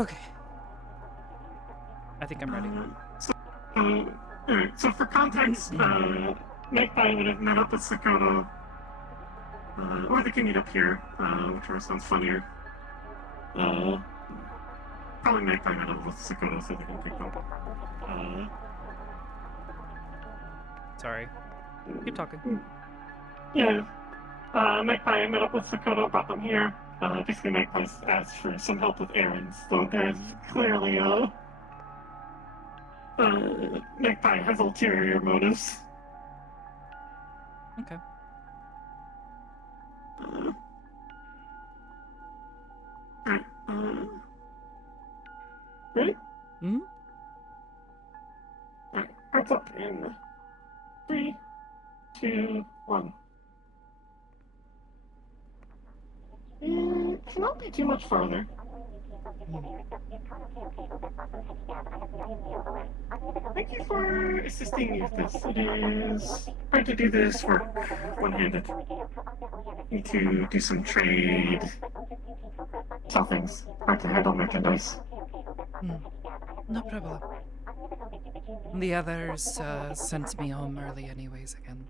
Okay. I think I'm ready. Alright, so for context, Magpie would have met up with Sakoto, or they can meet up here, whichever sounds funnier. Probably Magpie met up with Sakoto so they can pick them. Sorry. Keep talking. Yeah, Magpie met up with Sakoto, brought them here. Basically, Magpie's asked for some help with errands, so there's clearly, Magpie has ulterior motives. Okay. Alright, ready? Hmm? Alright, hearts up in 3, 2, 1. It cannot be too much farther. Thank you for assisting me with this. It is hard to do this work one-handed. Need to do some trade, sell things. Hard to handle merchandise. No problem. The others sent me home early anyways again.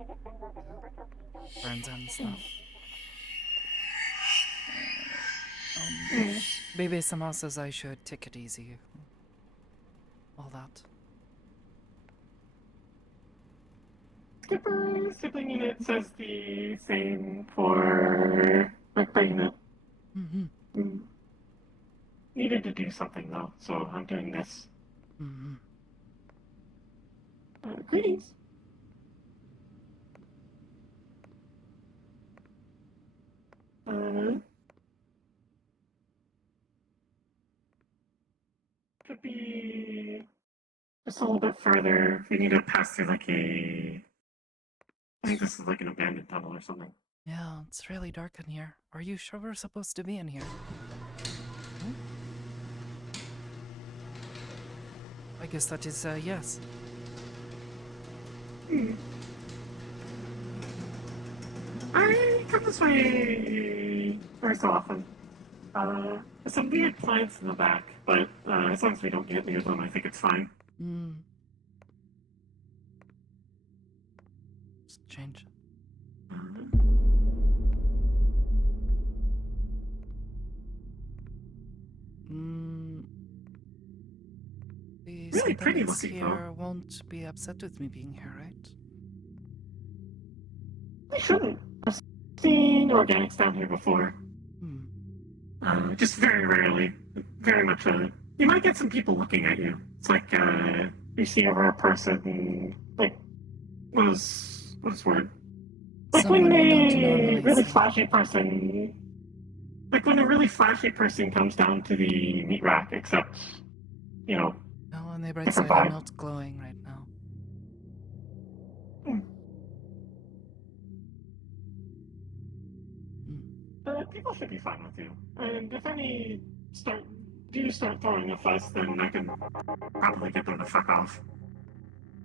Friends and stuff. Baby somehow says I should take it easy. All that. Skipper sibling unit says the same for Magpie unit. Needed to do something though, so I'm doing this. Greetings. Could be just a little bit further. We need to pass through like a. I think this is like an abandoned tunnel or something. Yeah, it's really dark in here. Are you sure we're supposed to be in here? I guess that is a yes. I come this way very so often. There's some weird plants in the back, but as long as we don't get near them, I think it's fine. Just change. The Really pretty sentinels looking, here though. won't be upset with me being here, right? They shouldn't. I've seen organics down here before. Just very rarely. Very much you might get some people looking at you. It's like you see over a person, like, what is word? Like Someone when you don't a normally really see. flashy person, like when a really flashy person comes down to the meat rack, except, you know, No, on the bright different side, I'm vibe. not glowing right now. People should be fine with you. And if any start throwing a fuss, then I can probably get them to fuck off.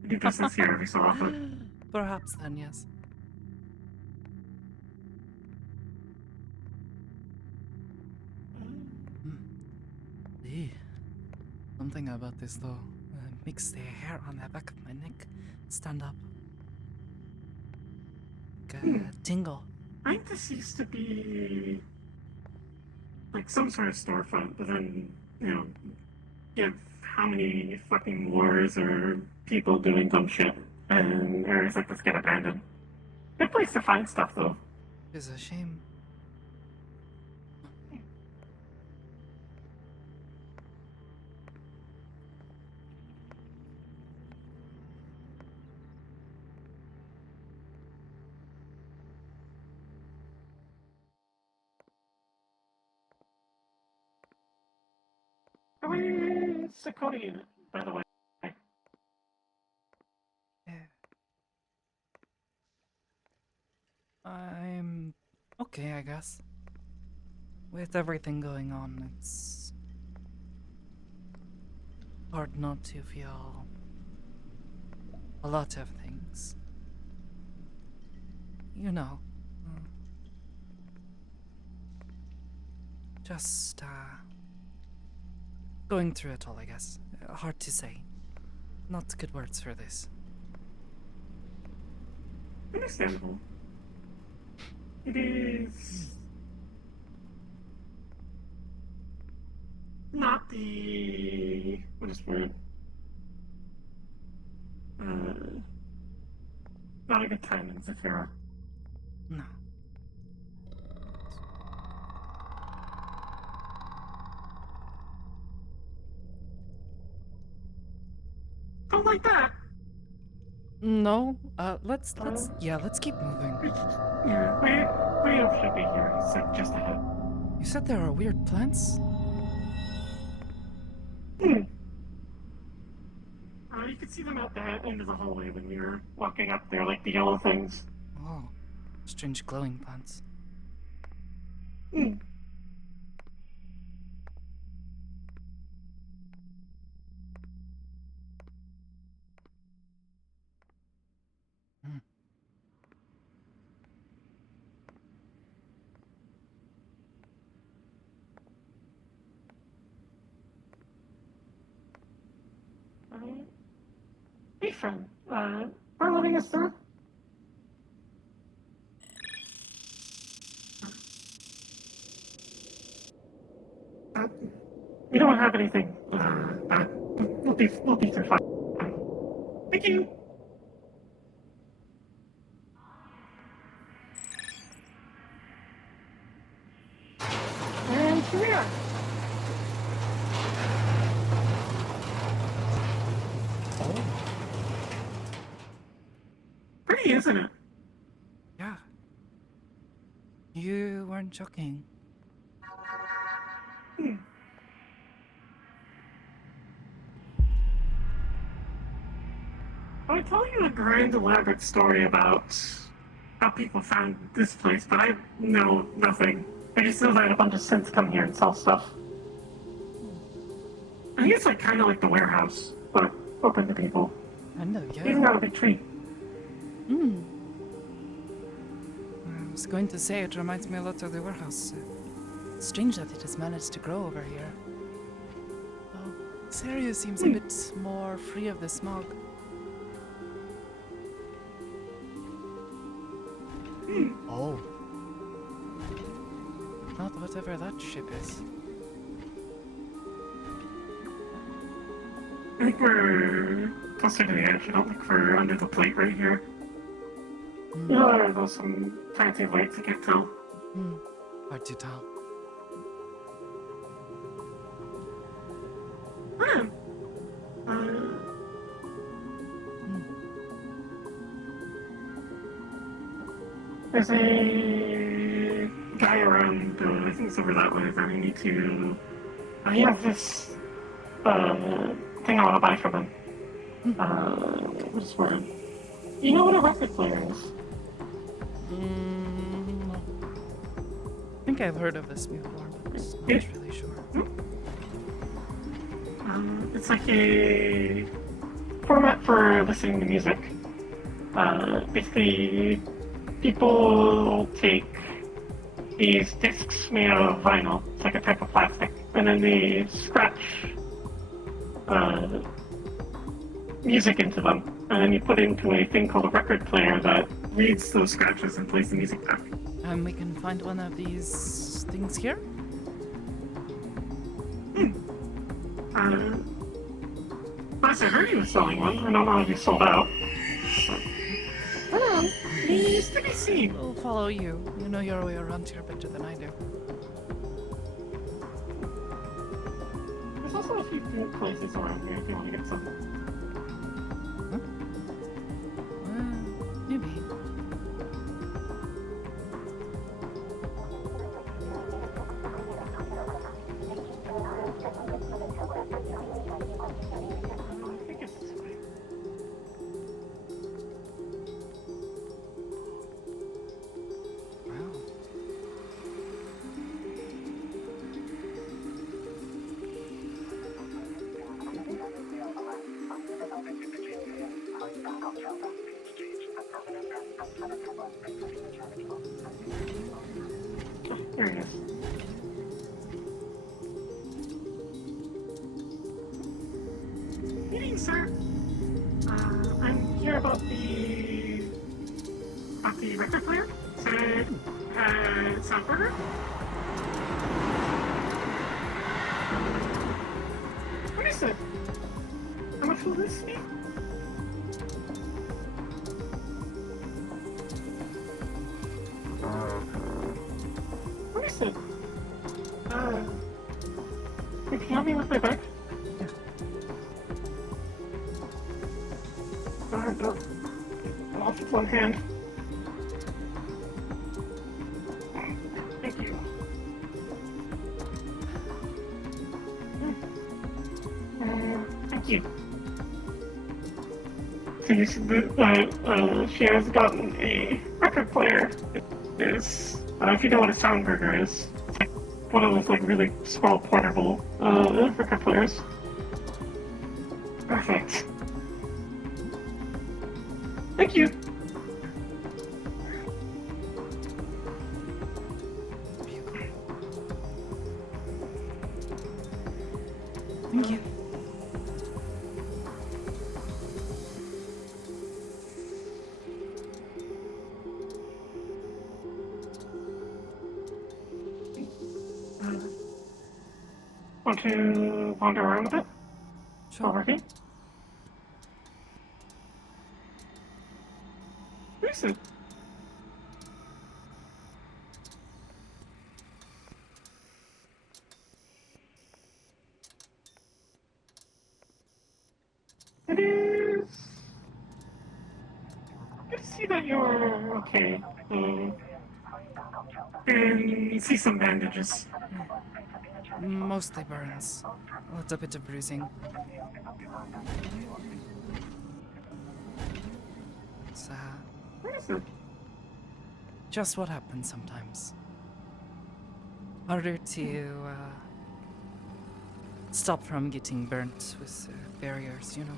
I do business here every so often. Perhaps then, yes. Something about this though makes the hair on the back of my neck stand up. Like a tingle. I think this used to be like some sort of storefront, but then, you know, give how many fucking wars or people doing dumb shit, and areas like this get abandoned. Good place to find stuff though. It's a shame. Where's Sakoto unit, by the way? Yeah. I'm okay, I guess. With everything going on, it's hard not to feel a lot of things. You know. Just, Going through it all, I guess. Hard to say. Not good words for this. Understandable. It is not the what is the word? Not a good time in Zafira. No. Don't like that. No. Let's keep moving. Yeah, we should be here. It's like just ahead. You said there are weird plants? You could see them at the end of the hallway when we were walking up there, like the yellow things. Oh. Strange glowing plants. Hmm. Hmm. Hey, friend. We're letting us through. We don't have anything. We'll be through fine. Thank you. And here we are. Oh. Pretty, isn't it? Yeah. You weren't joking. I tell you a grand elaborate story about how people found this place, but I know nothing. I just know that a bunch of synths come here and sell stuff. I think it's like kind of like the warehouse, but open to people. Kinda, yeah. Even got a big tree. Hmm. I was going to say it reminds me a lot of the warehouse. Strange that it has managed to grow over here. Well, this area seems a bit more free of the smog. Oh. Not whatever that ship is. I think we're closer to the edge. I don't think we're under the plate right here. You know, there's some fancy lights I can't tell. Hard to tell. There's a guy around, I think it's over that way, that I need to... I have this thing I want to buy from him. What's the word? You know what a record player is? No. I think I've heard of this before, but I'm not really sure. It's like a format for listening to music. Basically, people take these discs made out of vinyl, it's like a type of plastic, and then they scratch music into them, and then you put into a thing called a record player that reads those scratches and plays the music back. And we can find one of these things here? Last I heard he was selling one. I don't know if he sold out. He's to be seen. We'll follow you. You know your way around here better than I do. There's also a few food places around here if you want to get something. Huh? Maybe. I think it's this way. Wow. Here it is. Hey, sir. I'm here about the record player. Said, Soundburger? What is it? How much will this be? What is it? Can you help me with my bag? Off with one hand. Thank you. Thank you. So you said that she has gotten a record player. It is, if you know what a Soundburger is, it's like one of those like really small portable record players. Perfect. Thank you. Thank you. Want to wander around a bit? Sure. Over here? Who is it? It is... Good to see that you're okay. And you see some bandages. Mostly burns. A little bit of bruising. It's What is it? just what happens sometimes. Harder to stop from getting burnt with barriers, you know.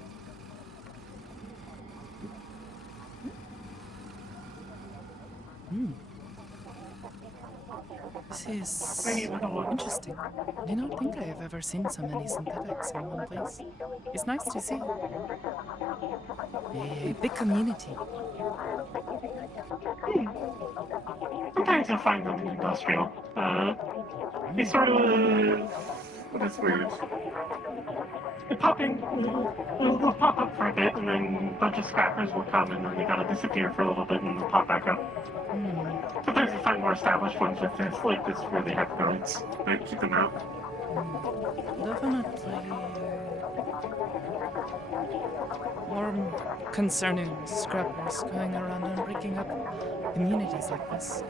This is interesting. I don't think I have ever seen so many synthetics in one place. It's nice to see. A big community. Sometimes you'll find them in industrial. They sort of... That's weird. They pop in, they'll pop up for a bit, and then a bunch of scrappers will come, and then they gotta disappear for a little bit, and they'll pop back up. Sometimes you find more established ones with this, like this, where they have guards that keep them out. Definitely more concerning scrappers going around and breaking up communities like this.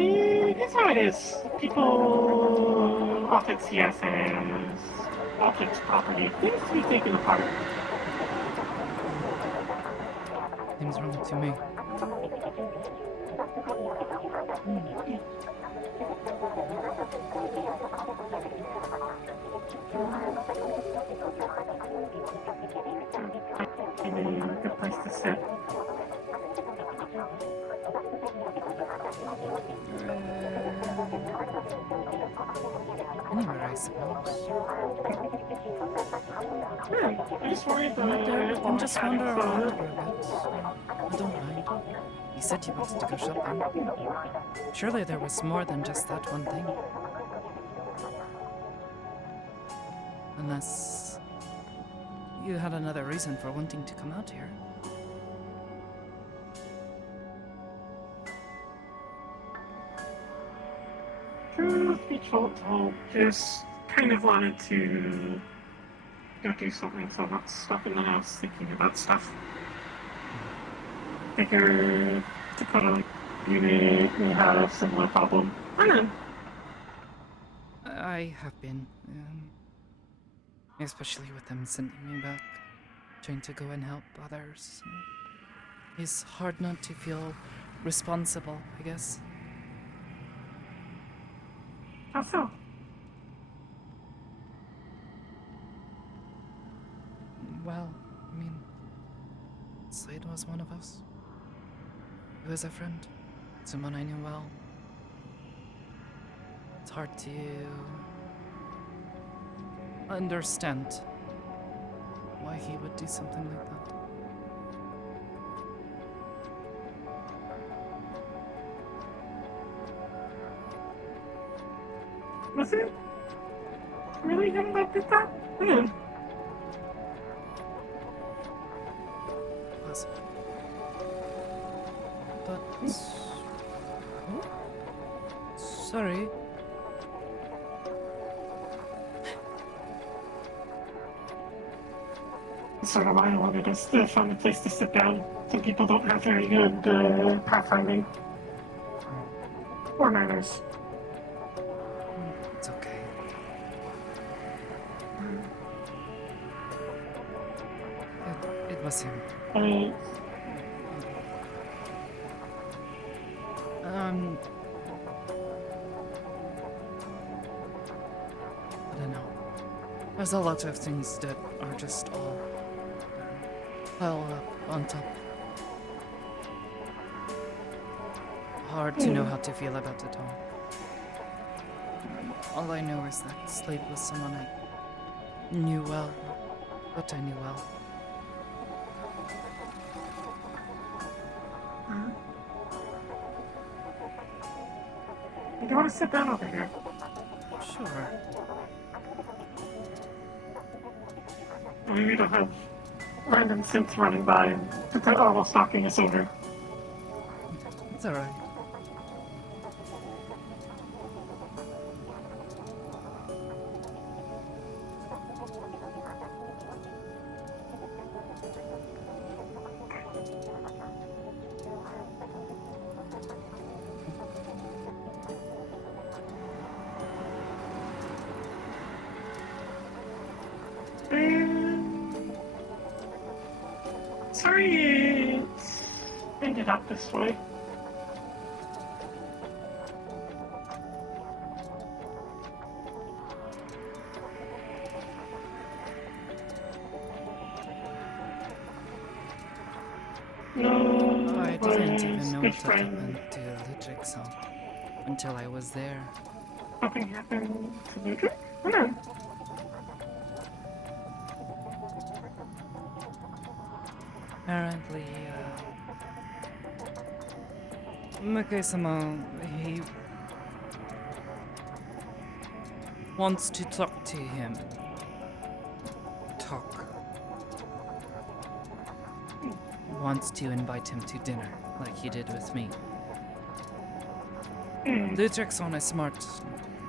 It's how it is. People often see us as objects, property, things to be taken apart. Seems wrong to me. Maybe a good place to sit. Anywhere, I suppose. I just worried that You can just wander around for a bit. I don't mind. You said you wanted to go shopping. Surely there was more than just that one thing. Unless you had another reason for wanting to come out here. Truth be told, just kind of wanted to go do something, so I'm not stuck in the house thinking about stuff. Figure Sakoto, you may have a similar problem. I don't know. I have been, especially with them sending me back, trying to go and help others. It's hard not to feel responsible, I guess. How so? Well, I mean, Slade was one of us. He was a friend, someone I knew well. It's hard to understand why he would do something like that. Was it really him that did that? Was it? But... Oh? Sorry. Sort of why I wanted us to find a place to sit down. Some people don't have very good pathfinding or manners. It's okay. It was him. I don't know. There's a lot of things that are just all piled up on top. Hard to know how to feel about it all. All I know is that Slade was someone I knew well, but I knew well. You want to sit down over here? Sure. We don't have random synths running by and almost knocking us over. It's alright. Sorry it's ended up this way. No, I didn't even know good what had friend. happened to Ludwig until I was there. Something happened to Ludwig? No. Apparently, Muke-sama, he wants to talk to him. Wants to invite him to dinner, like he did with me. Ludwigson is smart,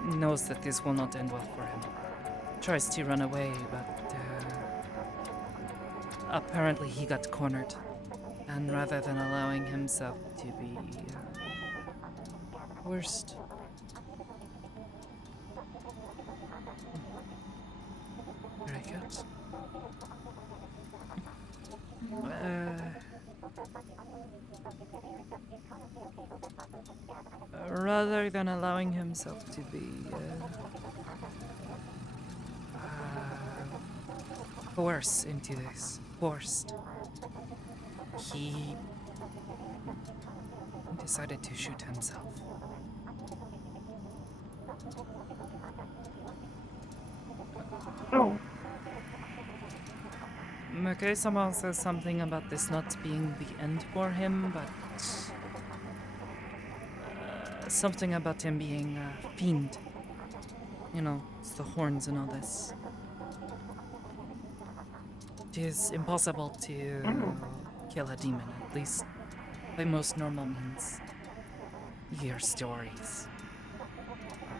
knows that this will not end well for him. Tries to run away, but apparently he got cornered. And rather than allowing himself to be coerced, very good. Rather than allowing himself to be coerced into this, forced, he decided to shoot himself. Oh. Muke-sama says something about this not being the end for him, but something about him being a fiend. You know, it's the horns and all this. It is impossible to kill a demon, at least by most normal means. You hear stories.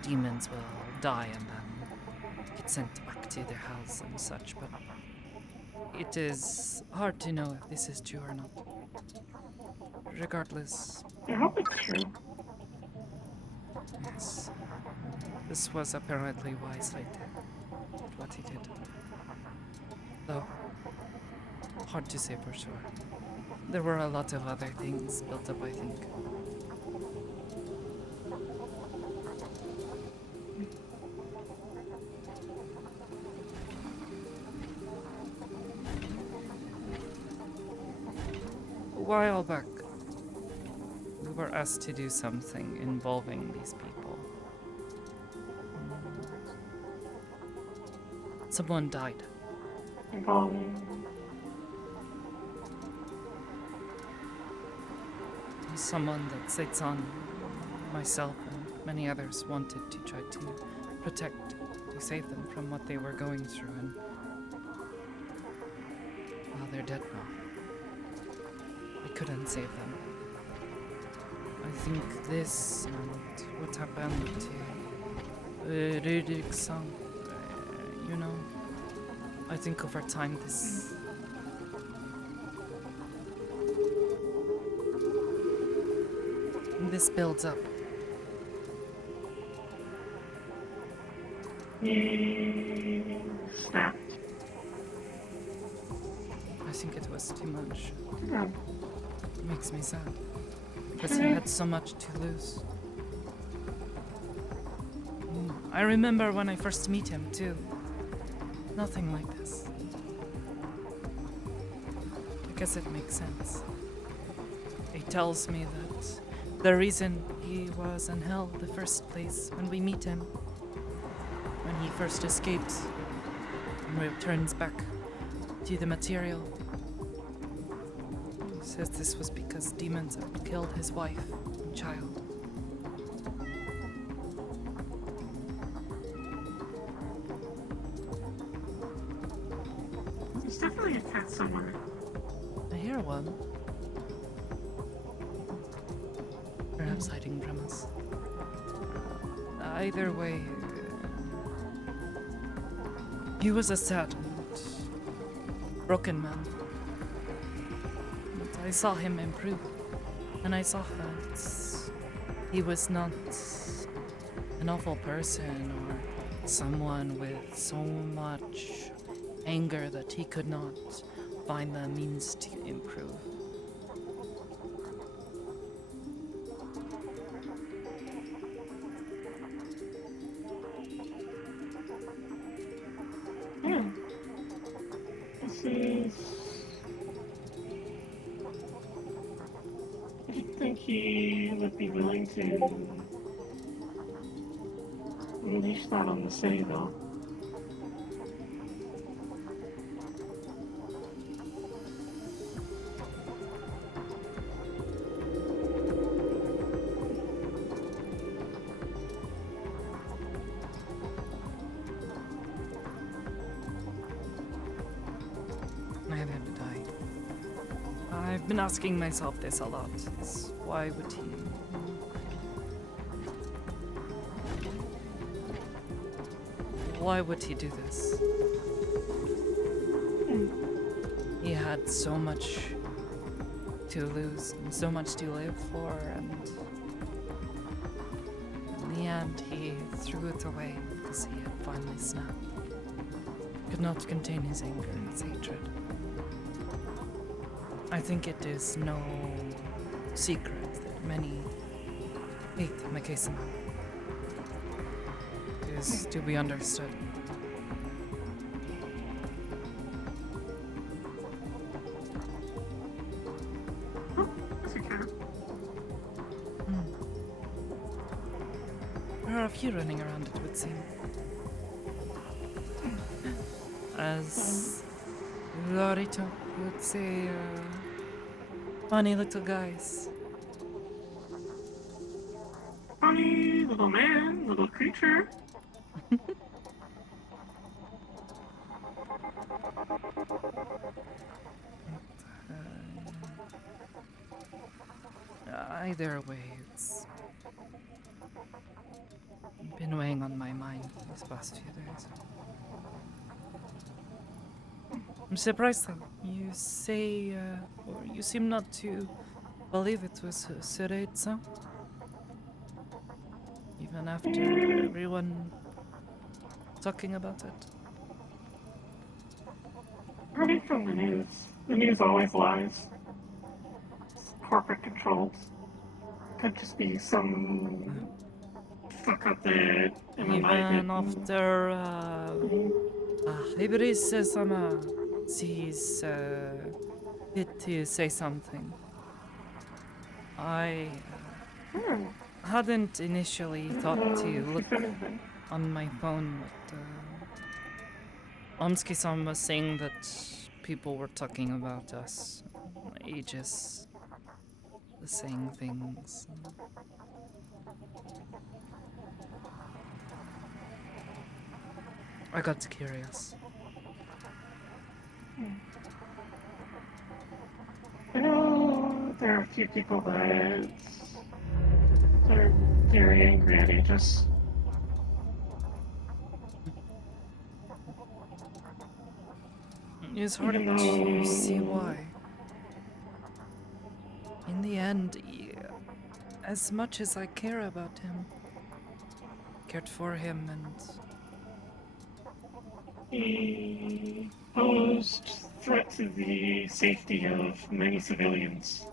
Demons will die and then get sent back to their house and such, but it is hard to know if this is true or not. Regardless, I hope it's true. yes, this was apparently why Slade did what he did. Though, hard to say for sure. There were a lot of other things built up, I think. A while back, we were asked to do something involving these people. Someone died. Someone that Seitan, myself, and many others wanted to try to protect, to save them from what they were going through, and well, they're dead now. I couldn't save them. I think this and what happened to Riddick-san, you know, I think over time this builds up. He snapped. I think it was too much. Yeah. It makes me sad. Because he had so much to lose. I remember when I first meet him too. Nothing like this. I guess it makes sense. He tells me that the reason he was in hell the first place when we meet him, when he first escapes and returns back to the material, he says this was because demons had killed his wife and child. There's definitely a cat somewhere. I hear one. Perhaps hiding from us. Either way, he was a sad and broken man. But I saw him improve, and I saw that he was not an awful person or someone with so much anger that he could not find the means to improve. Yeah. This is... I didn't think he would be willing to release that on the city, though. Neither did I. I've been asking myself this a lot. Why would he? Why would he do this? He had so much to lose and so much to live for, and in the end he threw it away because he had finally snapped. Could not contain his anger and his hatred. I think it is no secret that many hate Makesama. It is to be understood. Oh, there's a cat. There are a few running around, it would seem. As Lorito would say, funny little guys. Funny little man, little creature. Either way, it's been weighing on my mind these past few days. I'm surprised though. You say, or you seem not to believe it was Sereitsa. Even after everyone talking about it. Heard it from the news. The news always lies. It's corporate controlled. Could just be some fuck up there in the night. Even after Ibris-sama sees fit to say something. I hadn't initially thought to look on my phone, but Amsuki-san was saying that people were talking about us. Aegis. Saying things. I got curious. I know there are a few people that are very angry at Aegis. It's hard to see why. In the end, as much as I care about him, cared for him, and he posed threat to the safety of many civilians.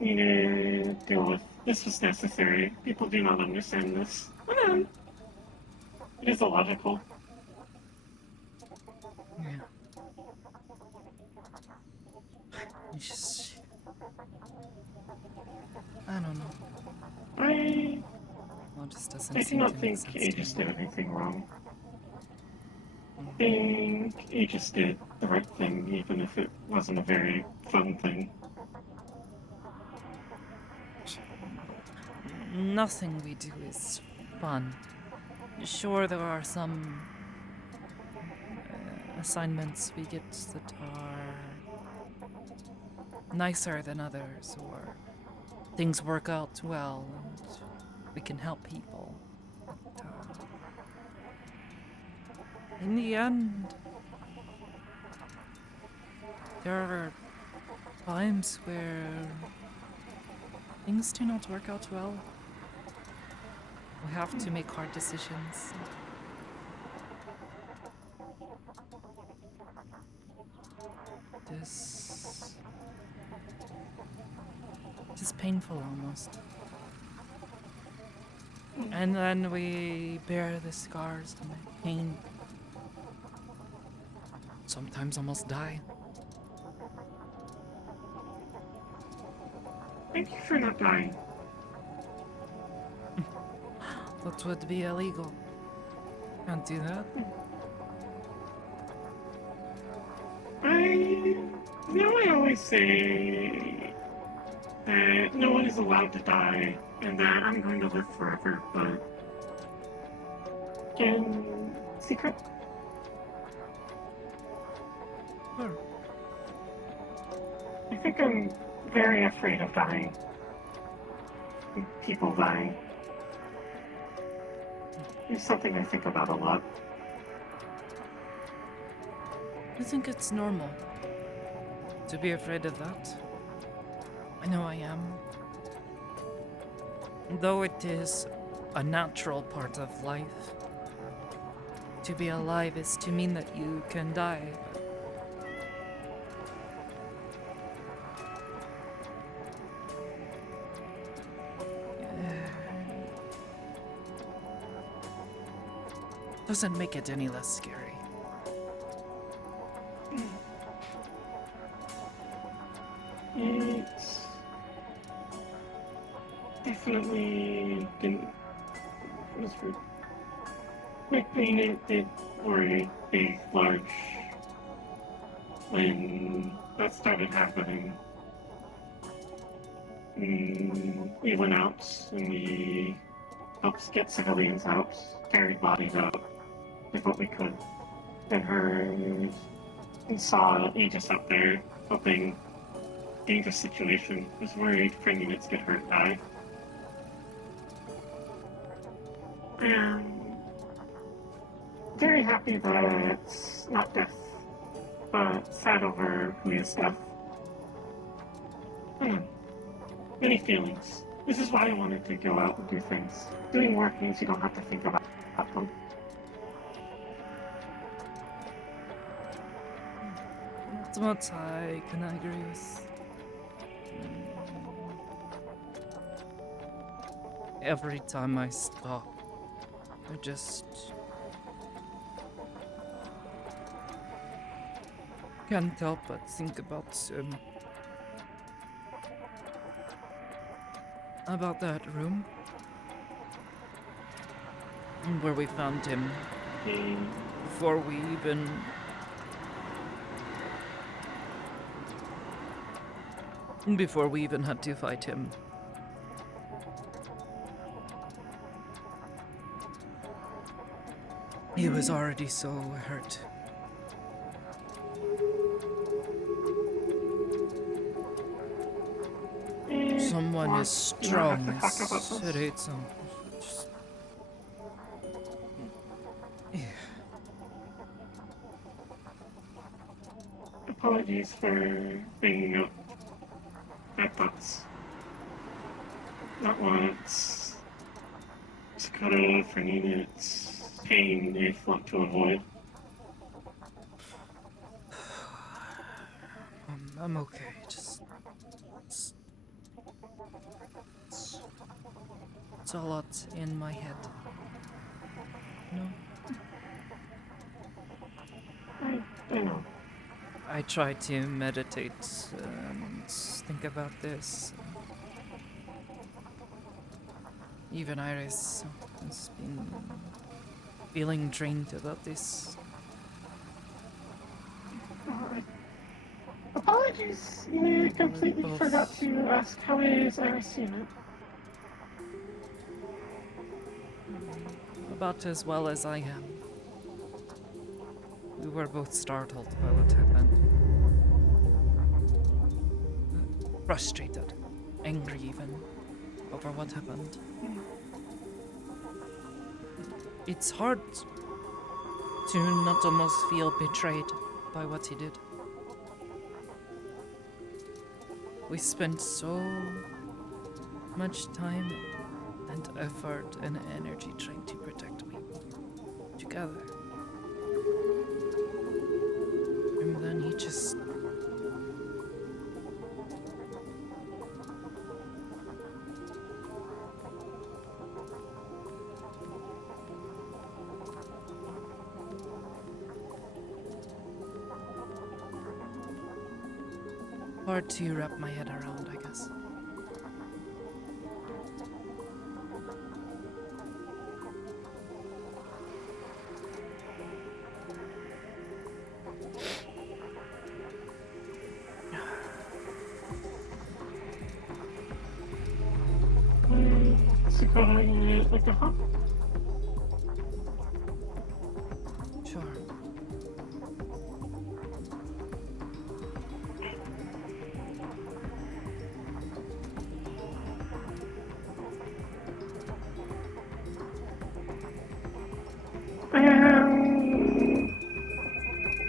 We need to deal with this was necessary. People do not understand this. It is illogical. yeah. I don't know. Well, it just doesn't I do seem not to make think sense Aegis to me. did anything wrong. I think Aegis did the right thing, even if it wasn't a very fun thing. Nothing we do is fun. Sure, there are some assignments we get that are nicer than others, or things work out well and we can help people. But, in the end, there are times where things do not work out well. We have to make hard decisions. This is painful almost. And then we bear the scars and the pain. Sometimes almost die. Thank you for not dying. That would be illegal. Can't do that. I always say that no one is allowed to die and that I'm going to live forever, but again, secret. Sure. I think I'm very afraid of dying. People dying. It's something I think about a lot. I think it's normal to be afraid of that. I know I am. Though it is a natural part of life. To be alive is to mean that you can die. Doesn't make it any less scary. It's definitely didn't. It was rude. Being it worried big, large. When that started happening, we went out and we helped get civilians out, carried bodies out, did what we could. And heard and saw Aegis out there helping. Dangerous situation. Was worried friend units get hurt, die. Very happy that it's not death, but sad over who is death. Many feelings. This is why I wanted to go out and do things. Doing work means you don't have to think about them. That's what I can agree with. Every time I stop, I just can't help but think about that room where we found him. Before we even had to fight him. He was already so hurt. Someone as strong as Sakoto. Apologies for bringing up bad thoughts. Not once. Sakoto for Nina's pain they want to avoid. I'm okay. It's a lot in my head. No. I know. I try to meditate and think about this. Even Iris has been feeling drained about this. Apologies, you completely forgot to ask how is Iris Unit. About as well as I am. We were both startled by what happened. Frustrated, angry even, over what happened. It's hard to not almost feel betrayed by what he did. We spent so much time and effort and energy trying to protect me together. And then he just... hard to wrap my head around, I guess. Sakoto Unit like a hop? Sure.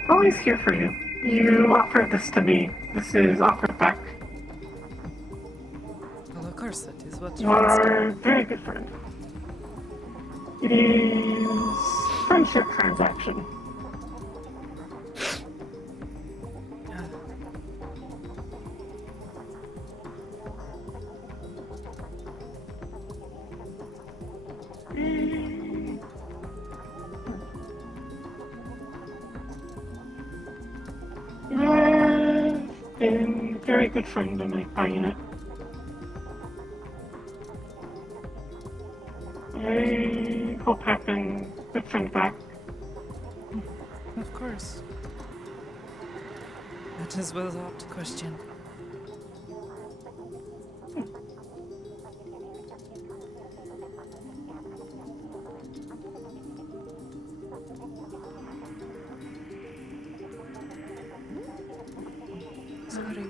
Always here for you. You offered this to me. This is offered back. Well, of course, that is what You are a very good friend. It is friendship transaction. You have been a very good friend to my unit. I hope having good friend back. Of course. That is without question. Sorry.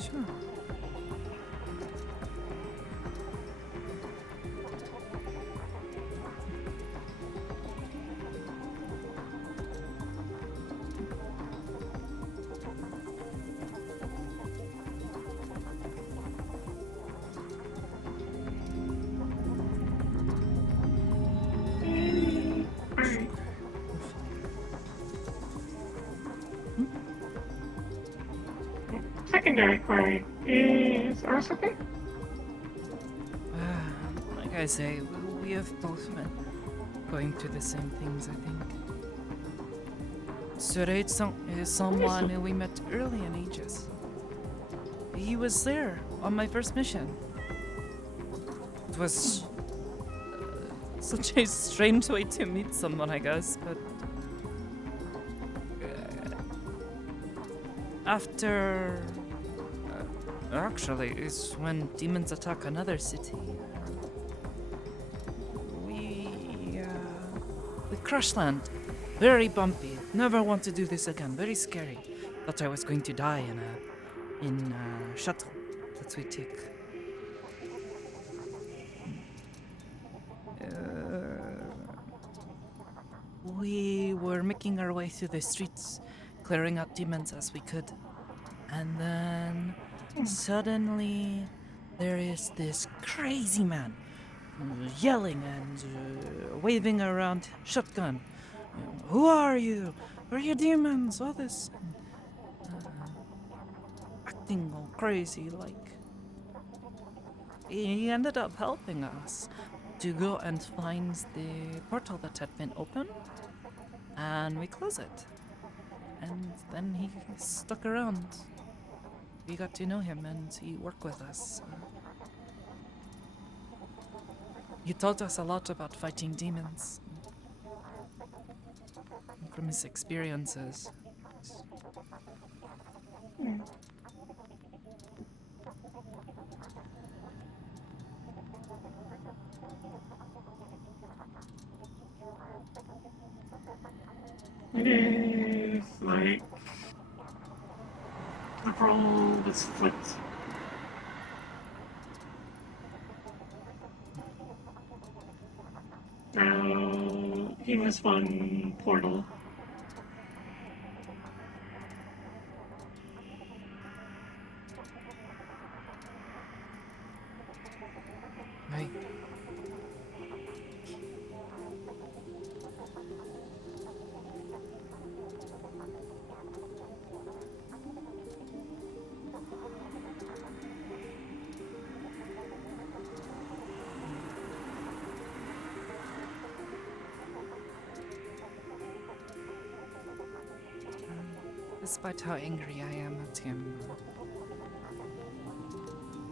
Sure. Secondary query. Is ours okay? Like I say, we We have both been going through the same things, I think. Sureitsan is someone who we met early in Aegis. He was there on my first mission. It was such a strange way to meet someone, I guess, but after actually is when demons attack another city. We crash land. Very bumpy. Never want to do this again. Very scary. Thought I was going to die in a shuttle that we took. We were making our way through the streets, clearing out demons as we could. And then suddenly there is this crazy man yelling and waving around shotgun. Who are you? Are you demons? All this. Acting all crazy like. He ended up helping us to go and find the portal that had been open, and we close it. And then he stuck around. We got to know him and he worked with us. He taught us a lot about fighting demons. From his experiences. It is like the role was flipped. Now he was one portal. Right. Despite how angry I am at him,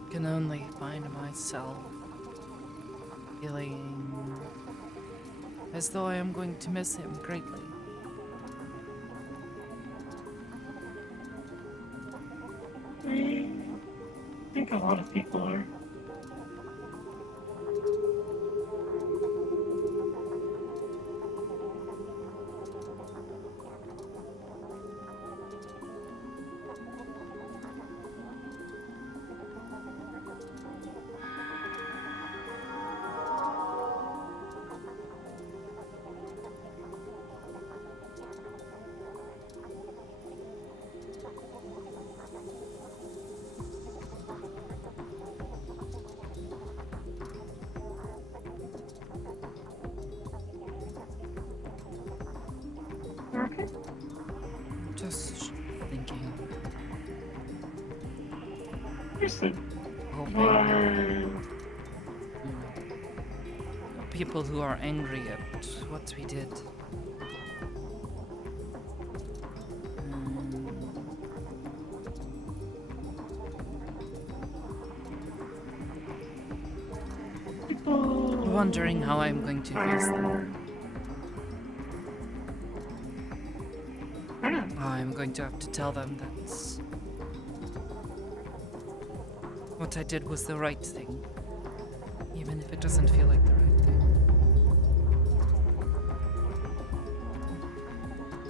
I can only find myself feeling as though I am going to miss him greatly. I think a lot of people are. Okay. Just thinking, Understood. hoping people who are angry at what we did. People Wondering how I'm going to face them. I'm going to have to tell them that what I did was the right thing, even if it doesn't feel like the right thing.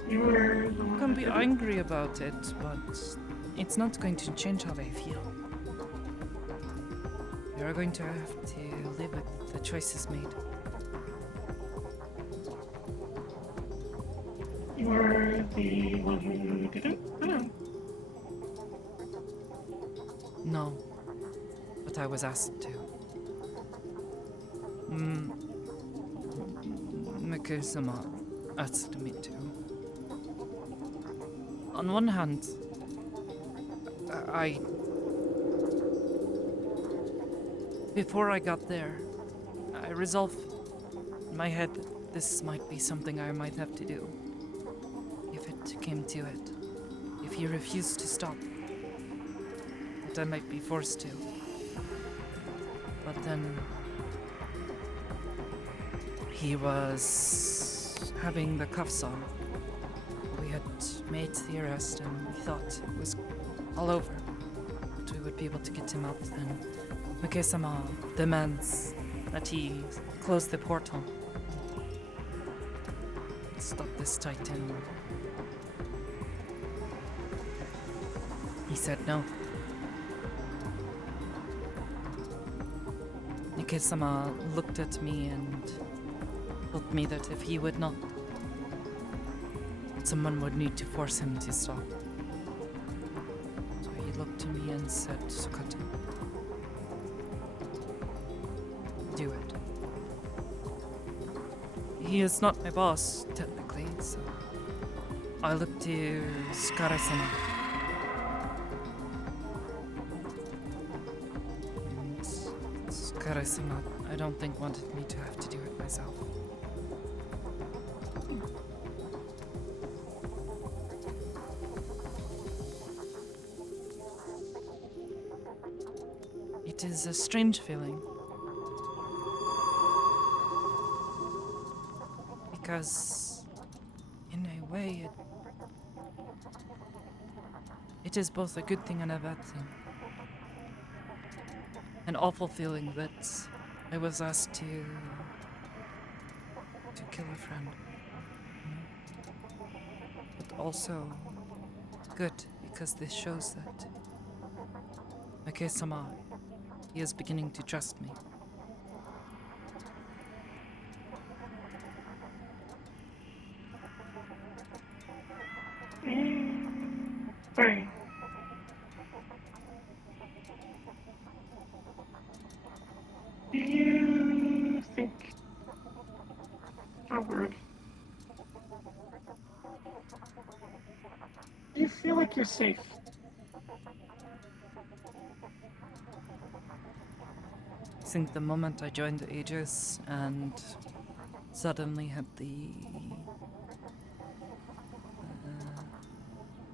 You were the I one can that be did it. angry about it, but it's not going to change how I feel. You're going to have to live with the choices made. You were the one who did it? Oh. No, but I was asked to. Mikkel-sama asked me to. On one hand, before I got there, I resolved my head that this might be something I might have to do. If it came to it. If he refused to stop. That I might be forced to. But then... he was having the cuffs on. We had made the arrest and we thought it was all over. That we would be able to get him out then. Mike-sama demands that he close the portal. Stop this Titan. He said no. Mike-sama looked at me and told me that if he would not, someone would need to force him to stop. So he looked to me and said, Sakoto, do it. He is not my boss, technically, so I look to Sakara-sama. And Sakara-sama, I don't think wanted me to have to do it myself. It is a strange feeling. Because, in a way, it is both a good thing and a bad thing. An awful feeling that I was asked to kill a friend. But also good, because this shows that Mike-sama, he is beginning to trust me. Right. Do you think... Oh, word. Do you feel like you're safe? I think the moment I joined the Aegis and suddenly had the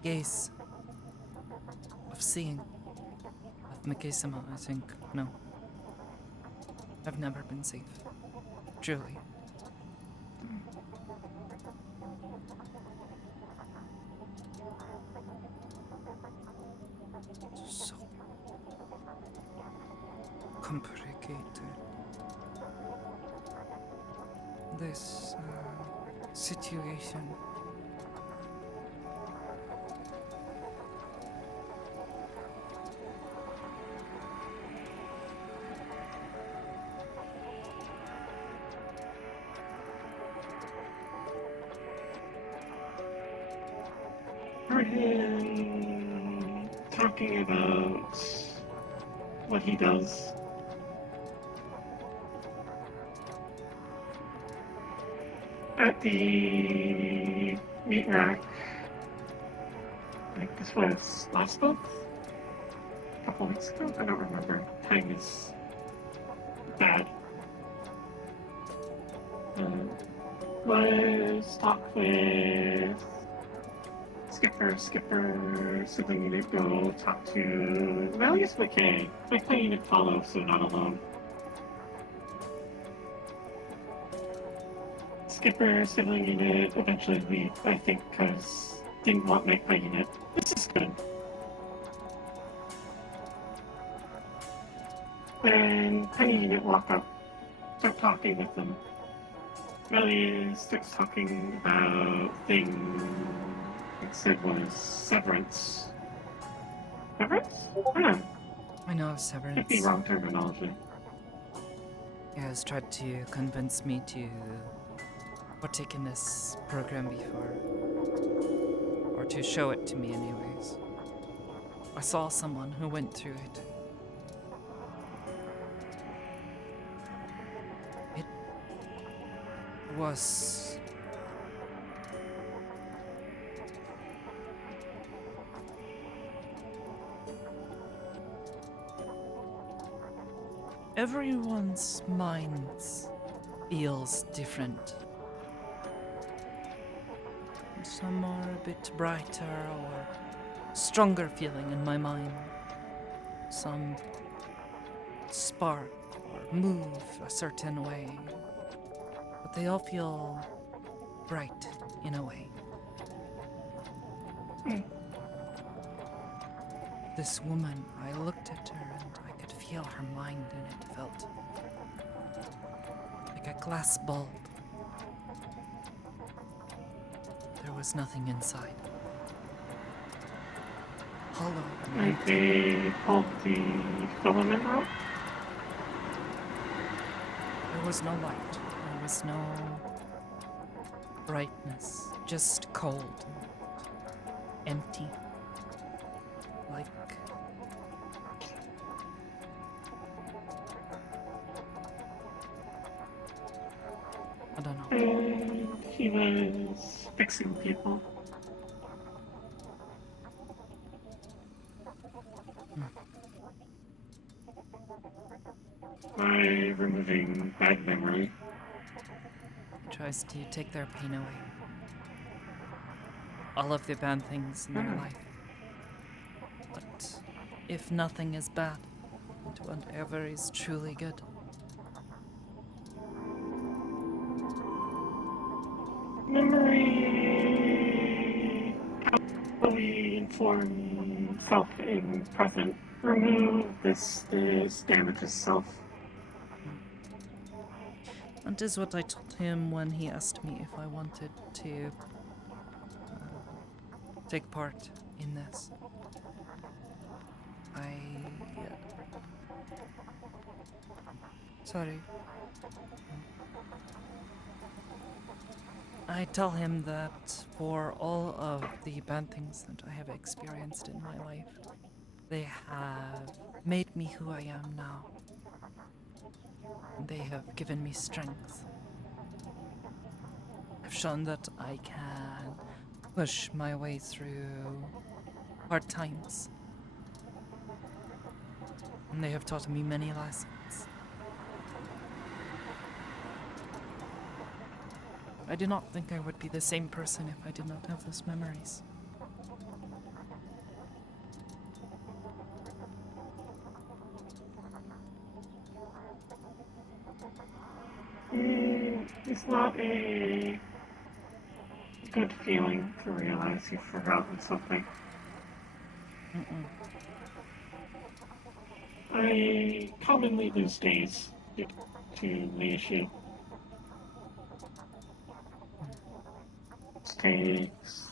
gaze of seeing of Mike-sama, I think, no. I've never been safe. Truly. So complicated. This situation. Heard him talking about what he does. At the meat rack, I think this was last month? A couple weeks ago? I don't remember. Time is bad. Was talk with Skipper, sibling unit, go talk to, well, I guess McKay. McKay unit follow, so not alone. Skipper, sibling unit, eventually leave, I think, because didn't want my unit. This is good. Then Penny unit walk up, start talking with them. Really starts talking about things. It said was severance. Severance? I don't know. I know Severance. Might be wrong terminology. He has tried to convince me to partake in this program before. Or to show it to me anyways. I saw someone who went through it. It was... everyone's minds feels different. Some are a bit brighter or stronger feeling in my mind. Some spark or move a certain way. But they all feel bright in a way. This woman, I looked at her and I could feel her mind, and it felt like a glass bulb. There was nothing inside. Hollow. Like they pulled the filament out? There was no light. There was no brightness. Just cold and empty. Like I don't know. And he was fixing people. By removing bad memory. He tries to take their pain away. All of the bad things in their life. But if nothing is bad, and whatever is truly good. Memory. How we inform self in present. Remove this damages self. That is what I told him when he asked me if I wanted to take part in this. Sorry. I tell him that for all of the bad things that I have experienced in my life, they have made me who I am now. They have given me strength. Have shown that I can push my way through hard times. And they have taught me many lessons. I do not think I would be the same person if I did not have those memories. It's not a good feeling to realize you've forgotten something. I commonly lose days due to the issue. It takes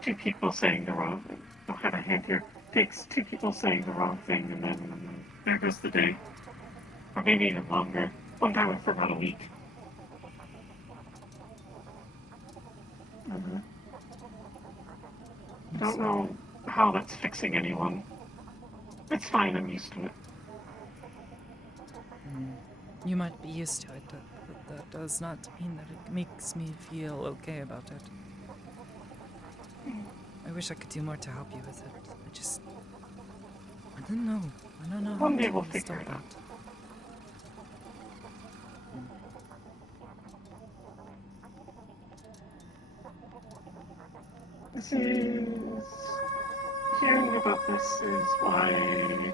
two people saying the wrong thing. I don't have a hand here. It takes two people saying the wrong thing, and then there goes the day. Or maybe even longer. One time I forgot a week. I don't know how that's fixing anyone. It's fine, I'm used to it. You might be used to it, but that does not mean that it makes me feel okay about it. I wish I could do more to help you with it. I don't know. I don't know. One day we'll figure it out. Hearing about this is why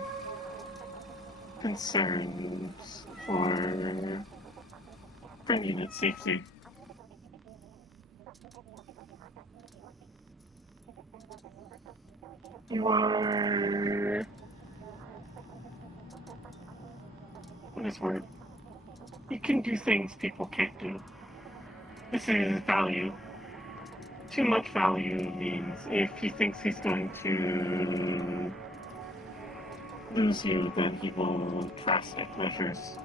concerns for bringing it safety. You are... what is word? You can do things people can't do. This is value. Too much value means if he thinks he's going to lose you, then he will drastic measures.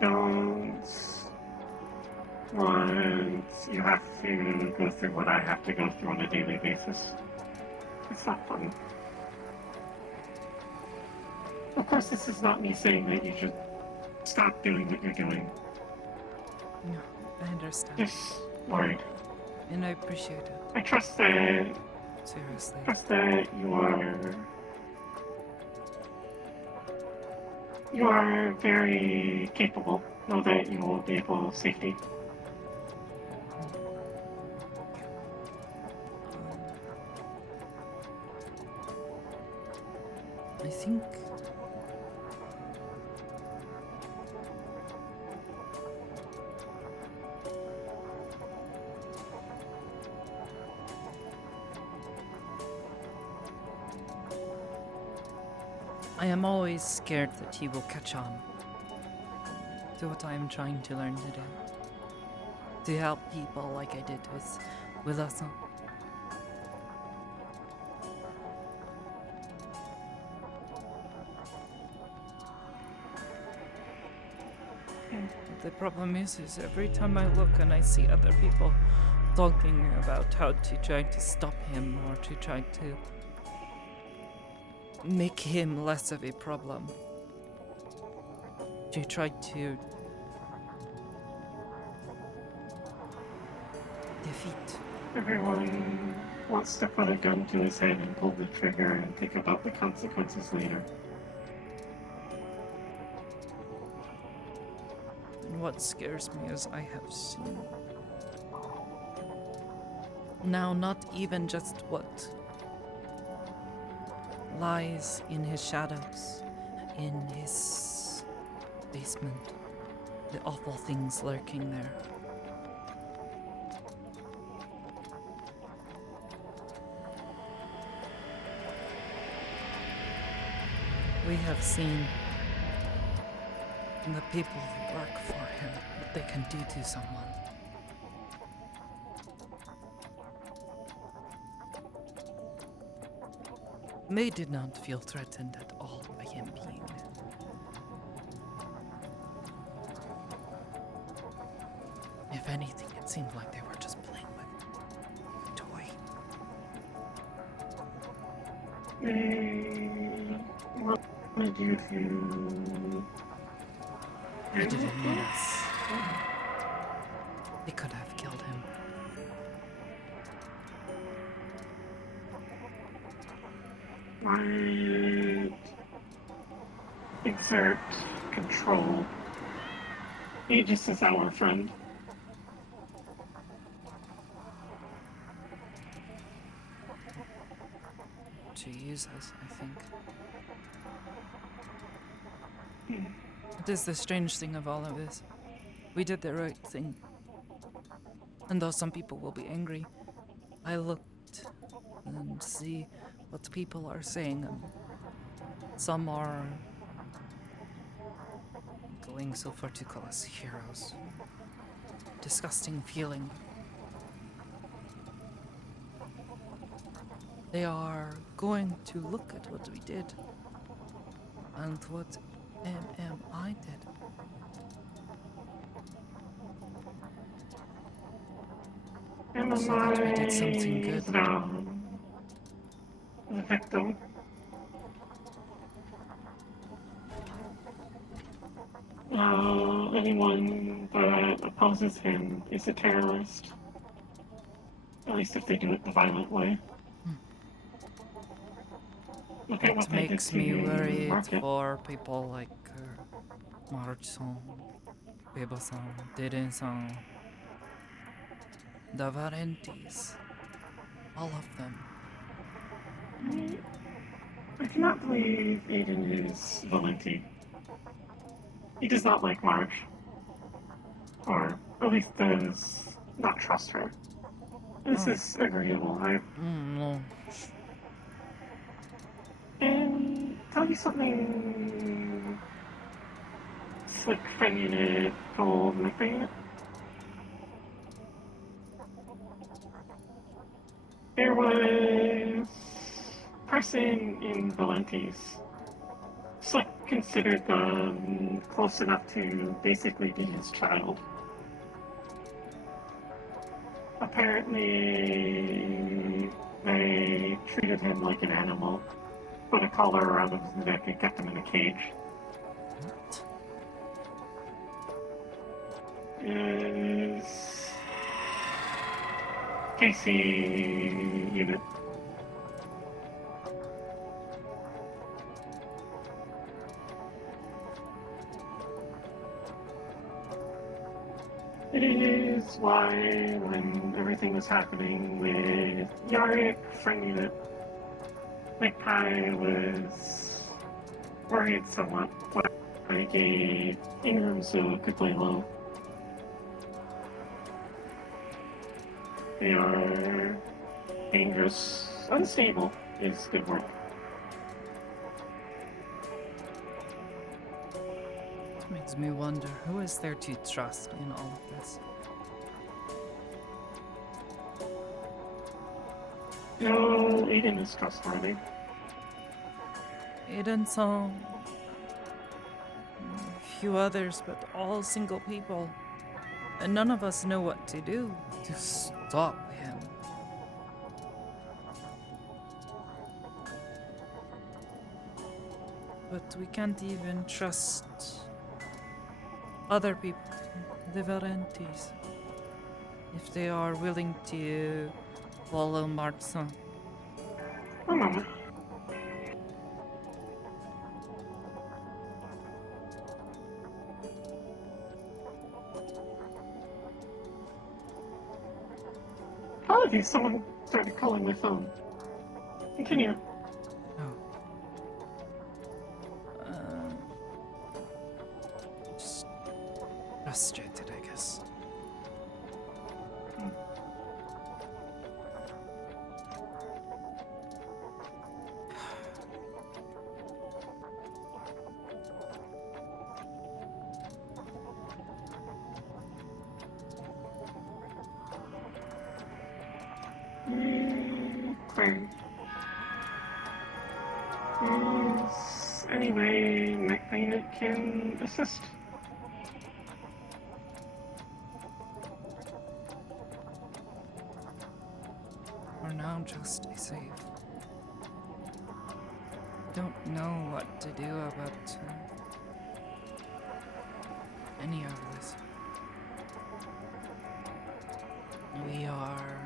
Don't want you have to go through what I have to go through on a daily basis. It's not fun. Of course, this is not me saying that you should stop doing what you're doing. No, I understand. Just worried. And I appreciate it. I trust that... Seriously. Trust that you are You are very capable. Know that you will be able to safety. I think I am always scared that he will catch on to what I am trying to learn to do. To help people like I did with us. The problem is every time I look and I see other people talking about how to try to stop him or to try to make him less of a problem. To try to defeat. Everyone wants to put a gun to his head and pull the trigger and think about the consequences later. And what scares me is I have seen now not even just what lies in his shadows, in his basement, the awful things lurking there. We have seen the people who work for him what they can do to someone. They did not feel threatened at all by him being there. If anything, it seemed like they were just playing with a toy. What did you do? They didn't need us. They could have killed him. Might exert control. Aegis is our friend. To use us, I think. It is the strange thing of all of this. We did the right thing. And though some people will be angry, I looked and see what people are saying, and some are going so far to call us heroes. Disgusting feeling. They are going to look at what we did and what MMI did. So that we did something good. The victim. Anyone that opposes him is a terrorist. At least if they do it the violent way. Look at what It they did makes to me worried Market. for people like Maruch-san, Bebo-san, Deren-san, the Varentis, all of them. I cannot believe Aiden is Valenti. He does not like Marge. Or at least does not trust her. This is agreeable. No. And tell you something slick, fanging it, gold, nipping it. There was a person in Valenti's. Slick considered them close enough to basically be his child. Apparently, they treated him like an animal, put a collar around his neck and kept him in a cage. What? Is Casey unit. why, when everything was happening with Yarick, friend unit, Magpie was worried somewhat why I gave Ingram so could play low. They are dangerous, unstable is good word. It makes me wonder, who is there to trust in all of this? No, Aiden is trustworthy. Aiden saw a few others, but all single people. And none of us know what to do to stop him. But we can't even trust other people, the Varentis, if they are willing to follow Martin. One moment. Apologies, someone started calling my phone. Continue. Oh. Just frustrated, I guess. Fine. Anyway, McLean can assist. For now, just stay safe. Don't know what to do about any of this. We are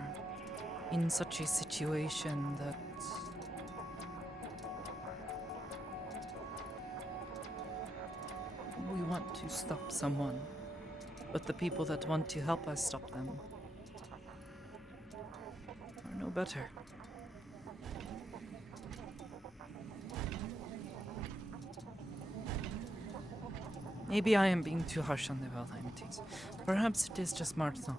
in such a situation that we want to stop someone, but the people that want to help us stop them are no better. Maybe I am being too harsh on the Valentine's. Perhaps it is just Martin.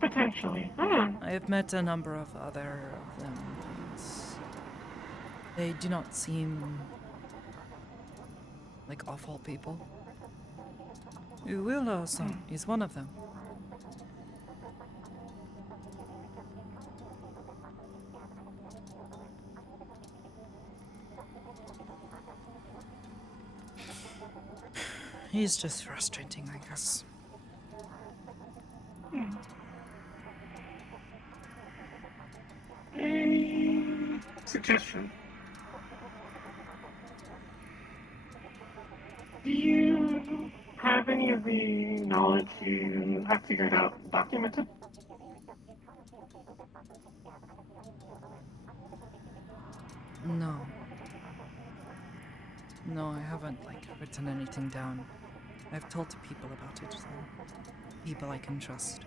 Potentially. I have met a number of other of them, and they do not seem like awful people. Will-san is one of them. He's just frustrating, I guess. A suggestion. Do you have any of the knowledge you have figured out documented? No. No, I haven't, written anything down. I've told people about it, so people I can trust.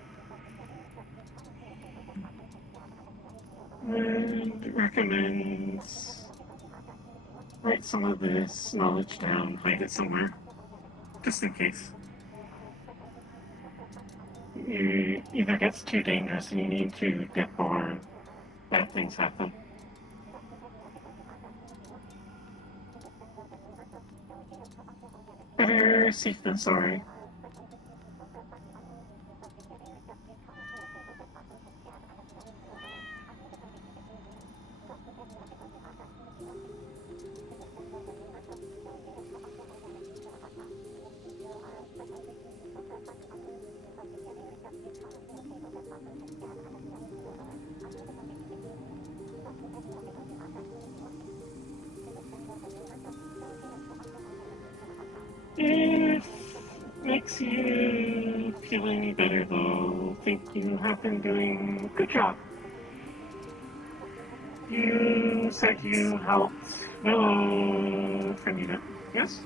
I'd recommend write some of this knowledge down, hide it somewhere, just in case. It either gets too dangerous and you need to dip or bad things happen. Better safe than sorry. If makes you feel any better though, think you have been doing a good job. You said you helped Willow from unit, yes?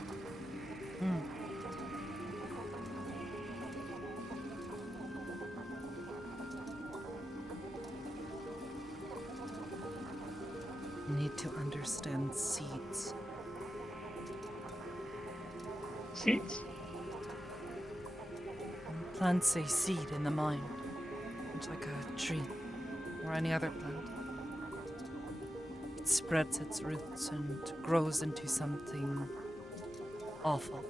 need to understand seeds. Seeds? Plants a seed in the mind, much like a tree or any other plant. It spreads its roots and grows into something awful.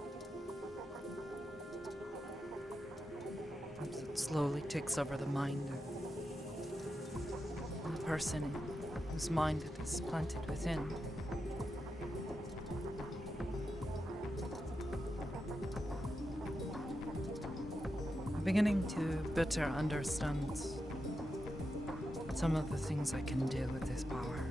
As it slowly takes over the mind of the person whose mind it is planted within. I'm beginning to better understand some of the things I can do with this power.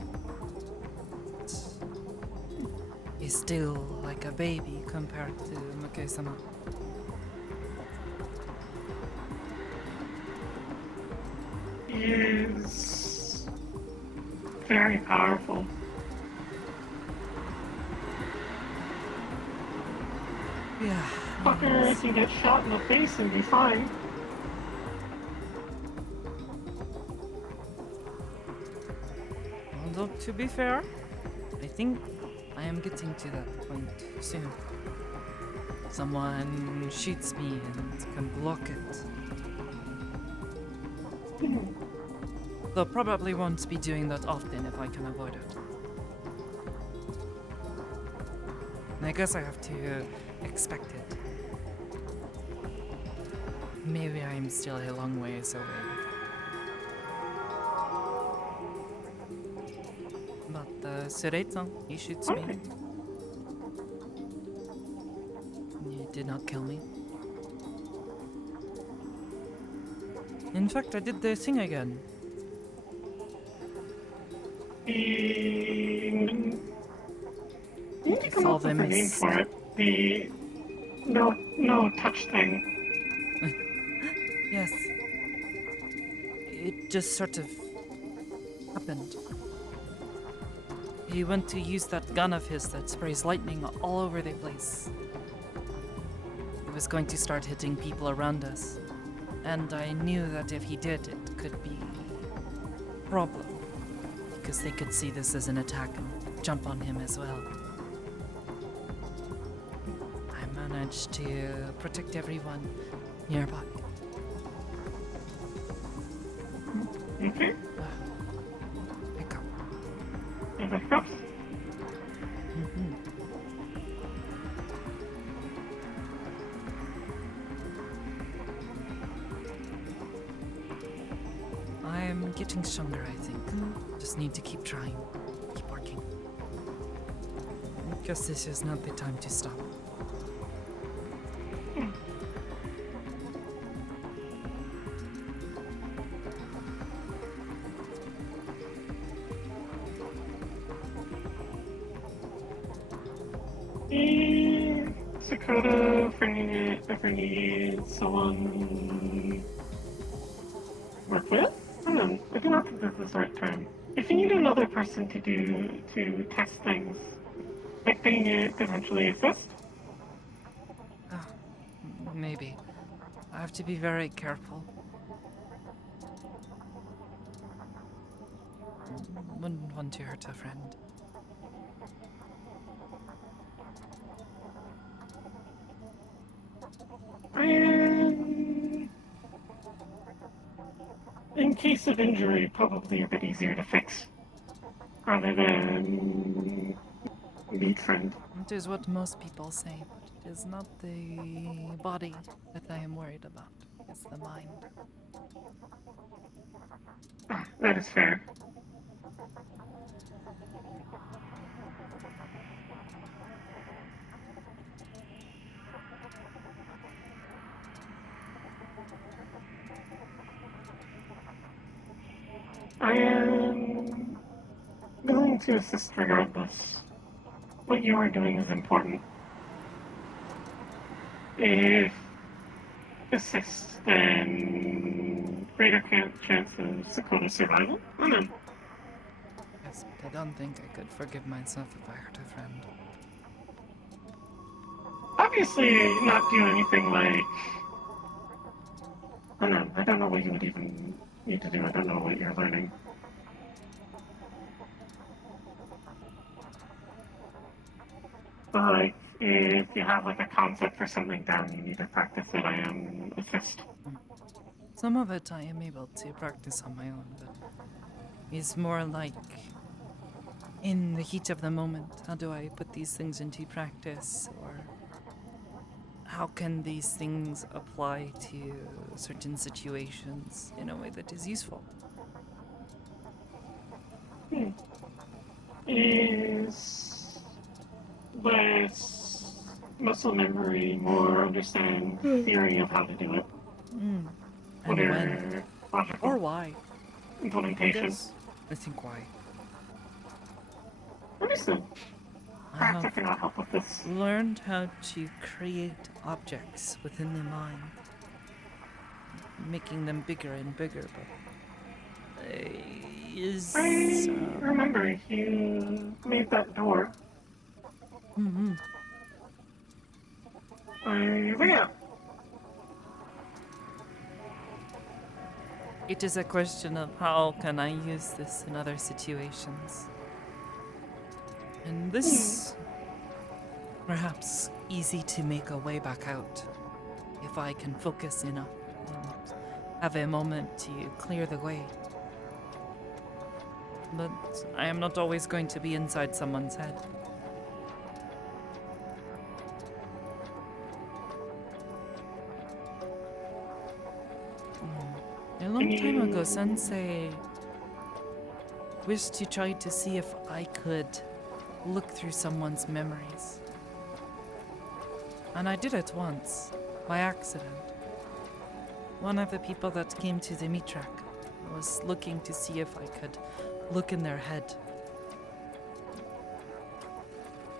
He's still like a baby compared to Muke-sama. He is very powerful. Yeah. Fucker can get shot in the face and be fine. Although, to be fair, I think I am getting to that point soon. Someone shoots me and can block it. Though probably won't be doing that often if I can avoid it. I guess I have to expect it. Maybe I'm still a long ways away. But Sureito, he shoots me. Okay. He did not kill me. In fact, I did the thing again. You need to come All up with a them name is- for it. The no touch thing. Yes. It just sort of happened. He went to use that gun of his that sprays lightning all over the place. He was going to start hitting people around us. And I knew that if he did, it could be a problem. Because they could see this as an attack and jump on him as well. I managed to protect everyone nearby. Okay. Pick up. And the cups. I'm getting stronger, I think. Just need to keep trying. Keep working. Guess this is not the time to stop. Sakoto, if I need someone work with? I do not think this is the right term. If you need another person to test things, like being a potentially assist, Maybe. I have to be very careful. Wouldn't want to hurt a friend. and in case of injury, probably a bit easier to fix rather than meet friend. It is what most people say, but it is not the body that I am worried about. It's the mind. That is fair. I am willing to assist regardless. What you are doing is important. If assist, then greater chance of Sakota's survival. I don't know. Yes, but I don't think I could forgive myself if I hurt a friend. Obviously, not do anything like. I don't know what you would even need to do. I don't know what you're learning. But like, if you have like a concept for something down, you need to practice it. I am assist. Some of it I am able to practice on my own, but it's more like in the heat of the moment. How do I put these things into practice, or how can these things apply to certain situations in a way that is useful? Is less muscle memory, more understand theory of how to do it. And What when? are logical Or why? I implementation? guess. I think why. Understood. I Perhaps I have cannot help with this. learned how to create objects within the mind, making them bigger and bigger, but is I remember you made that door. Yeah. It is a question of how can I use this in other situations. And this perhaps easy to make a way back out if I can focus enough and have a moment to clear the way. But I am not always going to be inside someone's head. A long time ago, Sensei wished to try to see if I could look through someone's memories. And I did it once, by accident. One of the people that came to the meat track was looking to see if I could look in their head.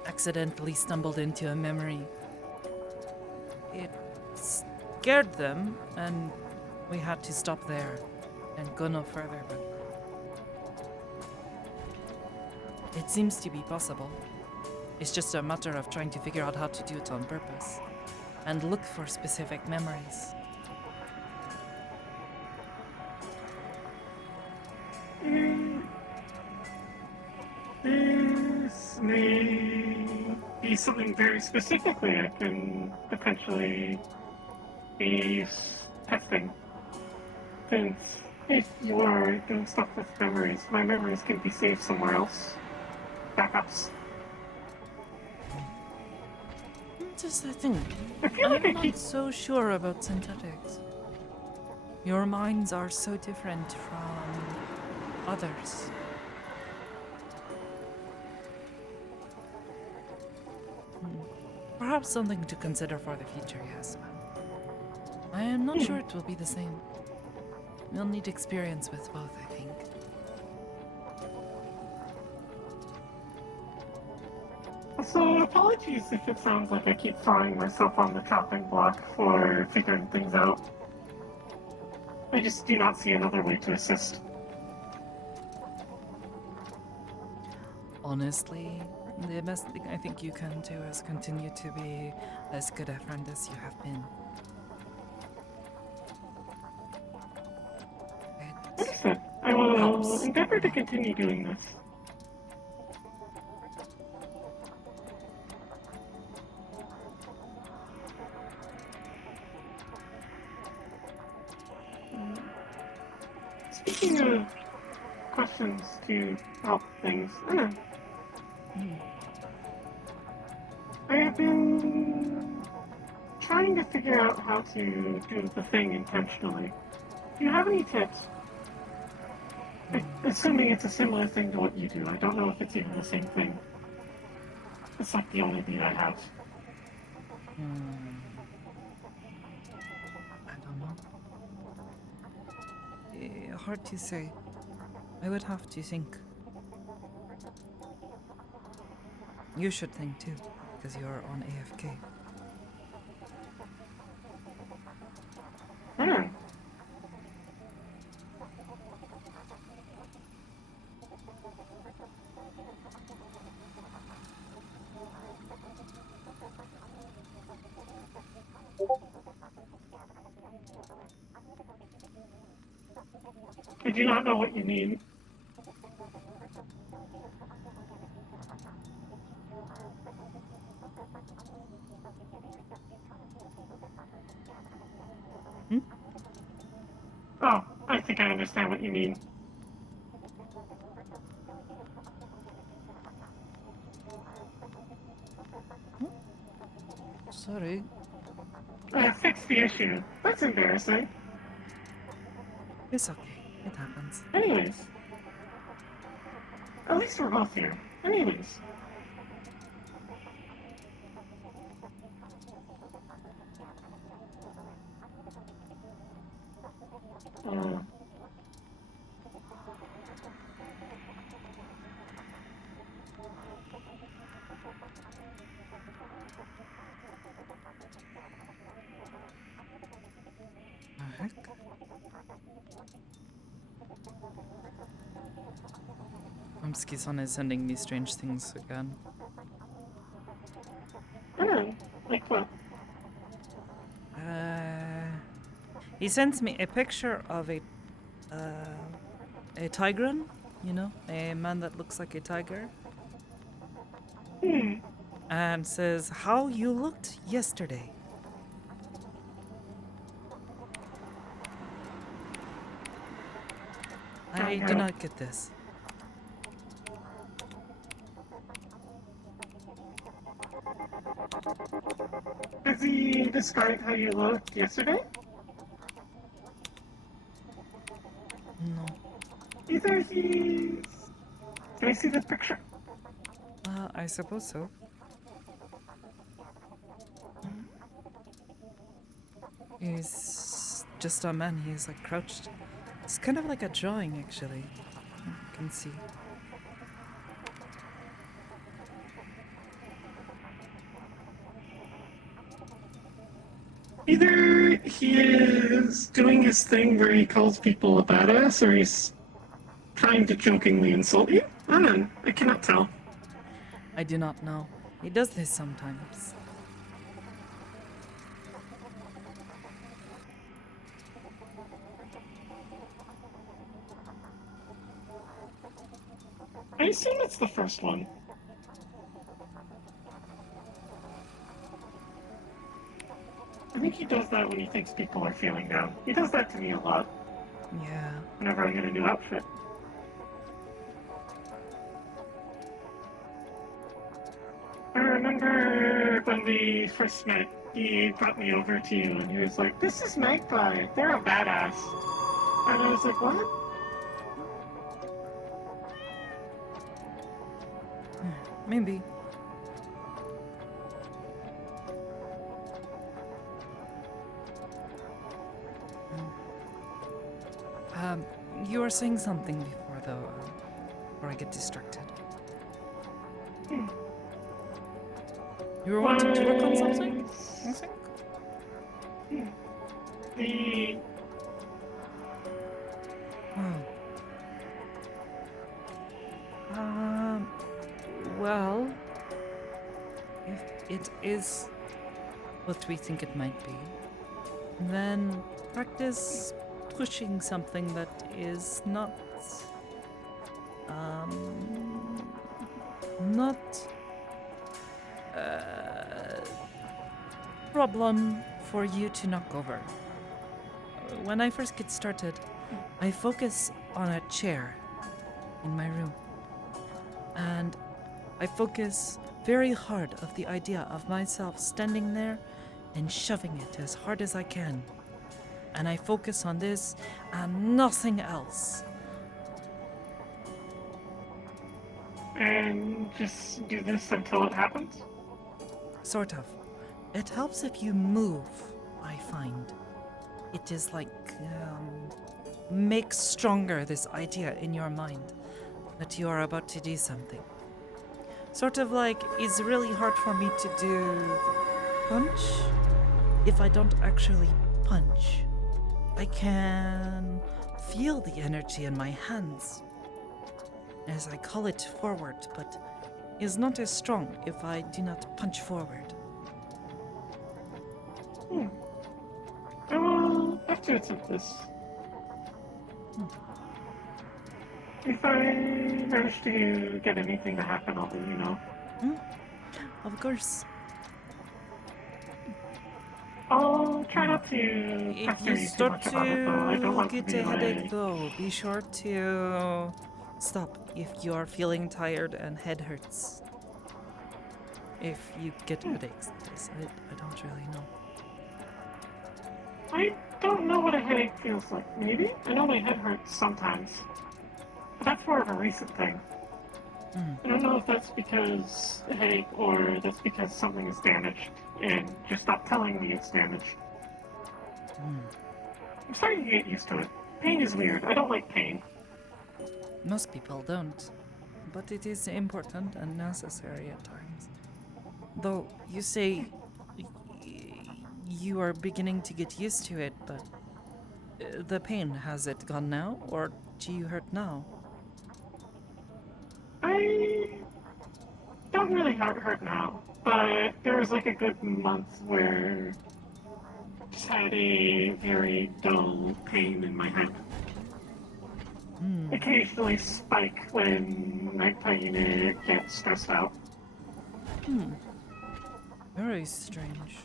Accidentally stumbled into a memory. It scared them, and we had to stop there and go no further, but it seems to be possible. It's just a matter of trying to figure out how to do it on purpose and look for specific memories. This may be something very specifically I can potentially be testing. Since if you are doing stuff with memories, my memories can be saved somewhere else. Backups. Just the thing. I feel like I'm not so sure about synthetics. Your minds are so different from others. Perhaps something to consider for the future, yes. I am not sure it will be the same. We'll need experience with both, I think. So apologies if it sounds like I keep throwing myself on the chopping block for figuring things out. I just do not see another way to assist. Honestly, the best thing I think you can do is continue to be as good a friend as you have been. Understood. I will endeavor to continue doing this. Speaking of questions to help things, I have been trying to figure out how to do the thing intentionally. Do you have any tips? Assuming it's a similar thing to what you do, I don't know if it's even the same thing. It's like the only beat I have. I don't know. Hard to say. I would have to think. You should think too, because you're on AFK. I do not know what you mean. Oh, I think I understand what you mean. Sorry. Fix the issue. That's embarrassing. It's okay. It happens. Anyways. At least we're both here. Anyways. Uh, The heck? Umski-san is sending me strange things again. like what? He sends me a picture of a tigran, you know, a man that looks like a tiger, and says, "How you looked yesterday." I do not get this. Has he described how you looked yesterday? No. Either he's... Can I see the picture? I suppose so. He's just a man. He's like crouched. It's kind of like a drawing, actually. You can see. Either he is doing his thing where he calls people a badass, or he's trying to jokingly insult you. I don't know. I cannot tell. I do not know. He does this sometimes. I assume it's the first one. I think he does that when he thinks people are feeling down. He does that to me a lot. Yeah. Whenever I get a new outfit. I remember when we first met, he brought me over to you and he was like, "This is Magpie. They're a badass." And I was like, "What?" Maybe. You were saying something before, though, before I get distracted. You were wanting to work on something, I think? The... Well, if it is what we think it might be, then practice pushing something that is not problem for you to knock over. When I first get started, I focus on a chair in my room, and I focus very hard of the idea of myself standing there and shoving it as hard as I can. And I focus on this and nothing else. And just do this until it happens? Sort of. It helps if you move, I find. It is like, makes stronger this idea in your mind that you are about to do something. Sort of like, it's really hard for me to do punch if I don't actually punch. I can feel the energy in my hands as I call it forward, but is not as strong if I do not punch forward. I will have to attempt this. If I manage to get anything to happen, I'll let you know. Of course. I'll try not to If pester you you too start much about it, though. I don't to want to get be a headache, like... though, be sure to stop if you are feeling tired and head hurts. If you get headaches, that is. I don't really know. I don't know what a headache feels like. Maybe? I know my head hurts sometimes. But that's more of a recent thing. I don't know if that's because a headache or that's because something is damaged and just stop telling me it's damaged. I'm starting to get used to it. Pain is weird. I don't like pain. Most people don't, but it is important and necessary at times. Though you say you are beginning to get used to it, but the pain, has it gone now, or do you hurt now? I don't really hurt now, but there was like a good month where I just had a very dull pain in my head. Occasionally spike when I get stressed out. Very strange.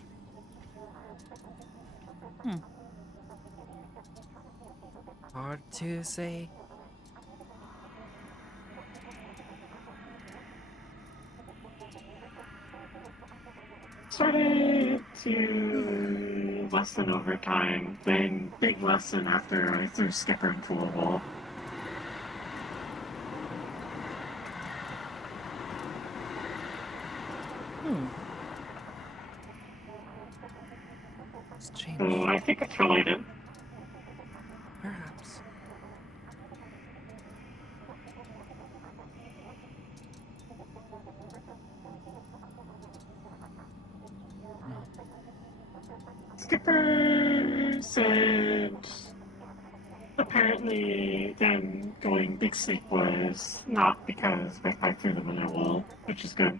Hard to say. Started to lessen over time, then big lesson after I threw Skipper into a wall. Strange. So I think it's related. Perhaps. Skipper said apparently them going big sleep was not because I threw them in a wall, which is good.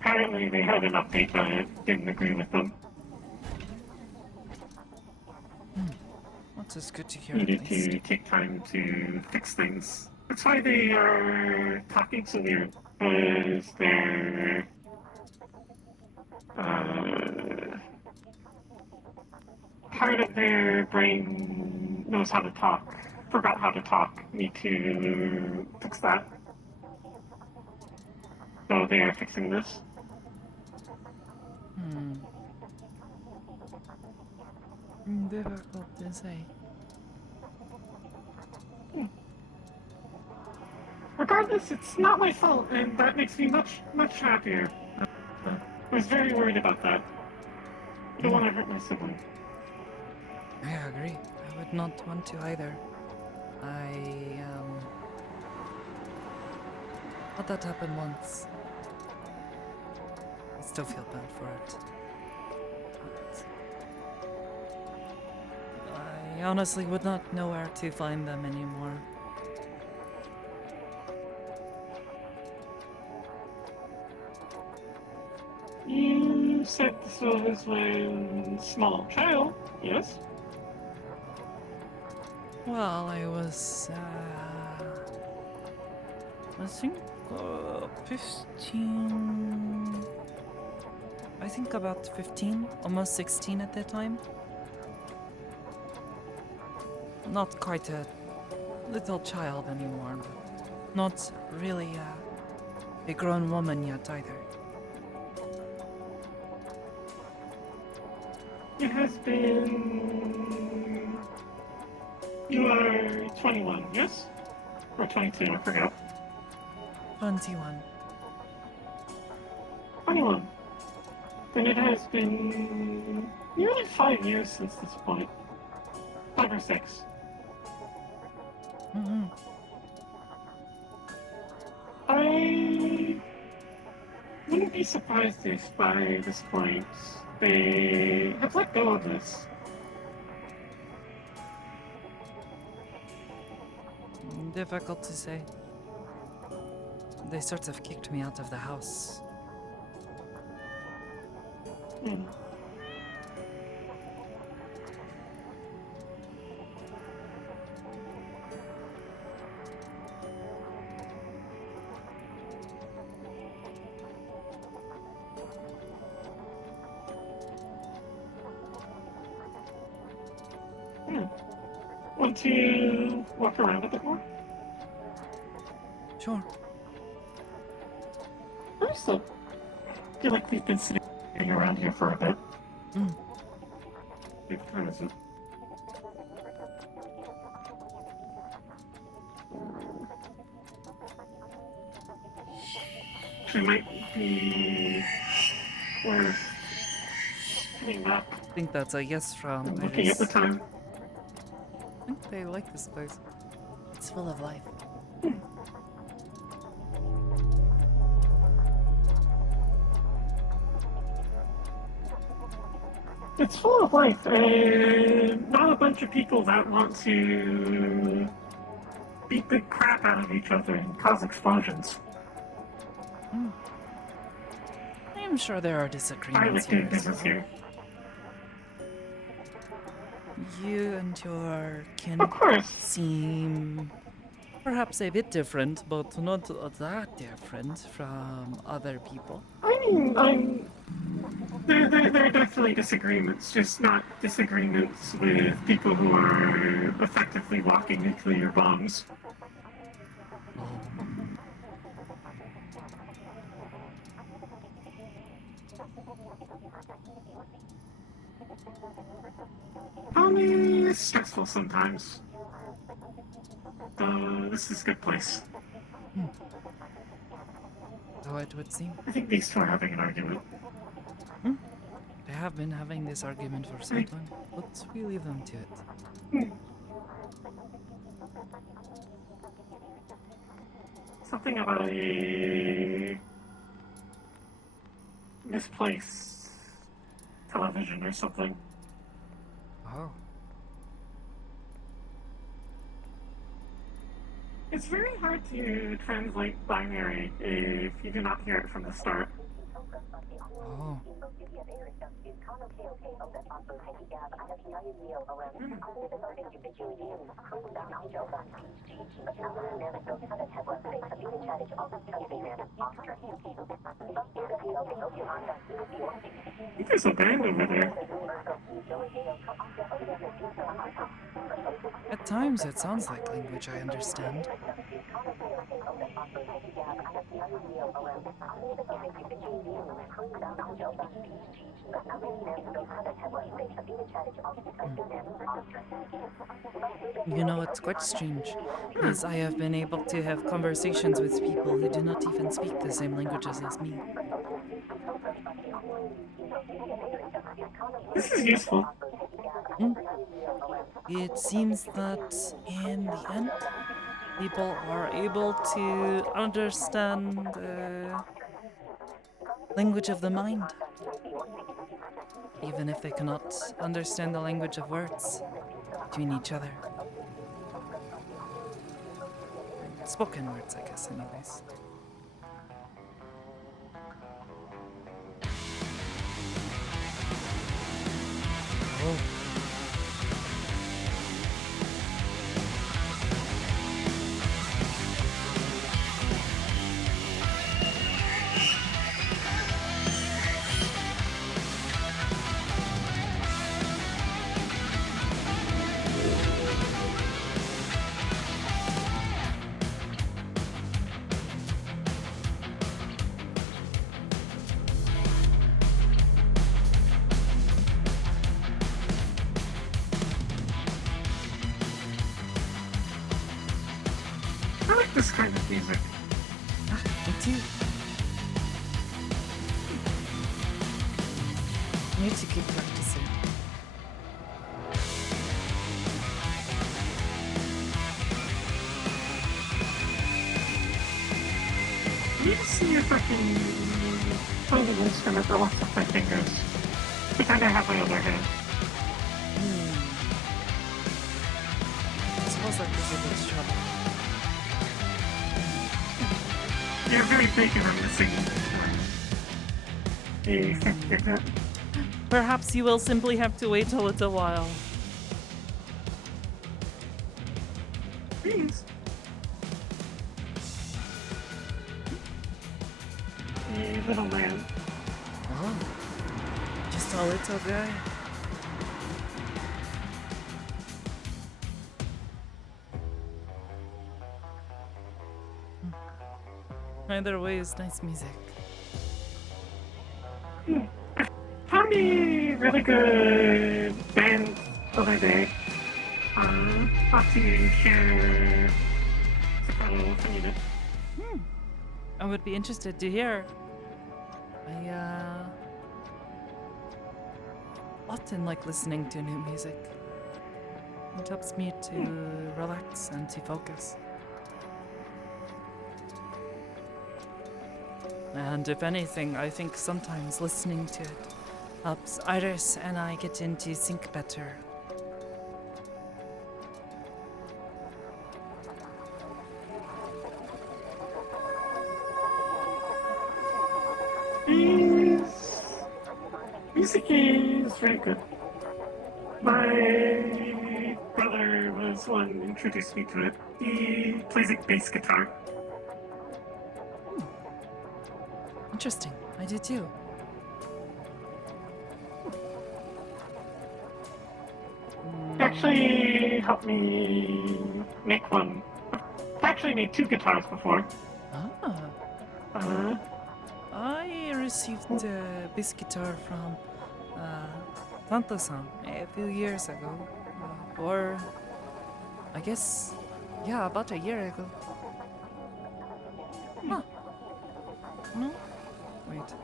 Apparently they had an update but didn't agree with them. That's good to hear. Needed to take time to fix things. That's why they are talking so weird, because they're part of their brain knows how to talk, forgot how to talk, need to fix that. So they are fixing this. Difficult to say. Regardless, it's not my fault, and that makes me much happier. I was very worried about that. I don't want to hurt my sibling. I agree. I would not want to either. Let that happen once. I still feel bad for it. But I honestly would not know where to find them anymore. You said this was when small child, yes? Well, I was, I think, 15... I think about 15, almost 16 at that time. Not quite a little child anymore, but not really a grown woman yet either. It has been... You are 21, yes? Or 22, I forgot. 21. 21. Then it has been nearly 5 years since this point. 5 or 6. I wouldn't be surprised if by this point they have let go of this. Difficult to say. They sort of kicked me out of the house. Want to walk around a bit more? Sure. I still feel like we've been sitting around here for a bit. What time is it? It might be worth getting up I think that's a yes from and looking at the Iris. time. I think they like this place. It's full of life. It's full of life, and not a bunch of people that want to beat the crap out of each other and cause explosions. I am sure there are I disagreements like here doing as business well. here. You and your kin Of course. seem perhaps a bit different, but not that different from other people. I mean, there are definitely disagreements, just not disagreements with people who are effectively walking nuclear bombs. Oh. It's stressful sometimes. This is a good place. So it would seem. I think these two are having an argument. They have been having this argument for some time. Let's we leave them to it. Something about a misplaced television or something. Oh. It's very hard to translate binary if you do not hear it from the start. Oh. I think there's a band over there. At times it sounds like language I understand. You know what's quite strange is I have been able to have conversations with people who do not even speak the same languages as me. This is useful. It seems that in the end, people are able to understand the language of the mind, even if they cannot understand the language of words between each other. Spoken words, I guess, anyways. Oh. I like this kind of music. Me too. I need to keep practicing. I need to see if I can find an instrument that lets off my fingers. Pretend I have my other hand. It smells like there's a bit of trouble. You're very big and I'm missing a fifth finger. Perhaps you will simply have to wait a little while. Please. A little man. Oh, just a little guy. Either way is nice music. Found a really good band the other day. Off to share Sakoto if you need it. I would be interested to hear. I often like listening to new music. It helps me to relax and to focus. And if anything, I think sometimes listening to it helps Iris and I get into sync better. Music is very good. My brother was one who introduced me to it. He plays a bass guitar. Interesting. I do too. He actually helped me make one. I actually made 2 guitars before. I received a bass guitar from Tanta-san a few years ago. Or, I guess, yeah, about a year ago. Huh. No? Wait.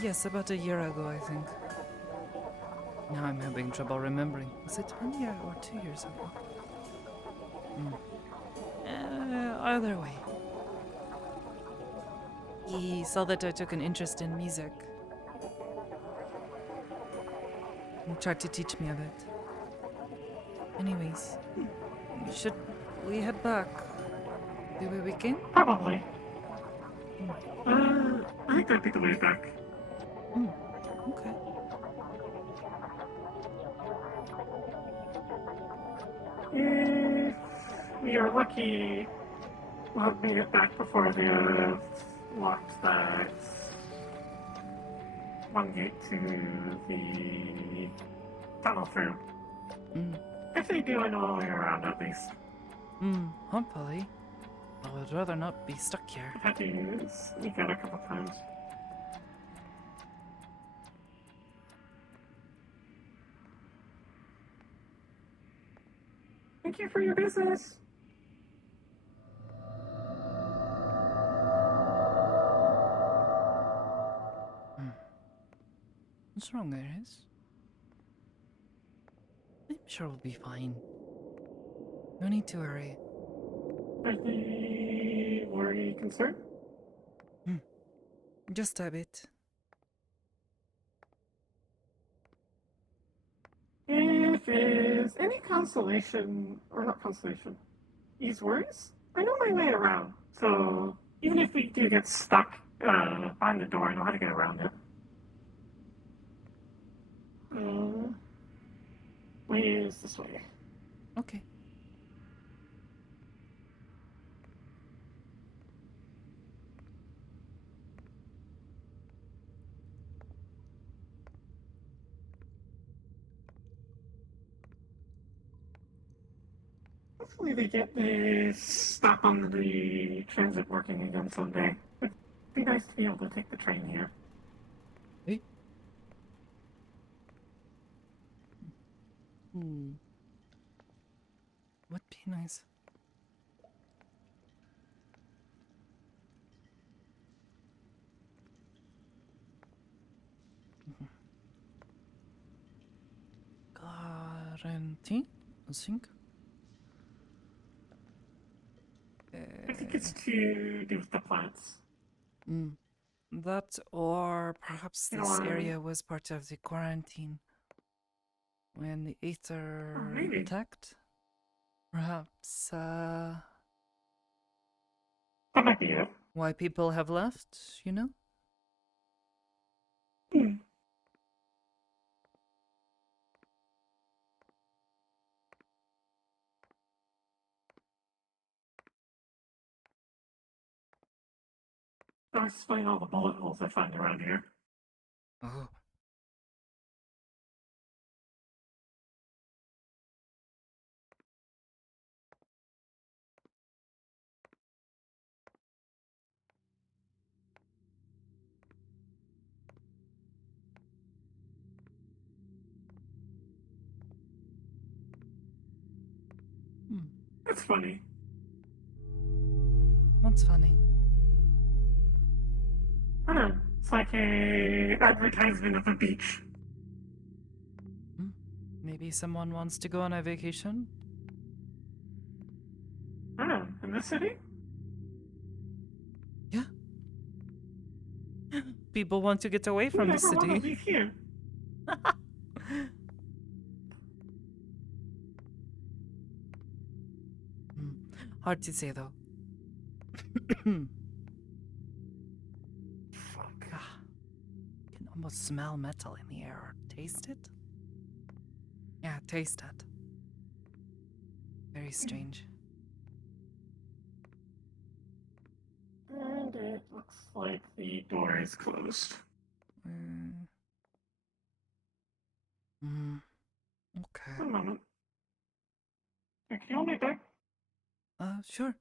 Yes, about a year ago, I think. Now I'm having trouble remembering. Was it 1 year or 2 years ago? Either way. He saw that I took an interest in music. He tried to teach me a bit. Anyways, should we head back? Do we weekend? Probably. I think that'd be the way back. Okay. If we are lucky, we'll have made it back before they have locked that one gate to the tunnel through. If they do, I know a way around at least. Hopefully. I would rather not be stuck here. I've had to sneak out a couple times. Thank you for your business. What's wrong, Iris? I'm sure we'll be fine. No need to worry. Are they worry concern? Just a bit. If is any consolation, or not consolation, these worries, I know my way around. So even if we do get stuck behind the door, I know how to get around it. Way is this way. Okay. Hopefully they get this stop on the transit working again someday. It'd be nice to be able to take the train here. Hey? Would be nice. Quarantine? I think. I think it's to do with the plants. That, or perhaps this Or- area was part of the quarantine when the Aether maybe. attacked. Perhaps, That might be it. why people have left, you know? I'll explain all the bullet holes I find around here. Oh. That's funny. What's funny? I don't know. It's like a advertisement of a beach. Maybe someone wants to go on a vacation? I don't know. In this city? Yeah. People want to get away from the Never want to city. leave here. Hard to say though. Fuck. Can almost smell metal in the air. Taste it? Yeah, taste it. Very strange. And it looks like the door is closed. Okay. One moment. Hey, can you hold me back? Sure.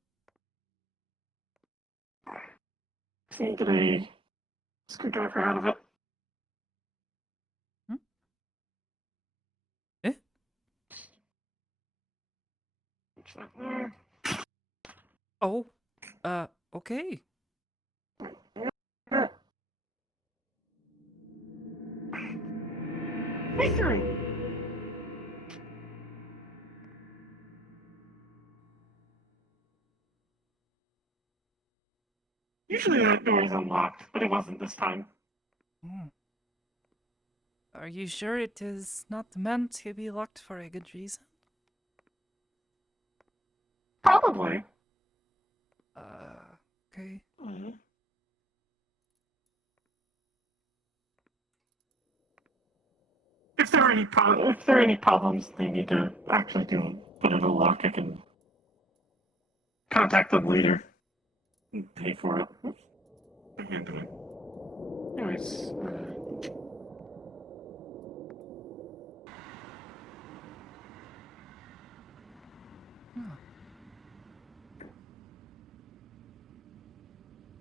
Can you get a screwdriver out of it? Eh? It's not there. Oh, okay. Me through. Usually that door is unlocked, but it wasn't this time. Are you sure it is not meant to be locked for a good reason? Probably. Okay. If there are any problems, they need to actually put in a lock. I can contact them later and pay for it. Oops. What am I doing? Anyways,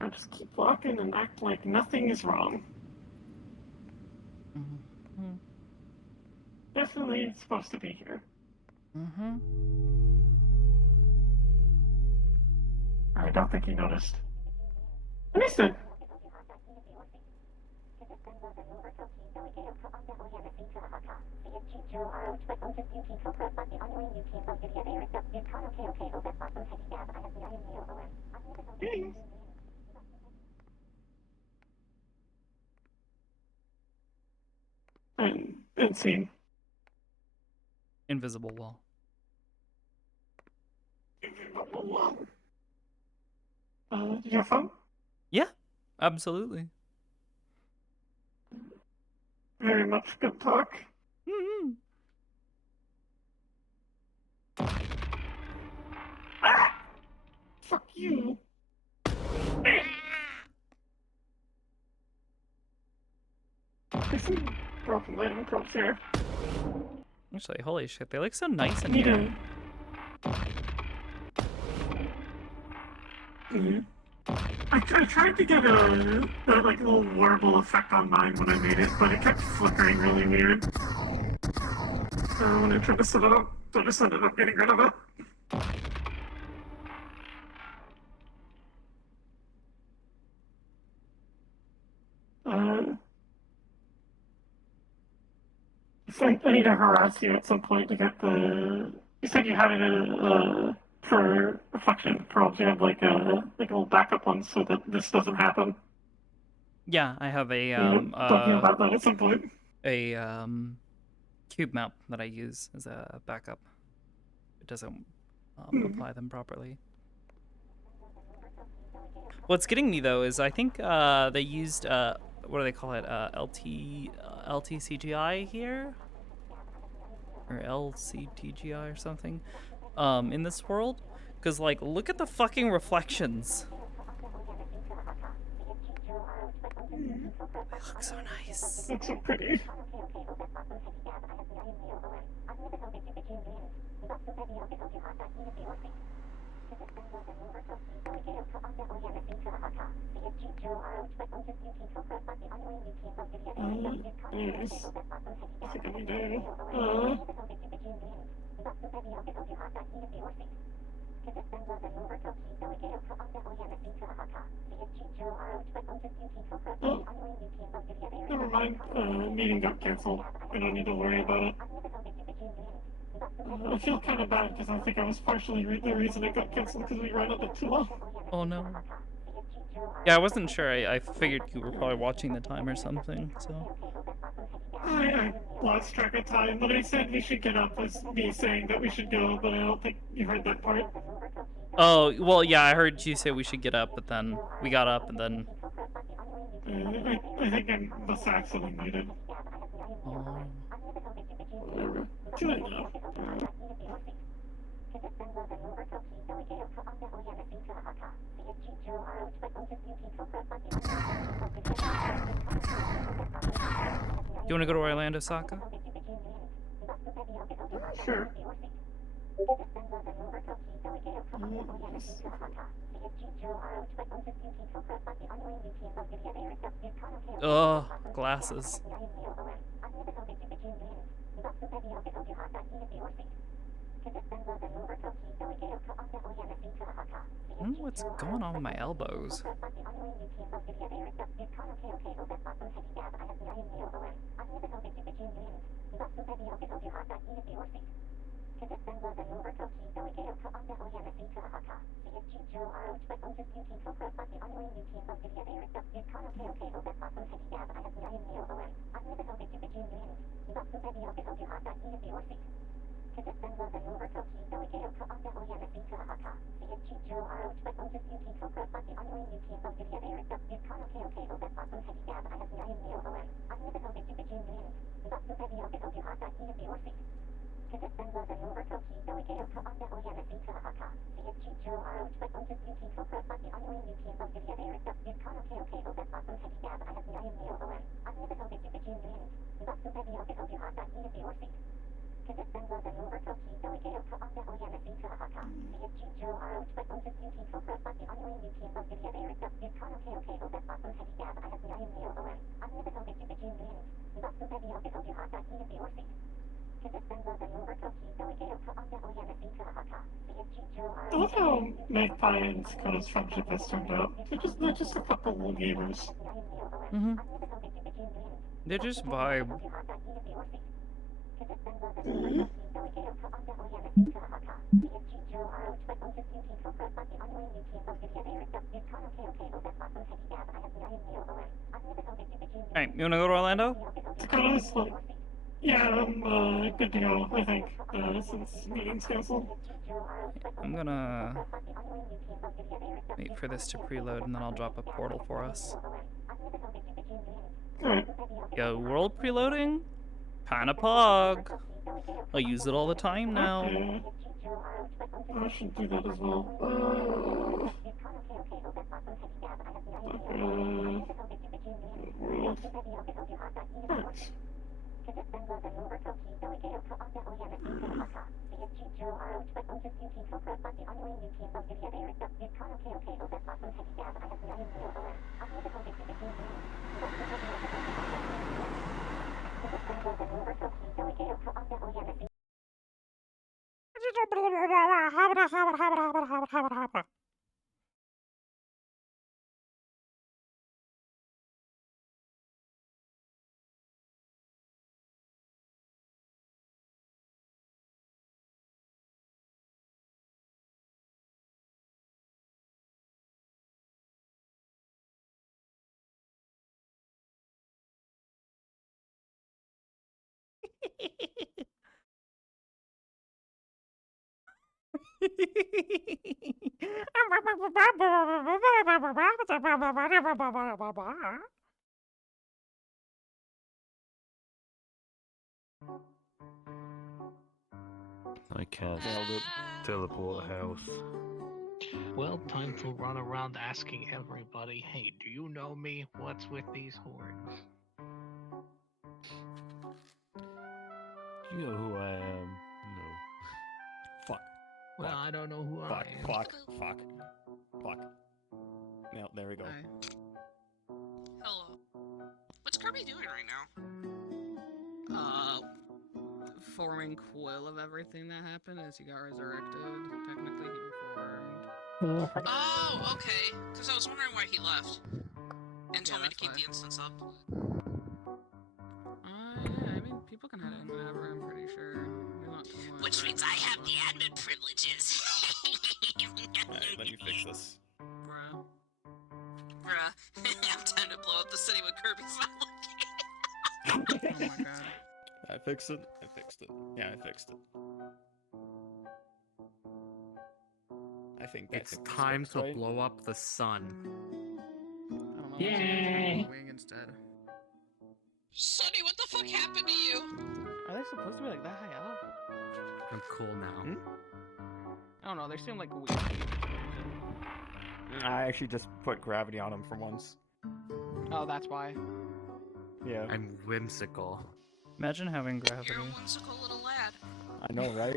I'll just keep walking and act like nothing is wrong. Definitely supposed to be here. I don't think he noticed. Understood. And seen. Invisible wall. Did you have fun? Yeah, absolutely. Very much good talk. Ah! Fuck you. There's some broken landing props here. Actually, holy shit, they look so nice in Need here. I tried to get a like little warble effect on mine when I made it, but it kept flickering really weird. When I tried to set it up, so I just ended up getting rid of it. So I need to harass you at some point to get the. You said you had it for reflection probes. You have like a little backup one so that this doesn't happen. Yeah, I have a talking about that at some point. A cube map that I use as a backup. It doesn't apply them properly. What's getting me though is I think they used what do they call it? LTCGI here, or LCTGI or something, in this world, because like look at the fucking reflections. They look so nice. That's so pretty. Yes. I think I do. Oh, never mind. Meeting got canceled. I don't need to worry about it. I feel kind of bad because I think I was partially the reason it got canceled because we ran a bit too long. Oh no. Yeah, I wasn't sure. I figured you were probably watching the time or something, so. I lost track of time. When I said we should get up was me saying that we should go, but I don't think you heard that part. Oh, well, yeah, I heard you say we should get up, but then we got up and then... I think I must have accidentally muted. Oh. Too late now. You want to go to Orlando, Saka? Sure. Ugh, glasses. I don't know what's going on with my elbows. I love how Magpie and Sakoto's friendship has turned out. They're just a couple of gamers. Mm-hmm. They just vibe. Alright, you wanna go to Orlando? Sakoto's like, yeah, I'm good to go, I think, since meeting's canceled. I'm gonna wait for this to preload and then I'll drop a portal for us. Alright. Yo, world preloading? Kinda pog. I use it all the time now. Okay. I should do that as well. World. Right. I can't teleport a house. Well, time to run around asking everybody, hey, do you know me? What's with these horns? Do you know who I am? No. Fuck. Well, Fuck. I don't know who Fuck. I am. Fuck. Now, there we go. Hi. Hello. What's Kirby doing right now? Forming quill of everything that happened as he got resurrected. Technically, he before Oh, okay. Because I was wondering why he left. And told me to that's keep why. the instance up. Yeah, I mean, people can head in whenever, I'm pretty sure. There's not too much. Which means I have the admin privileges. Alright, let me fix this. Bruh. Bruh, I'm time to blow up the city when Kirby's not looking. Oh my god. I fixed it. I fixed it. Yeah, I fixed it. I think It's this time works, to right? blow up the sun. I don't know. Yay. Wing instead. Sonny, what the fuck happened to you? Are they supposed to be like that high up? I'm cool now. I don't know, they seem like weak. I actually just put gravity on him for once. Oh, that's why. Yeah, I'm whimsical. Imagine having gravity. You're a whimsical little lad. I know, right?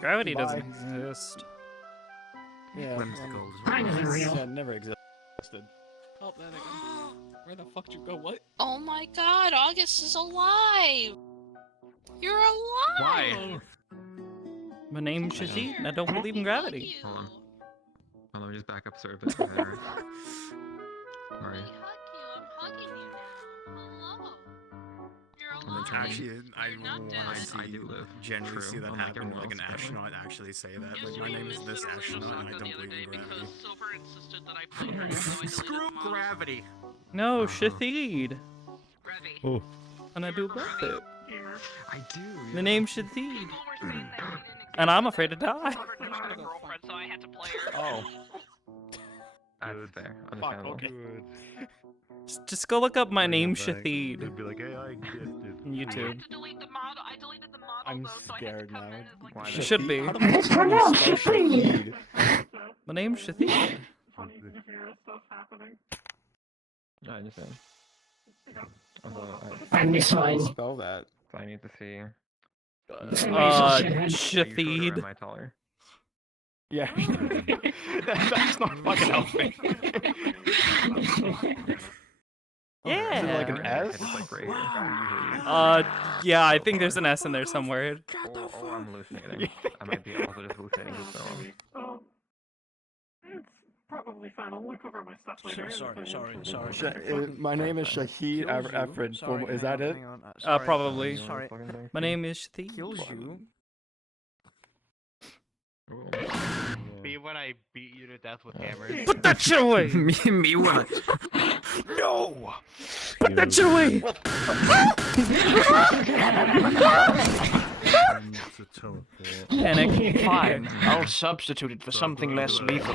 Gravity Bye. doesn't exist. Yeah. Whimsical. Mine isn't real. Yeah, it never existed. Oh, there they go. Where the fuck did you go? What? Oh my god, August is alive! You're alive! Why? My name's Shahid, and I don't believe in gravity. Hold on. Let me just back up sir a bit. Alright. Let me hug you. I'm hugging you now. Hello. You're alive. Actually, You're not dead. I do live. Generally True, see that unlike happen, everyone like an else, astronaut actually say that. Used Like, to my be name is Miss this Literally astronaut, and I Osaka don't the other believe day in gravity. because Silver insisted that I play her, so I deleted Screw the model. gravity. No, Shahid. Gravity. Oh. And I do love it. I do. The name's Shahid. People were saying that she didn't And I'm afraid to die. Robert never had a girlfriend, so I had to play her. Oh. That's fair. Fuck, Understandable. okay. Just go look up my name, It'd Shahid, be like, hey, I gifted. on I YouTube. had to delete the model. I deleted the model I'm though, so I had to scared come now. in as like Why a- You should be. How the fuck do you spell Shahid? My name's Shahid. Funny to hear stuff happening. I understand. Although I'm this How do you fine. spell that? I need to see. Are you shorter or Shahid. am I taller? Yeah. That's not fucking helping. Yeah. Is it like an Alright, S? it's like right here. Yeah, I think there's an S in there somewhere. Or I'm hallucinating. I might be also just hallucinating this film. It's probably fine. I'll look over my stuff later. My name is Shahid Afrin. Is that it? Probably. Sorry. My name is Shahid. Kills you. Me when I beat you to death with hammers. Put that shit away! me what? No! Put that shit away! Panic. Fine, I'll substitute it for something less lethal.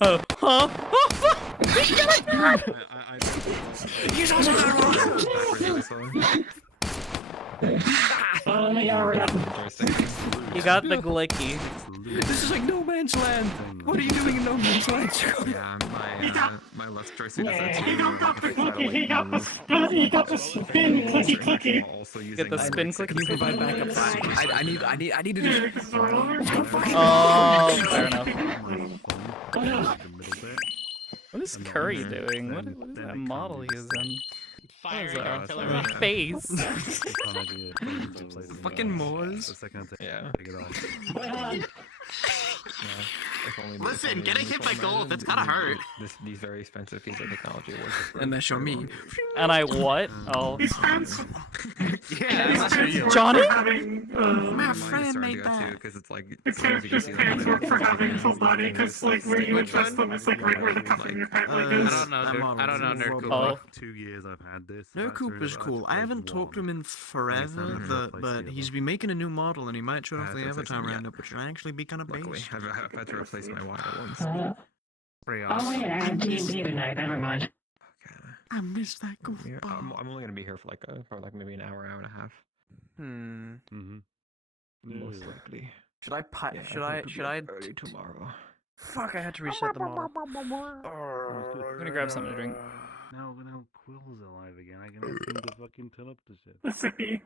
Oh, huh? He's also not He got the glicky. This is like no man's land. What are you doing in no man's land? Yeah, my left joystick is at He 2. got the clicky, he got the spin, he got the spin clicky. Also Get the spin clicky. Can you provide backup? I need to do. Oh, fair enough. What is Curry doing? What is that model he is in? Fire That killer. was a face. Fucking Moors. Yeah. Listen, getting hit by gold, that's kinda hurt. These very expensive pieces of technology work. And then show me. And I what? Oh. These pants, Yeah, these that's for pants you. work Johnny? for having, My friend made that. Because it's like the character's pants work for having full body, because like where you adjust them is like right where the cuff of your pant leg is. I don't know, Nerd Coop. Oh. 2 years I've had this. Nerd Coop is cool. I haven't talked to him in forever, but he's been making a new model and he might show off the Avatar roundup, which would actually be kind of luckily, based. I've had to replace my wire once. Pretty Oh awesome. yeah, I have D&D tonight, never mind. Okay. I miss that Yeah, goofball. I'm only gonna be here for like maybe an hour and a half. Most likely. Should I Yeah, hope to be up early tomorrow? Fuck, I had to reset the model. I'm gonna grab something to drink. Now Quill's alive again. I can ask him to fucking turn up the shit. The sippy.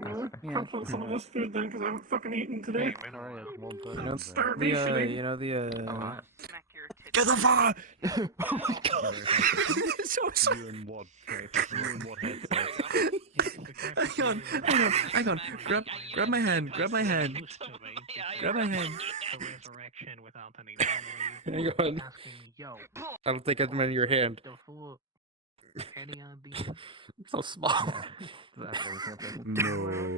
Yeah. I'll put some of this food then, because I haven't fucking eaten today. Sorry, that's one You know, person. starvation. You know the Oh, alright. Smack your Get the fuck! Oh my god! You and what? You and what headset? Hang on. Grab my hand. Grab my hand. Grab my hand. The resurrection without any Hang on. asking, yo, I don't think I'm in your hand. the fuck? Any idea? So small. No.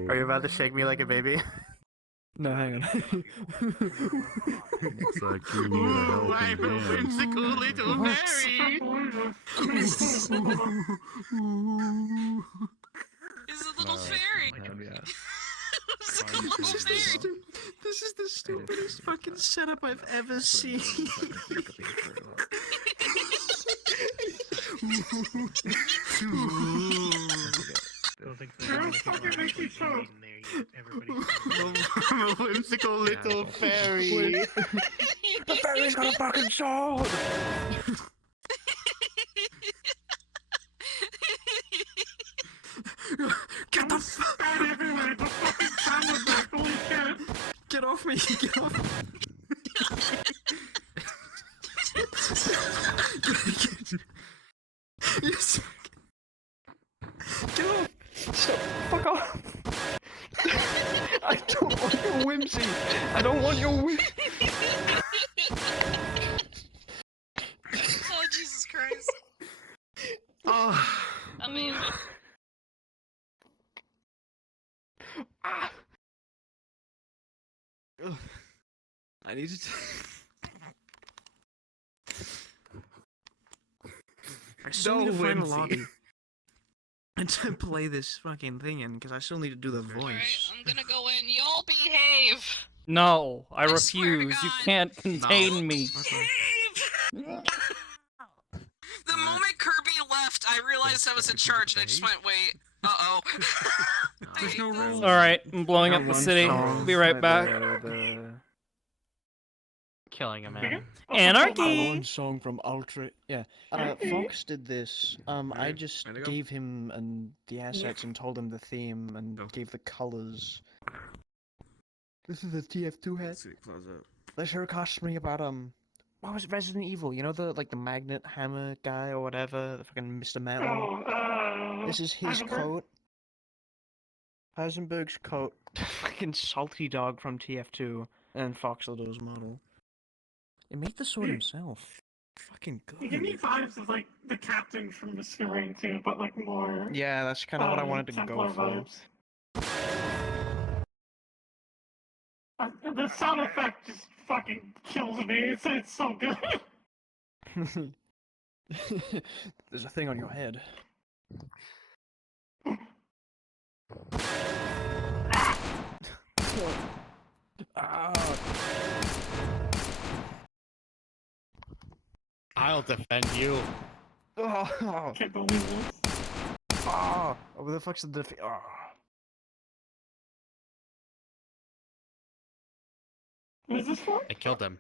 Are you about to shake me like a baby? No, hang on. Looks like you need a helping hand. Whimsical little Mary. He's a little fairy. Yeah. He's a little fairy. This is the stupidest fucking setup I've ever seen. I'm a whimsical little fairy. The fairy's got a fucking sword! Get the fuck everywhere. The fucking camera back. Holy shit. Get off me! Get off me! Yes. Get off! Stop! Fuck off! I don't want your whimsy! I don't want your whimsy! Oh, Jesus Christ. Oh. Amazing. I need to. I still need to find a lobby and to play this fucking thing in because I still need to do the voice. Alright, I'm gonna go in. Y'all behave. No, I I swear to refuse. You God. can't contain me. The moment Kirby left, I realized I was in charge, and I just went, wait, uh-oh. There's no rules. Alright, I'm blowing up the city. Be right back. Killing a man. Anarchy! One song from Ultra. Yeah. Fox did this. I just gave him the assets and told him the theme and gave the colors. This is the TF2 head. That sure cost me about what was it, Resident Evil? You know the magnet hammer guy or whatever, the fucking Mr. Metal. This is his coat. Heisenberg's coat. Fucking salty dog from TF2 and Fox Lido's model. He made the sword himself. Fucking good. You give me vibes of like the captain from Mr. Rain too, but like more. Yeah, that's kind of what I wanted to go Templar for. vibes. The sound effect just fucking kills me. It's so good. There's a thing on your head. I'll defend you. Oh, Can't believe this. oh, what the fuck's the oh. What is this for? I killed him.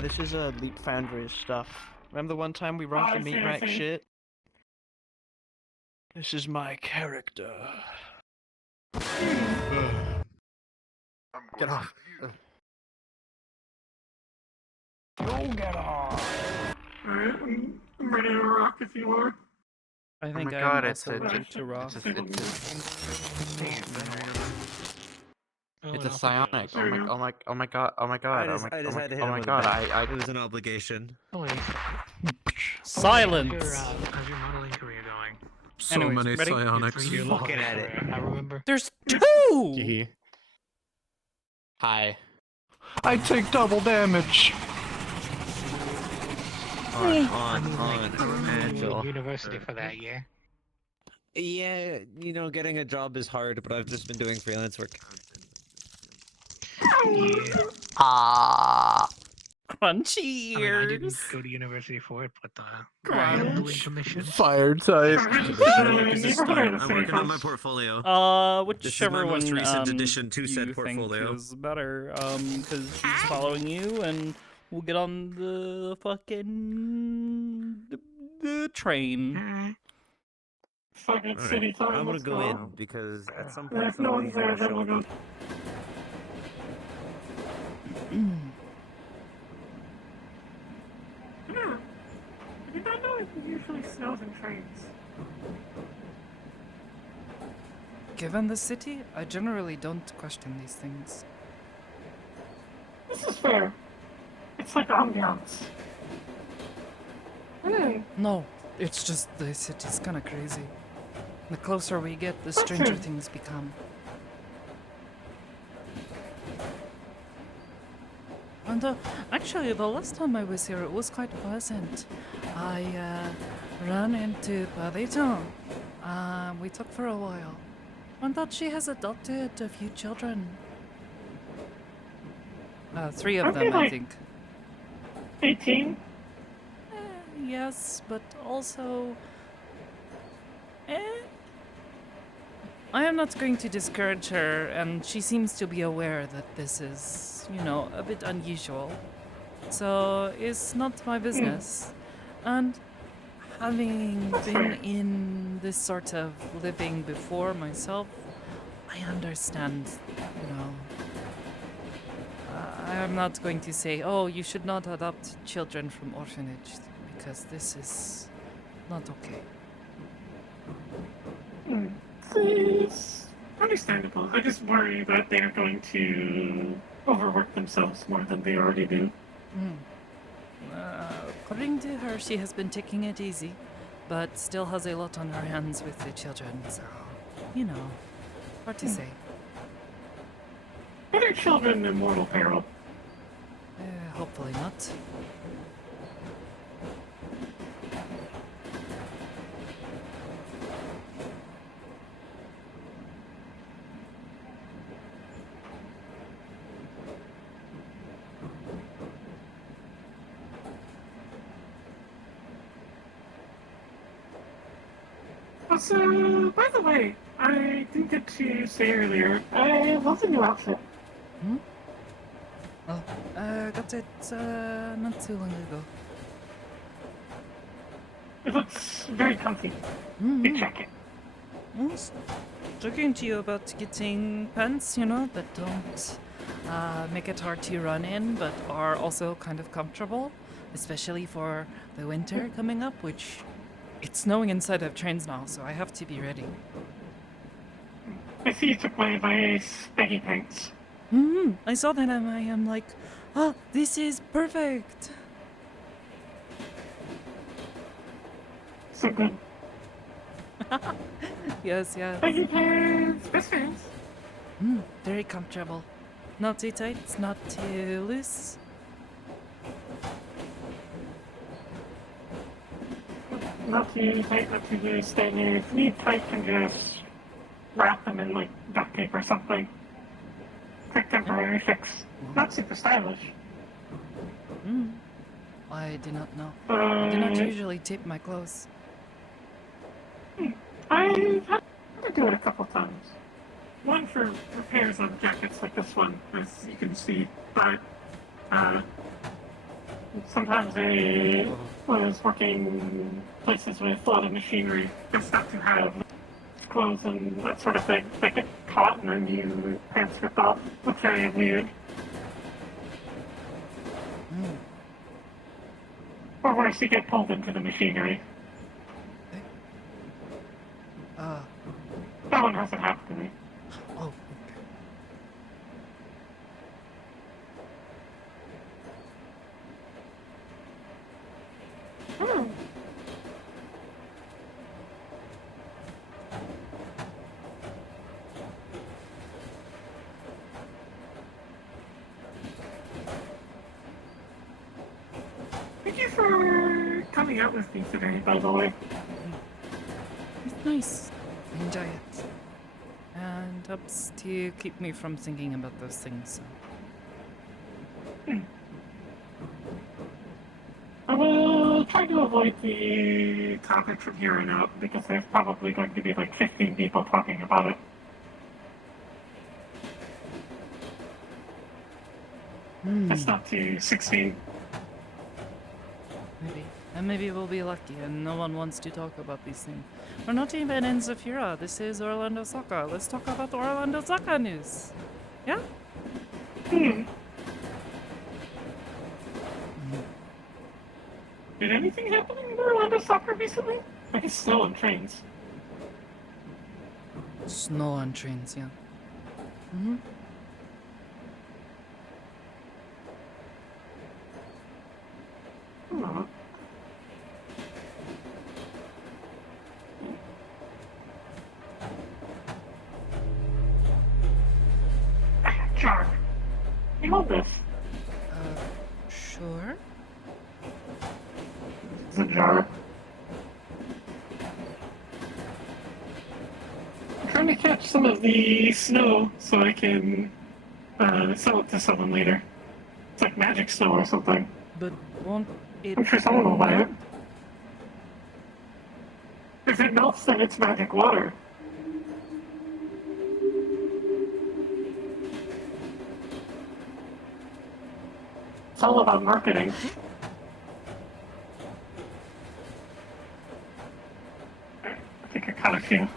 This is Leap Foundry stuff. Remember the one time we rocked the meat rack shit? This is my character. Get off. Go get off. Alright, I'm ready to rock if you are. I think my I'm God, also it's a- ready to rock. It's a psionic. There we go. Oh my god. Oh my god. I just had to hit oh him my with a god. bat. It was an obligation. Silence! How's your modeling career going? So Anyways, many ready? psionics. You're looking at it. I remember. There's two! Hi. I take double damage. On, Angel. University for that year. Yeah, you know, getting a job is hard, but I've just been doing freelance work. Crunchy I ears! didn't go to university for it, but I'm doing commission. Fire type. I'm working on my portfolio. Whichever most one recent addition to you said think portfolio. is better, because she's following you, and we'll get on the fucking the train. Fucking city time. I'm gonna let's go in because at some point If no one's there, then we'll go. trains. Given the city, I generally don't question these things. This is fair. It's like ambiance. No, it's just the city's kinda crazy. The closer we get, the stranger things become. And actually, the last time I was here, it was quite pleasant. I ran into Parito. We talked for a while. And that she has adopted a few children. 3 of them, I think. 18? Yes, but also... I am not going to discourage her, and she seems to be aware that this is, you know, a bit unusual. So, it's not my business. And having been in this sort of living before myself, I understand, you know. I am not going to say, oh, you should not adopt children from orphanage, because this is not okay. It's understandable. I just worry that they're going to overwork themselves more than they already do. According to her, she has been taking it easy, but still has a lot on her hands with the children, so, you know, hard to say. Are their children in mortal peril? Hopefully not. So, by the way, I didn't get to say earlier, I love the new outfit. Oh, got it, not too long ago. It looks very comfy. Big jacket. I was talking to you about getting pants, you know, that don't make it hard to run in, but are also kind of comfortable, especially for the winter coming up, which it's snowing inside of trains now, so I have to be ready. I see you took my advice, baggy pants. I saw that and I am like, oh, this is perfect. So good. Yes. Baggy pants, best fans. Very comfortable. Not too tight, not too loose. Not too tight, not too loose. Then if you need tight, can just wrap them in like duct tape or something. Quick temporary fix. Not super stylish. I do not know. I do not usually tape my clothes. I've had to do it a couple times. One for repairs on jackets like this one, as you can see, but sometimes I was working places with a lot of machinery, just not to have clothes and that sort of thing. They get caught and then your pants rip off. Looks very weird. Or worse, you get pulled into the machinery. That one hasn't happened to me. Oh, okay. Thank you for coming out with me today, by the way. it's nice. I enjoy it. And helps to keep me from thinking about those things, so. I will try to avoid the topic from here on out, because there's probably going to be like 15 people talking about it. It's not to 16. Maybe. And maybe we'll be lucky and no one wants to talk about these things. We're not even in Zafira. This is Orlando Soccer. Let's talk about the Orlando Soccer news. Yeah? Did anything happen in Orlando Soccer recently? I guess snow on trains. Snow on trains, yeah. Mm-hmm. Oh. Jar. You hold this. Sure. It's a jar. I'm trying to catch some of the snow so I can sell it to someone later. It's like magic snow or something. But won't it... I'm sure someone will buy it. If it melts, then it's magic water. It's all about marketing. I think I caught a few.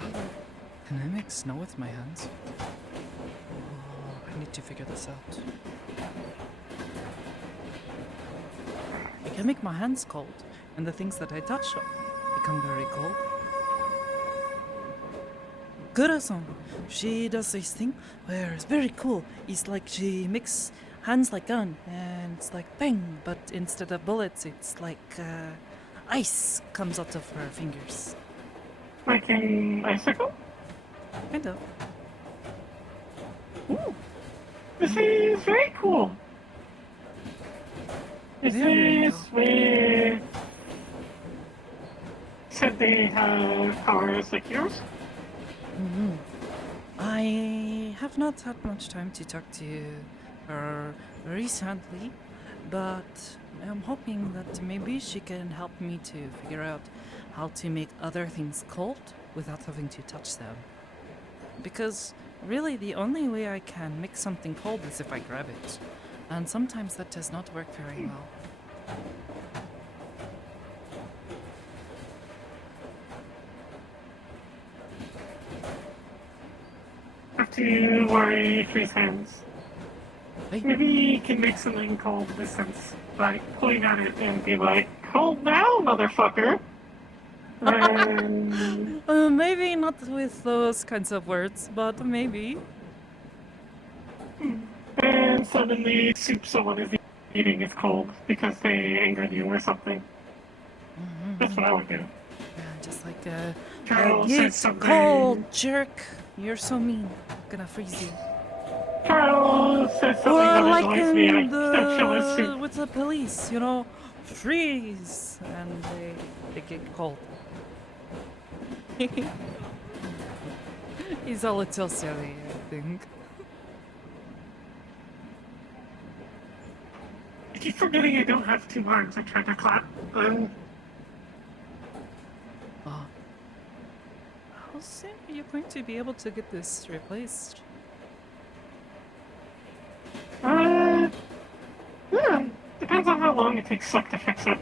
Can I make snow with my hands? Oh, I need to figure this out. I can make my hands cold, and the things that I touch become very cold. Kura-san, she does this thing where it's very cool. It's like she makes hands like gun, and it's like bang, but instead of bullets, it's like ice comes out of her fingers. Like an icicle? Kind of. Ooh. This is very cool. This is where said they have powers like yours? Mm-hmm. I have not had much time to talk to her recently, but I'm hoping that maybe she can help me to figure out how to make other things cold without having to touch them. Because really the only way I can make something cold is if I grab it, and sometimes that does not work very well. Have to worry for his hands. Hey. Maybe he can make something cold in this sense, like pulling at it and be like, "Cold now, motherfucker!" And Maybe not with those kinds of words, but maybe. and suddenly soup someone is eating is cold because they angered you or something. Mm-hmm. That's what I would do. Yeah, just like Carol you said something. cold jerk. You're so mean. Gonna freeze you. Carol says something Or that like annoys me. I in don't chill his soup. with the police, you know, freeze, and they get cold. He's a little silly, I think. I keep forgetting I don't have two arms. I tried to clap. How soon are you going to be able to get this replaced? Yeah, depends on how long it takes Suck to fix it.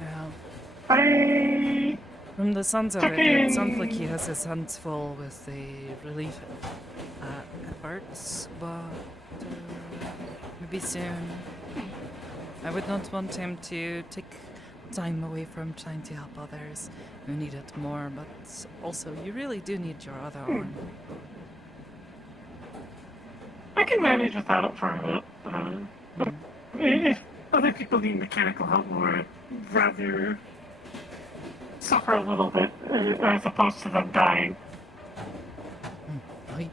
Yeah. From the sounds of it, it sounds like he has his hands full with the relief efforts, but maybe soon. I would not want him to take time away from trying to help others who need it more, but also you really do need your other arm. I can manage without it for a bit. If other people need mechanical help more, I'd rather suffer a little bit as opposed to them dying. Right.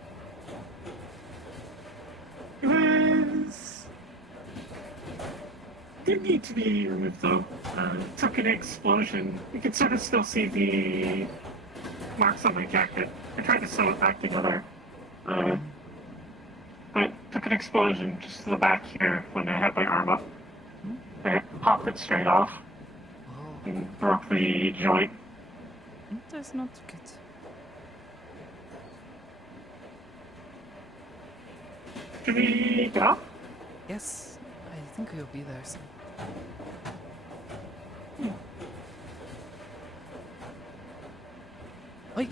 Did need to be removed though. Took an explosion. You can sort of still see the marks on my jacket. I tried to sew it back together. But took an explosion just to the back here when I had my arm up. I popped it straight off and broke the joint. That's not good. Should we get off? Yes, I think we'll be there soon. Oi!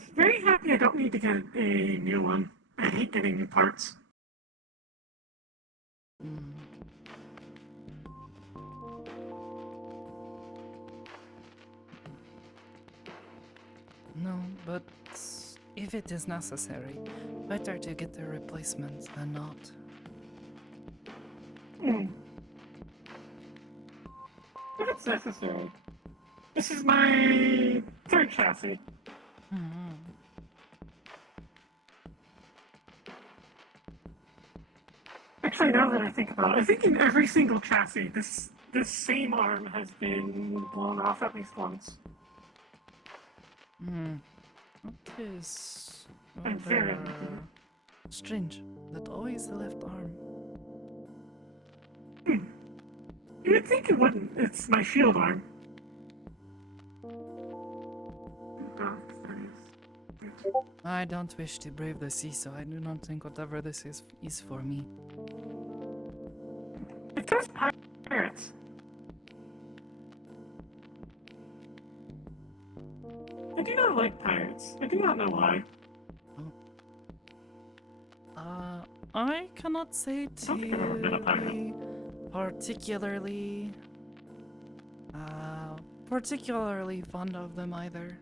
very happy I don't need to get a new one. I hate getting new parts. No, but if it is necessary, better to get the replacement than not. If it's necessary. This is my third chassis. Actually, now that I think about it, I think in every single chassis, this same arm has been blown off at least once. It is And very strange that always the left arm. You would think it wouldn't. It's my shield arm. I don't wish to brave the sea, so I do not think whatever this is for me. It says pirates. I do not like pirates. I do not know why. I cannot say to be particularly fond of them either.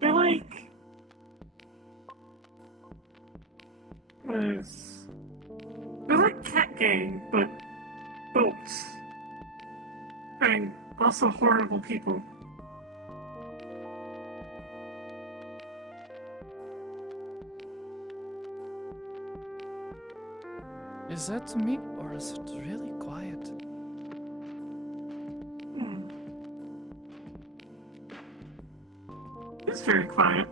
They're like they're like Cat Gang, but boats. And also horrible people. Is that me, or is it really quiet? It's very quiet.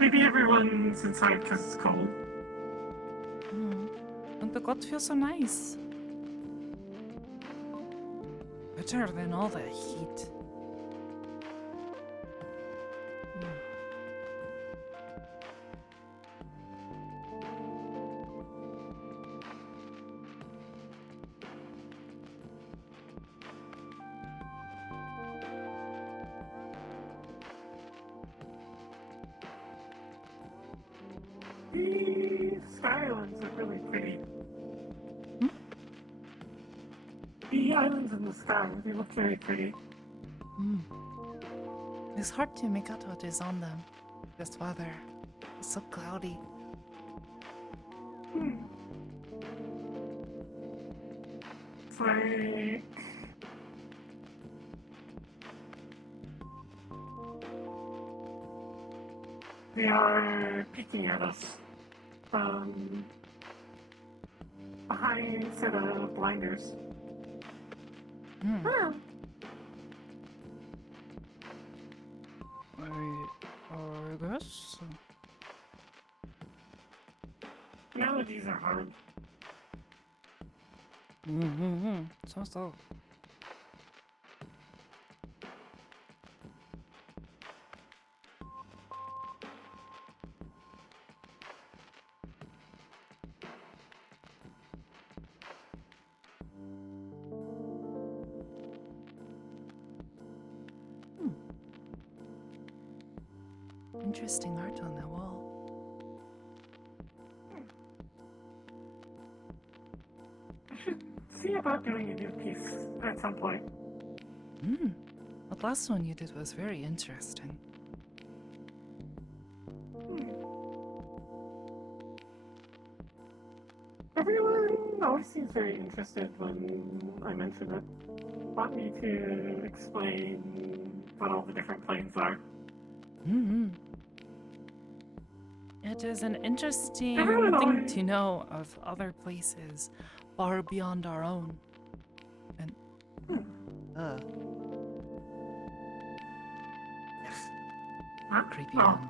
Maybe everyone's inside because it's cold. And the gut feels so nice. Better than all the heat. The Sky Islands are really pretty. The islands in the sky, they look very pretty. It's hard to make out what is on them. This weather is so cloudy. It's like they are peeking at us from behind a set of blinders. I guess. Melodies are hard. So. Interesting art on the wall. I should see about doing a new piece at some point. The last one you did was very interesting. Everyone always seems very interested when I mention it. Want me to explain what all the different planes are. It is an interesting Everyone thing always- to know of other places far beyond our own. And creepy one.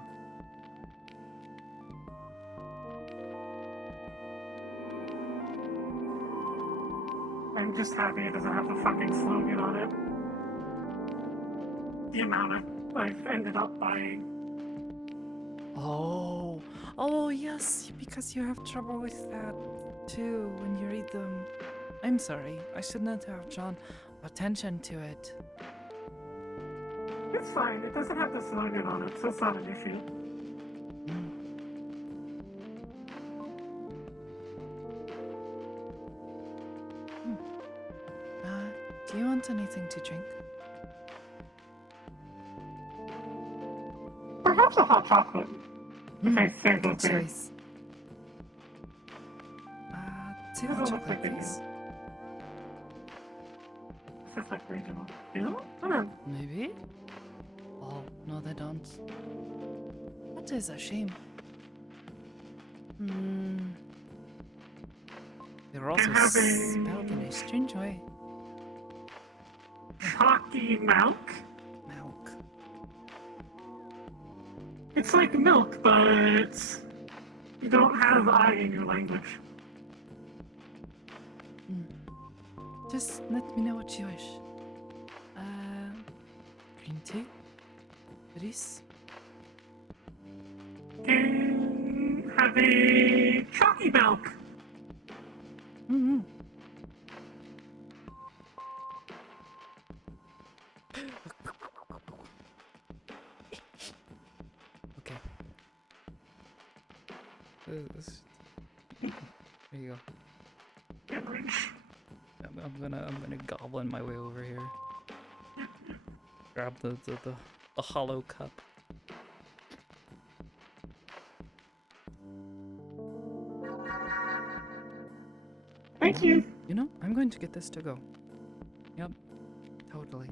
I'm just happy it doesn't have the fucking slogan on it. The amount of I've ended up buying. Oh yes, because you have trouble with that too when you read them. I'm sorry. I should not have drawn attention to it. It's fine. It doesn't have the slogan on it, so it's not an issue. Do you want anything to drink? Perhaps a hot chocolate. If I serve Good those there. choice. Two Doesn't hot look like chocolate, it please. is. It's just like regional. You know? I don't know. Maybe? Oh, no, they don't. That is a shame. They're also have a- spelled in a strange way. Chalky milk? Milk. It's like milk, but you don't have I in your language. Just let me know what you wish. Green tea? Rice? Can have a chalky milk. Mm-hmm. Okay. There you go. I'm gonna goblin my way over here. Grab the hollow cup. Thank you. You know, I'm going to get this to go. Yep, totally.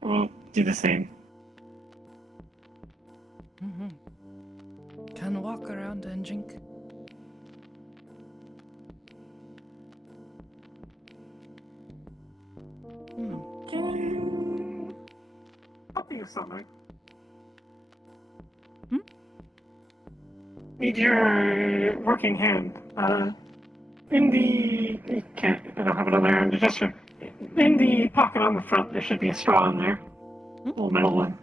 We'll do the same. Can walk around and drink. I'll think of something. Need your working hand. In the... I don't have it on there on the gesture. In the pocket on the front, there should be a straw in there. Little metal one.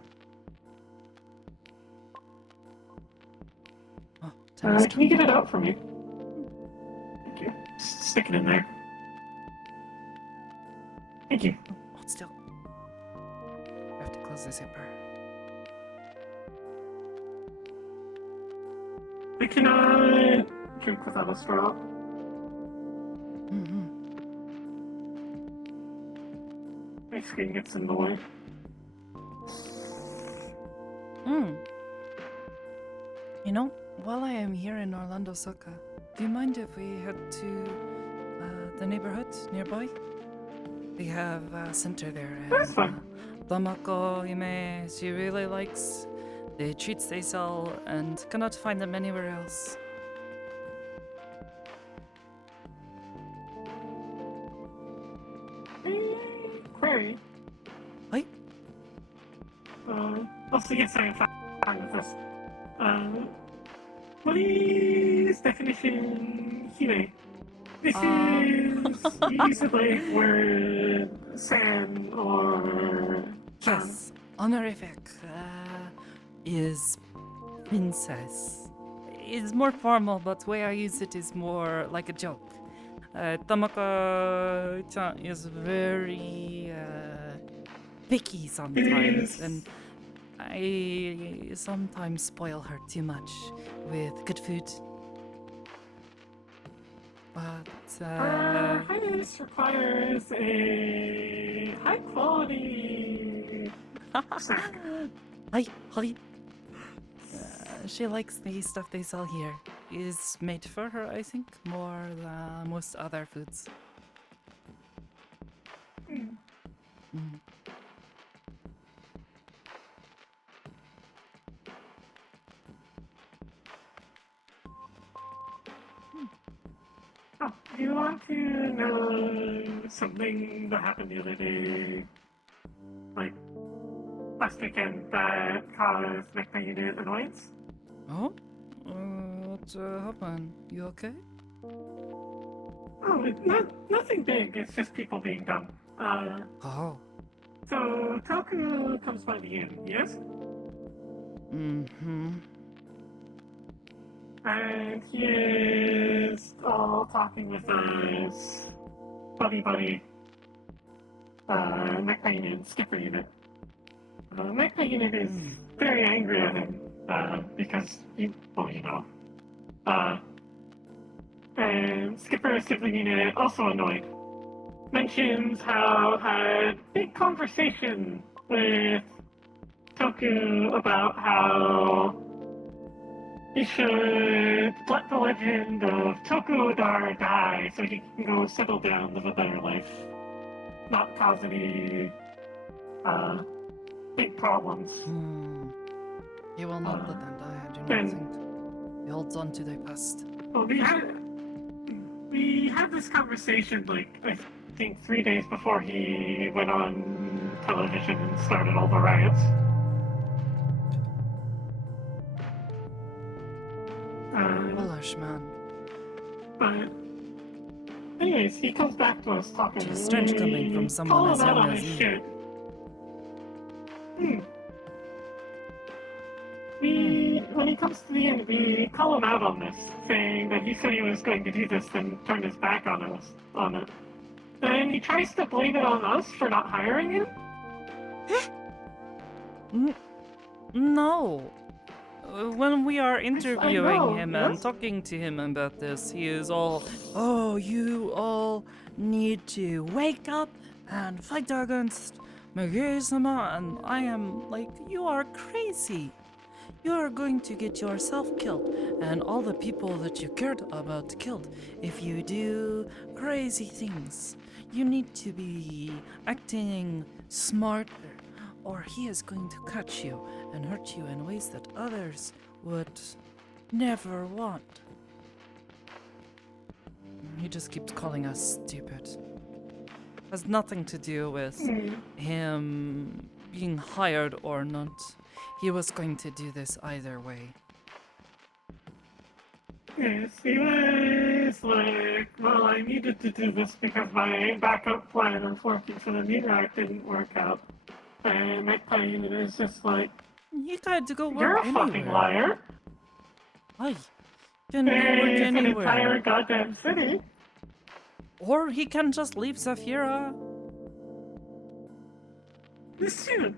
Can you get it out for me? Thank you. Stick it in there. Thank you. Hold still. I have to close the zipper. I cannot drink without a straw. My screen gets in the way. You know, while I am here in Orlando Soka, do you mind if we head to the neighborhood nearby? They have a center there. That's fine. Tamako Hime, she really likes the treats they sell and cannot find them anywhere else. Query. Hi? Also, yes, I am fine with this. What is definition Hime? This is usually where San or... Yes, honorific is princess. It's more formal, but the way I use it is more like a joke. Tamako-chan is very picky sometimes, and I sometimes spoil her too much with good food. But Highness requires a high quality snack. Hi, Holly. She likes the stuff they sell here. Is made for her, I think, more than most other foods. Oh, do you want to know something that happened the other day? Like, last weekend that caused my unit annoyance? Oh? What happened? You okay? Oh, nothing big, it's just people being dumb. Oh. So, Toku comes by the inn, yes? And he is all talking with his buddy, Mech Unit, Skipper Unit. Mech Unit is very angry at him, because and Skipper Sibling Unit, also annoyed, mentions how had big conversation with Toku about how he should let the legend of Toku-Dar die so he can go settle down, live a better life, not cause any big problems. He will not let them die, I do not think. He holds on to their past. Well, we had this conversation, like, I think 3 days before he went on television and started all the riots. Bullish man. But, anyways, he comes back to us talking. It's strange coming from someone as young as you. When he comes to the end, we call him out on this, saying that he said he was going to do this, then turned his back on it. And he tries to blame it on us for not hiring him? No. When we are interviewing him and talking to him about this, he is all, oh, you all need to wake up and fight against Megure-sama, and I am like, you are crazy. You are going to get yourself killed and all the people that you cared about killed if you do crazy things. You need to be acting smarter, or he is going to catch you and hurt you in ways that others would never want. He just keeps calling us stupid. Has nothing to do with him being hired or not. He was going to do this either way. Yes, he was like, well, I needed to do this because my backup plan of working for the meteorite didn't work out. And my plan is just like, you got to go work you're a anywhere. fucking liar. Aye. Can go work An anywhere. entire goddamn city. Or he can just leave Zafira. Listen.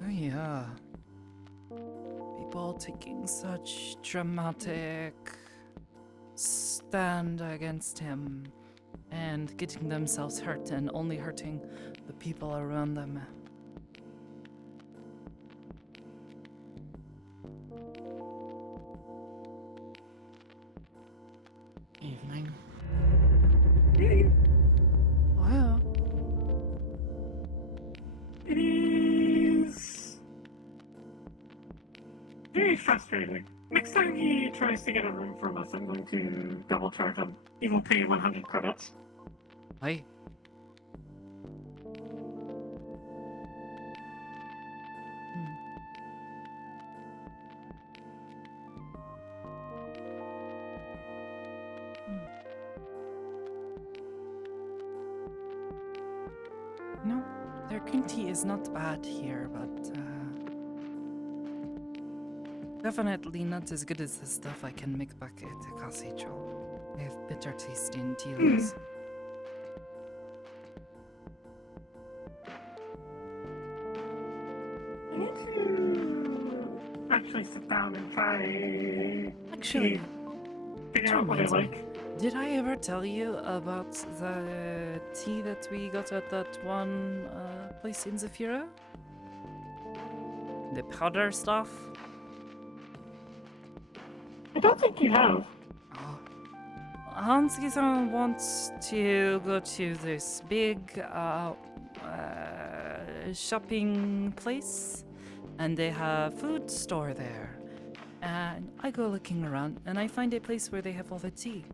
Oh yeah. People taking such dramatic stand against him and getting themselves hurt and only hurting the people around them. Evening. Oh yeah. It is very frustrating. Next time he tries to get a room from us, I'm going to double charge him. He will pay 100 credits. Aye. No, their green tea is not bad here, but definitely not as good as the stuff I can make back at the Kasicho. They have bitter tasting tea leaves. I need to actually sit down and try Actually, figure out what I like. did I ever tell you about the tea that we got at that one place in Zafira? The powder stuff? I don't think you have. Hanski-san wants to go to this big shopping place, and they have food store there. And I go looking around, and I find a place where they have all the tea.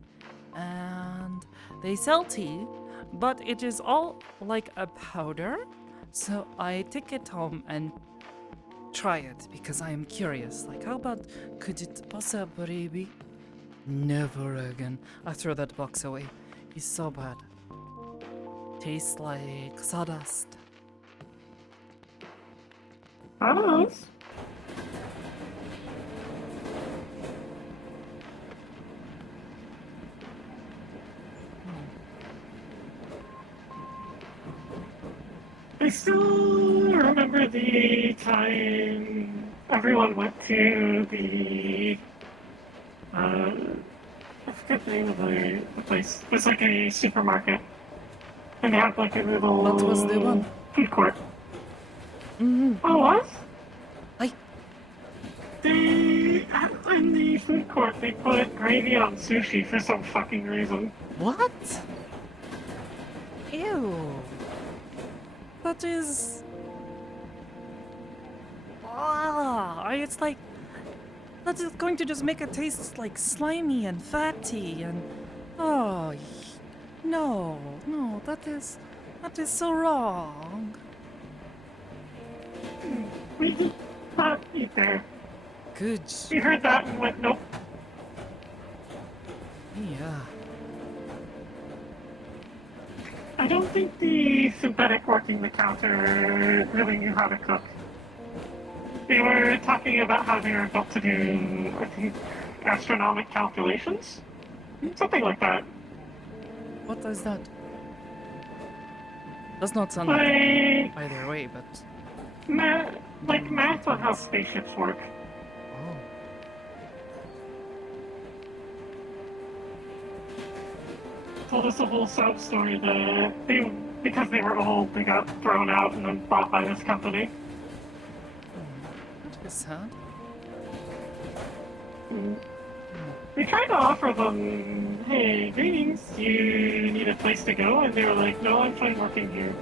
And they sell tea, but it is all like a powder. So I take it home and try it because I am curious. Like, how about, could it possibly be? Never again. I throw that box away. It's so bad. Tastes like sawdust. I still remember the time everyone went to the I forget the name of the place. It was like a supermarket. And they had like a little What was the one? food court. Mm-hmm. Oh, what? Hi. In the food court, they put gravy on sushi for some fucking reason. What? Ew. That is... it's like... That is going to just make it taste like slimy and fatty and... Oh, no, that is so wrong. We did not eat there. Good. We heard that and went, nope. Yeah. I don't think the synthetic working the counter really knew how to cook. They were talking about how they were about to do, I think, astronomic calculations? Something like that. What is that? Does not sound like either way, but... Like math on how spaceships work. Oh. Told us a whole sub story that because they were old, they got thrown out and then bought by this company. That is sad. We tried to offer them, hey, greetings, you need a place to go? And they were like, no, I'm fine working here.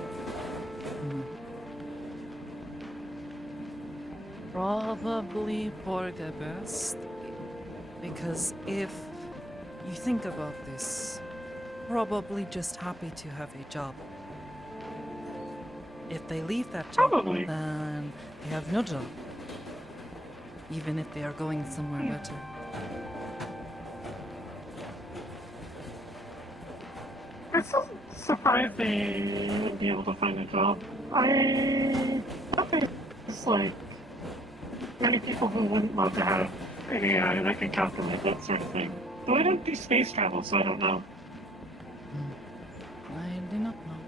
Probably for the best, because if you think about this, probably just happy to have a job. If they leave that job, then they have no job, even if they are going somewhere better. I'm so surprised they would be able to find a job. I thought there's like many people who wouldn't love to have an AI that can calculate that sort of thing. Though I don't do space travel, so I don't know. I do not know.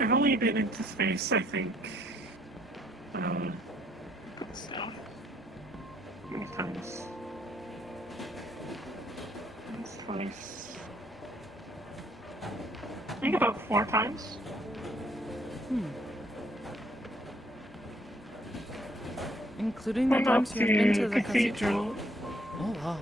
I've only been into space, I think, stuff. How many times? Once, twice. I think about 4 times. Including the times you've been to the cathedral. Oh wow.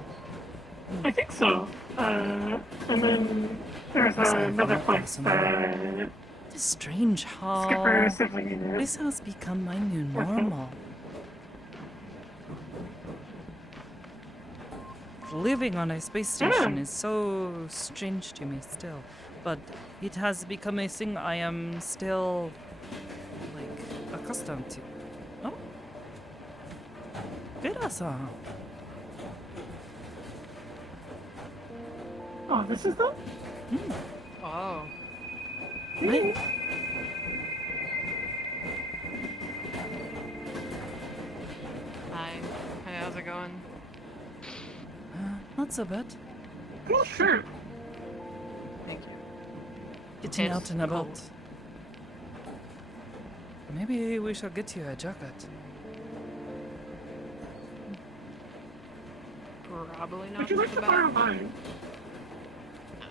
I think so. And then there's another place that... It's strange how Skipper sibling this has become my new normal. Living on a space station is so strange to me still, but it has become a thing I am still, like, accustomed to. Oh? Good-san. Oh, this is them? Oh. Wait. Hi. Hey, how's it going? Not so bad. Cool shirt. Thank you. Getting It's out and about. cold. Maybe we shall get you a jacket. Probably not. Would you like to borrow mine?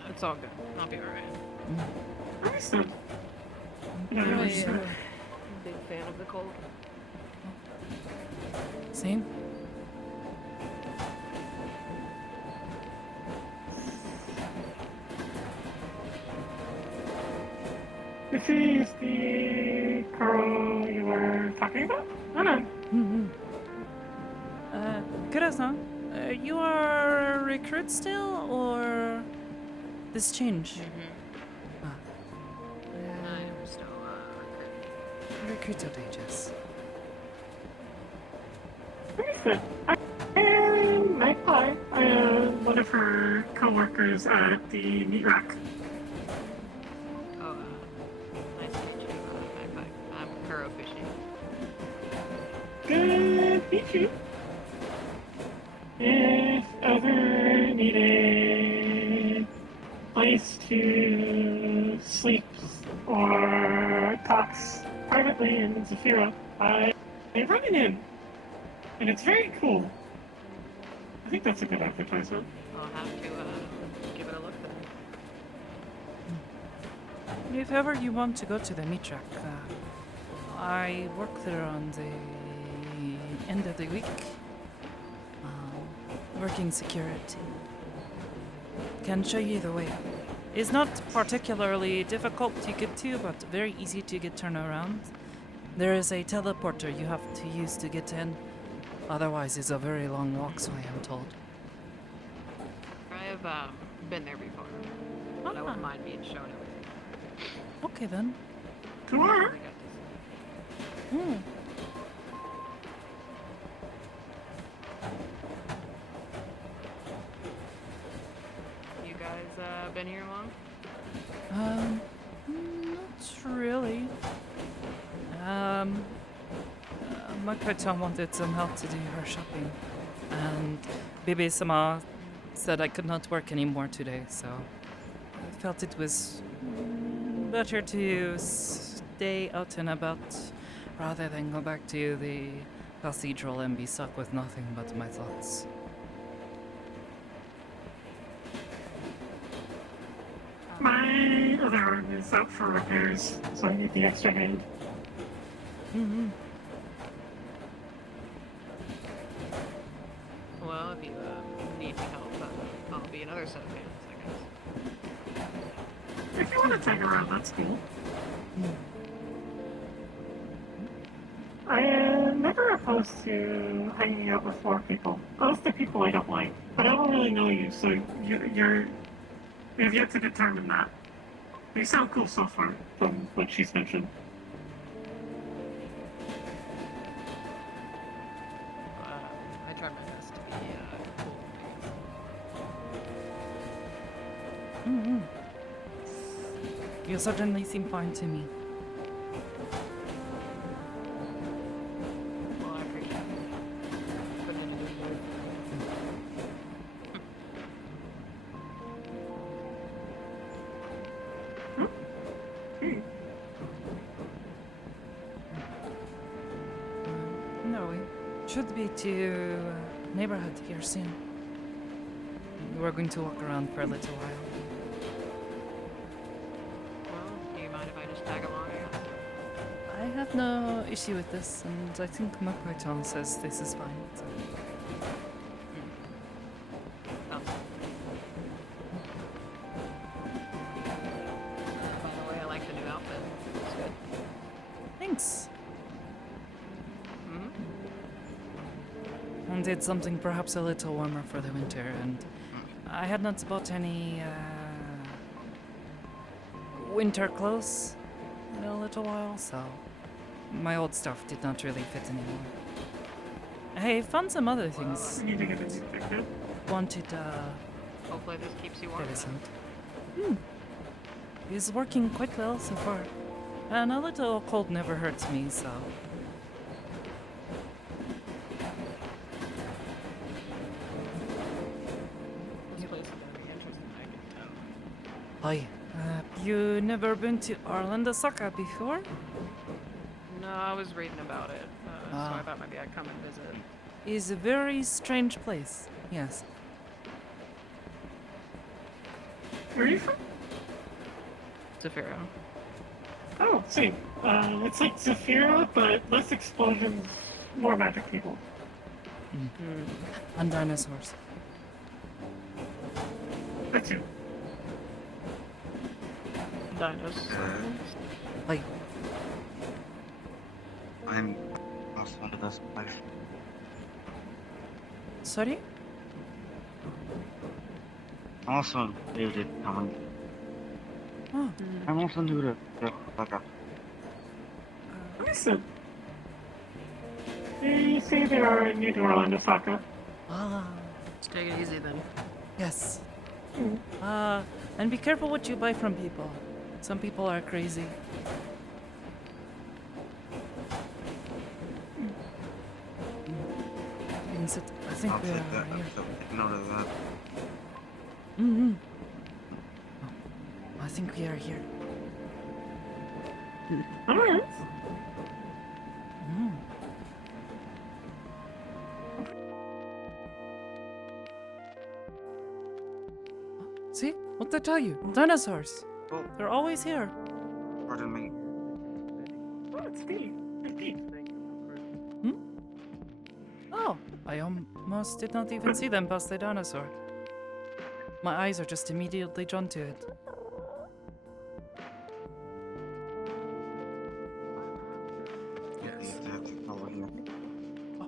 It's all good. I'll be alright. Nice then. Very, Big fan of the cold. Same. This is the girl you were talking about? Anna. Kura-san, you are a recruit still, or this changed? I am still Recruit of ages. Listen, I am Magpie. I am one of her co-workers at the meat rack. Oh, nice to meet you. I'm Kuro Fishy. Good to meet you. If ever needed place to sleep or talks privately in Zafira, I run an inn, and it's very cool. I think that's a good advertisement. I'll have to give it a look then. If ever you want to go to the meat track, I work there on the end of the week, working security. Can show you the way. It's not particularly difficult to get to, but very easy to get turned around. There is a teleporter you have to use to get in. Otherwise, it's a very long walk, so I am told. I have been there before. But I wouldn't mind being shown everything. Okay then. Tour? Hmm. You guys been here long? Not really. My Mako-chan wanted some help to do her shopping, and Bebe-sama said I could not work anymore today, so I felt it was better to stay out and about rather than go back to the cathedral and be stuck with nothing but my thoughts. My other arm is out for repairs, so I need the extra hand. Mm-hmm. Well, if you need help, I'll be another set of hands, I guess. If you want to take around, that's cool. I am never opposed to hanging out with more people. Most of the people I don't like, but I don't really know you, so you've yet to determine that. You sound cool so far, from what she's mentioned. I try my best to be cool and Mm-hmm. You certainly seem fine to me. well, I appreciate it. Putting in a good word. No, we should be to neighborhood here soon. We're going to walk around for a little while. Well, do you mind if I just tag along here? I have no issue with this, and I think Mako-chan says this is fine. So. By the way, I like the new outfit. It's good. Thanks. Mm-hmm. And it's something perhaps a little warmer for the winter, and I had not bought any winter clothes in a little while, so my old stuff did not really fit anymore. I found some other things. I need to get a new ticket. Wanted, Hopefully this keeps you warm. Innocent. It's working quite well so far. And a little cold never hurts me, so. This place is gonna be interesting, I can tell. Hi. You never been to Arland, Osaka before? No, I was reading about it, so I thought maybe I'd come and visit. It's a very strange place. Yes. Where are you from? Zafiro. Oh, same. It's like Zafira, but less explosions, more magic people. And dinosaurs. That's you. Dinosaurs. Like, I'm also one of those life. sorry? I'm also new to coming. Oh, I'm also new to Osaka. Listen. You say they are new to Orlando, Osaka. Let's take it easy then. yes. And be careful what you buy from people. Some people are crazy. You can sit. I think I'll we take are that. here. Take note of that. Mm-hmm. Oh, I think we are here. Alright. Mm. See? What did I tell you? Dinosaurs. Oh. They're always here. Pardon me. Oh, it's me. It's me. Oh, I almost did not even see them past the dinosaur. My eyes are just immediately drawn to it. Yes. Oh,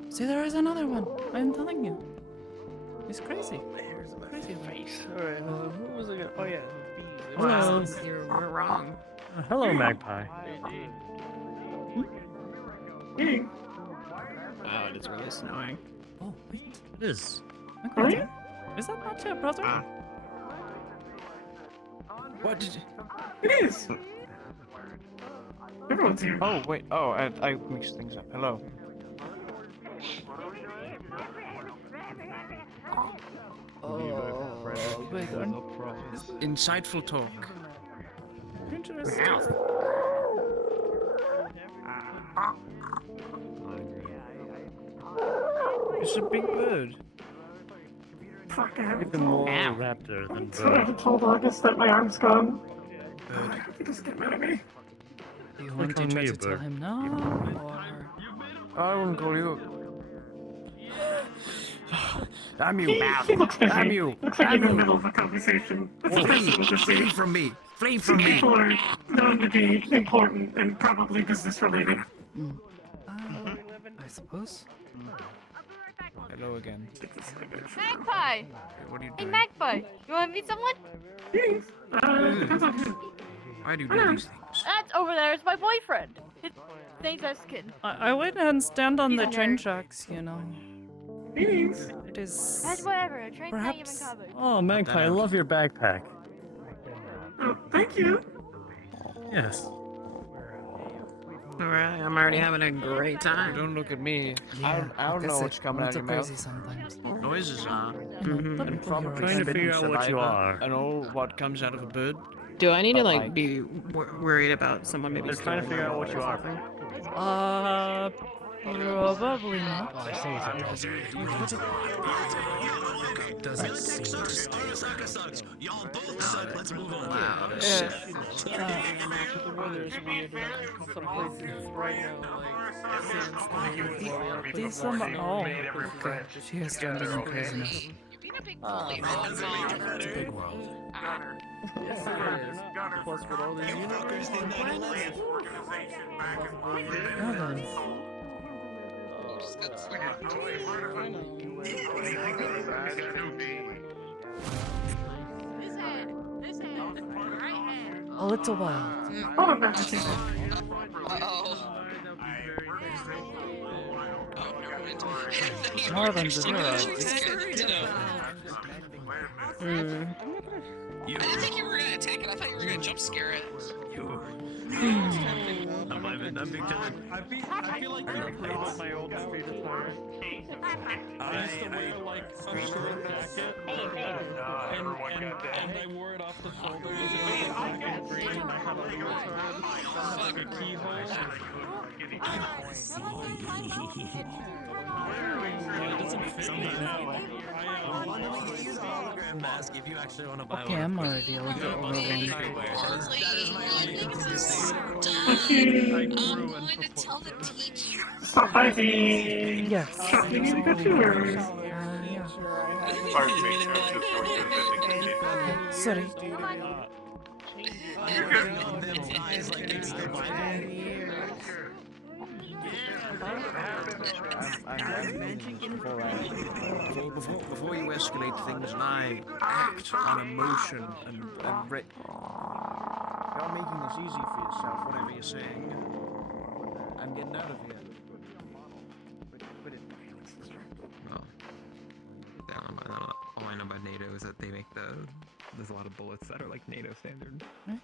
see, there is another one. I'm telling you. He's crazy. Crazy Face. Alright, who was it? Oh yeah. Hello. We're wrong. Hello, Magpie. Hey. Wow, it's really snowing. Oh, wait. It is. Alright. Is that not your brother? What did you... It is. Everyone's here. Oh, wait. Oh, I mixed things up. Hello. Oh, big one. Insightful talk. Interesting. It's a big bird. Fuck, I haven't Even more raptor than So I bird. told August that my arm's gone. Bird. Just get rid of me. Do you want to try to tell him now, or... I wouldn't call you. Damn you. He looks busy. Damn you. Looks like he's in the middle of a conversation. It's a personal Flee dispute. from me. Flee Some from me. people are known to be important and probably business related. I suppose. Hello again. Magpie! What are you Hey, doing? Magpie! You want to meet someone? Yes. Depends on who. Why do you do these things? That's over there. It's my boyfriend. His name's Eskin. I went and stand on He's the a train nerd. tracks, you know. Yes. It is... That's whatever. A train's not even Perhaps... covered. Oh, Magpie, I love your backpack. Oh, thank you. Yes. Alright, I'm already having a great time. Don't look at me. Yeah, I don't like know said, what's coming I'm out of too your crazy mouth. sometimes. Noises are. You know, let me And pull your probably Trying to eyes. figure out what you saliva are. And all what comes out of a bird. Do I need to But, like like- be worried about someone maybe They're trying to stealing figure out my what you wallet or are. something? Probably not. I say it's a desert. Doesn't seem to stay. Y'all both suck. Let's move on. Wow. The weather's weird. Some places right now, like These oh, okay. She has joined in craziness. You're being a big bully, man. It's a big world. yes, it is. Plus, with all these universes and planets. Now then. This head, right hand. A little while. Oh, I'm back to you. Marvin's is I alright. didn't think you were gonna attack it. I thought you were gonna jump scare it. I feel like you played with my old Street Attire. I used to wear like a short jacket, and I wore it off the shoulders. It was like black and green, and I had a leotard, like a keyhole. Yeah, it doesn't fit me now. Mask if you actually want to buy Okay, I'm already a little bit overwhelmed. Thank you. I'm going to tell the teacher. Stop by the Yes. shop you need to go to, or... Yeah. Sorry. Before you escalate things and I act on emotion and you're making this easy for yourself, whatever you're saying. I'm getting out of here. Well, all I know about NATO is that they make there's a lot of bullets that are like NATO standard. It's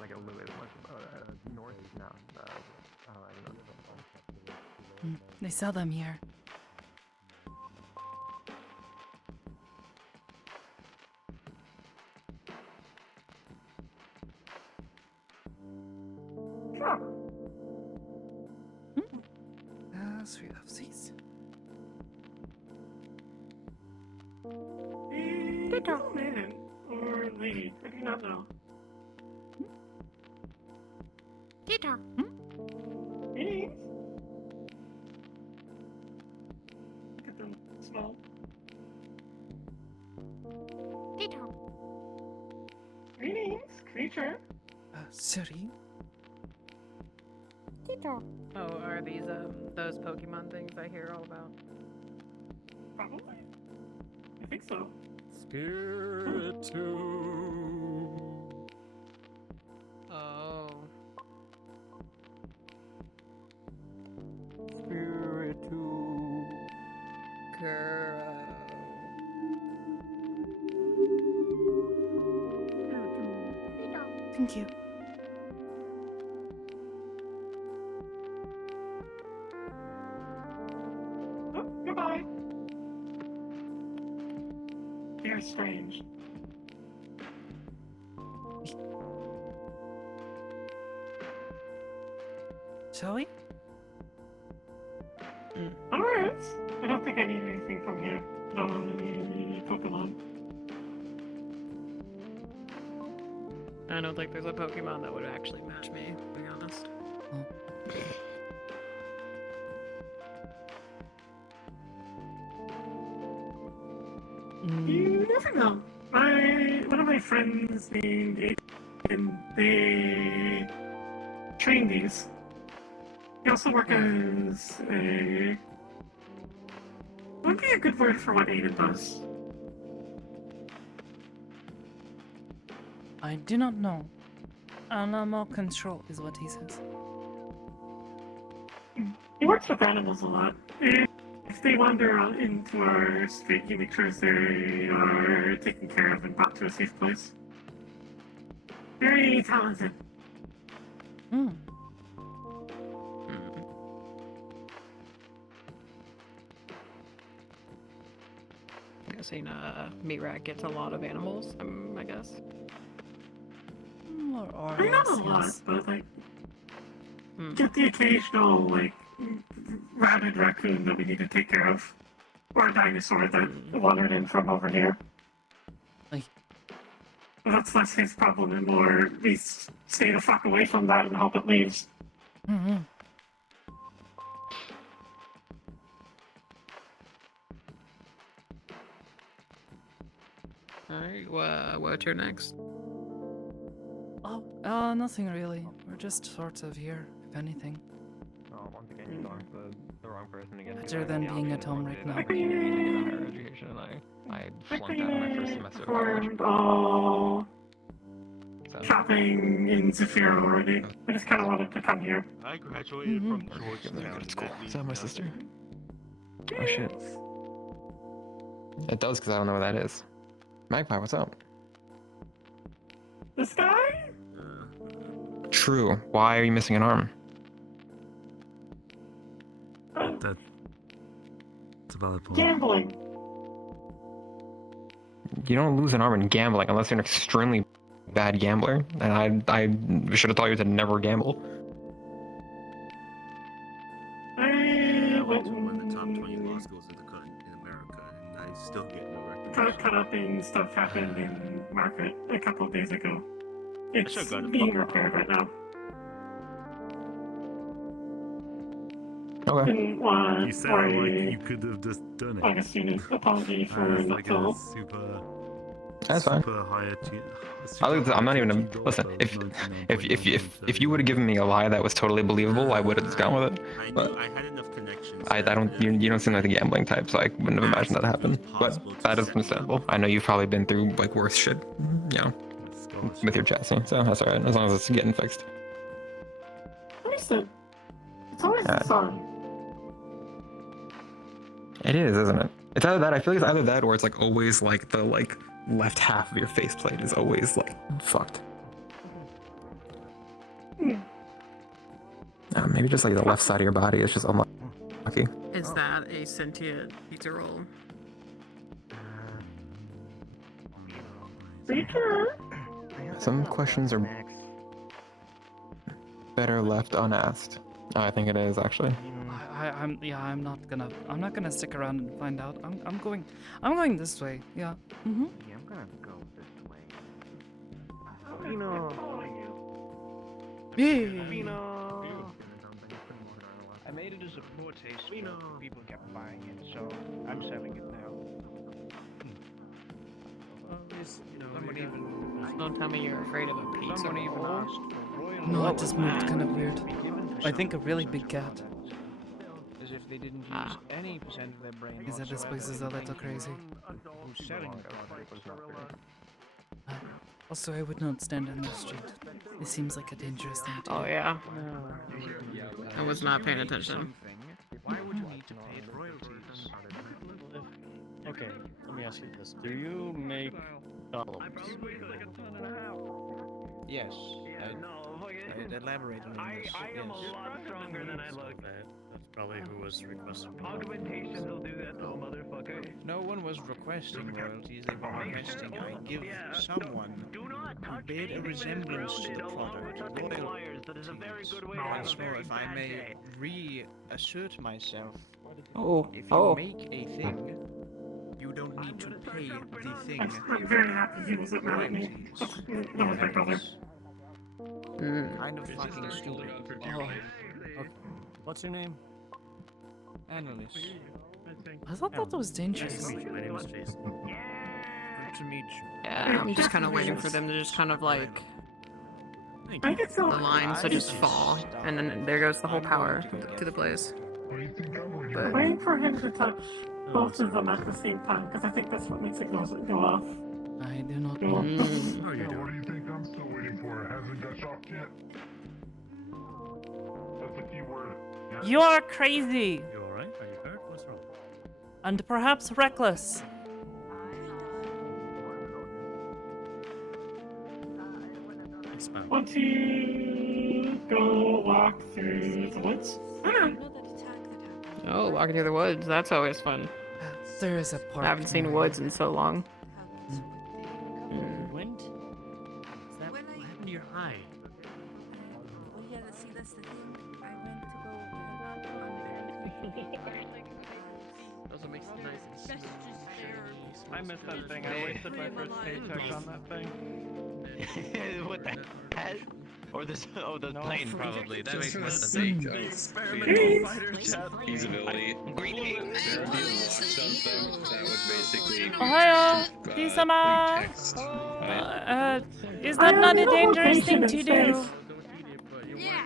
like a little bit north now. They sell them here. Oopsies. Man or lady, I do not know. Guitar. Hey. Look at them small. Guitar. Greetings, creature. Sorry. Guitar. Oh, are these those Pokemon things I hear all about? Probably. I think so. Spiritu. Oh. Spiritu. Girl. Thank you. Oh, goodbye. Very strange. Shall we? Alright. I don't think I need anything from here. Don't need any Pokemon. I don't think there's a Pokemon that would actually match me, to be honest. You never know. One of my friends named Aiden, they train these. They also work as a... What would be a good word for what Aiden does? I do not know. Animal control is what he says. He works with animals a lot. If they wander out into our street, he makes sure they are taken care of and brought to a safe place. Very talented. I'm guessing Meat Rat gets a lot of animals, I guess. Or I mean, not a lot, but like, get the occasional, like, rabid raccoon that we need to take care of. Or a dinosaur that wandered in from over here. Like, but that's less his problem and more we stay the fuck away from that and hope it leaves. Alright, what's your next? Oh, nothing really. We're just sort of here, if anything. Oh, once again, you talked to the wrong person again. Better than being at home right now. Higher education, I flunked out of my first semester of college. Performed all shopping in Zafiro already. I just kind of wanted to come here. I graduated from Georgetown. It's cool. Is that my sister? Oh shit. It does, because I don't know what that is. Magpie, what's up? This guy? True. Why are you missing an arm? That's a valid point. Gambling. You don't lose an arm in gambling unless you're an extremely bad gambler. And I should have told you to never gamble. I went one of the top 20 law schools in America, and I still get no recognition. got caught up in stuff happened in Market a couple of days ago. It's should've got a being fucking repaired right now. Okay. Didn't want You sound like you could have just done it. like a student apology for It's not like till a super. That's fine. Super high I'm not even listen. If you would have given me a lie that was totally believable, I would have just gone with it. But I had enough connections. I don't. You don't seem like the gambling type, so I wouldn't have imagined that happened. But that is understandable. I know you've probably been through like worse shit, you know, with your chassis. So that's alright, as long as it's getting fixed. Understood. It's always the sun. It is, isn't it? It's either that. I feel like it's either that, or it's like always like the left half of your faceplate is always like fucked. Maybe just like the left side of your body is just unlucky. Is that a sentient pizza roll? Some questions are better left unasked. I think it is actually. I'm not gonna stick around and find out. I'm going this way. Yeah. Mm-hmm. Yeah, I'm gonna go this way. I made it as a poor taste, but people kept buying it, so I'm selling it now. Someone even... Don't tell me you're afraid of a pizza Someone even roll. asked for royal... No, it just moved kind of weird. I think a really big cat. As if they didn't use any percent of their brain He said this place is a little crazy. Who's selling the product? Also, I would not stand on the street. It seems like a dangerous thing to do. Oh yeah. I was not paying attention. Why would you need to pay royalties? Okay, let me ask you this. Do you make columns? Yes. I'd elaborate on this. I am a lot stronger than I look. That's probably who was requesting. Augmentation will do that to a motherfucker. No one was requesting royalties, they were requesting I give someone who bear a resemblance to the product royalties. Once more, if I may reassert myself, if you make a thing, you don't need to pay the thing. I'm very happy he wasn't mad at me. That was my brother. Kind of fucking stupid. Okay. What's your name? Analyst. I thought that was dangerous. My name is Jason. Good to meet you. Yeah, I'm just kind of waiting for them to just kind of like I get so the lines to just fall, and then there goes the whole power to the place. I'm waiting for him to touch both of them at the same time, because I think that's what makes it go off. I do not know. What do you think I'm still waiting for? It hasn't got shocked yet. That's the key word. Yeah. You are crazy. You alright? Are you hurt? What's wrong? And perhaps reckless. Expound. Want to go walk through the woods? Oh, walking through the woods. That's always fun. There is a park. I haven't seen woods in so long. Wind? Is that what happened to your eye? Oh yeah, see, that's the thing. I went to go Doesn't make it nice and smooth. I missed that thing. I wasted my first paycheck on that thing. What the hell? Or this? Oh, the plane probably. That makes more sense. Experimental fighter jet feasibility. There would be something that would basically Ohio, Kisama. Is that not a dangerous thing to do?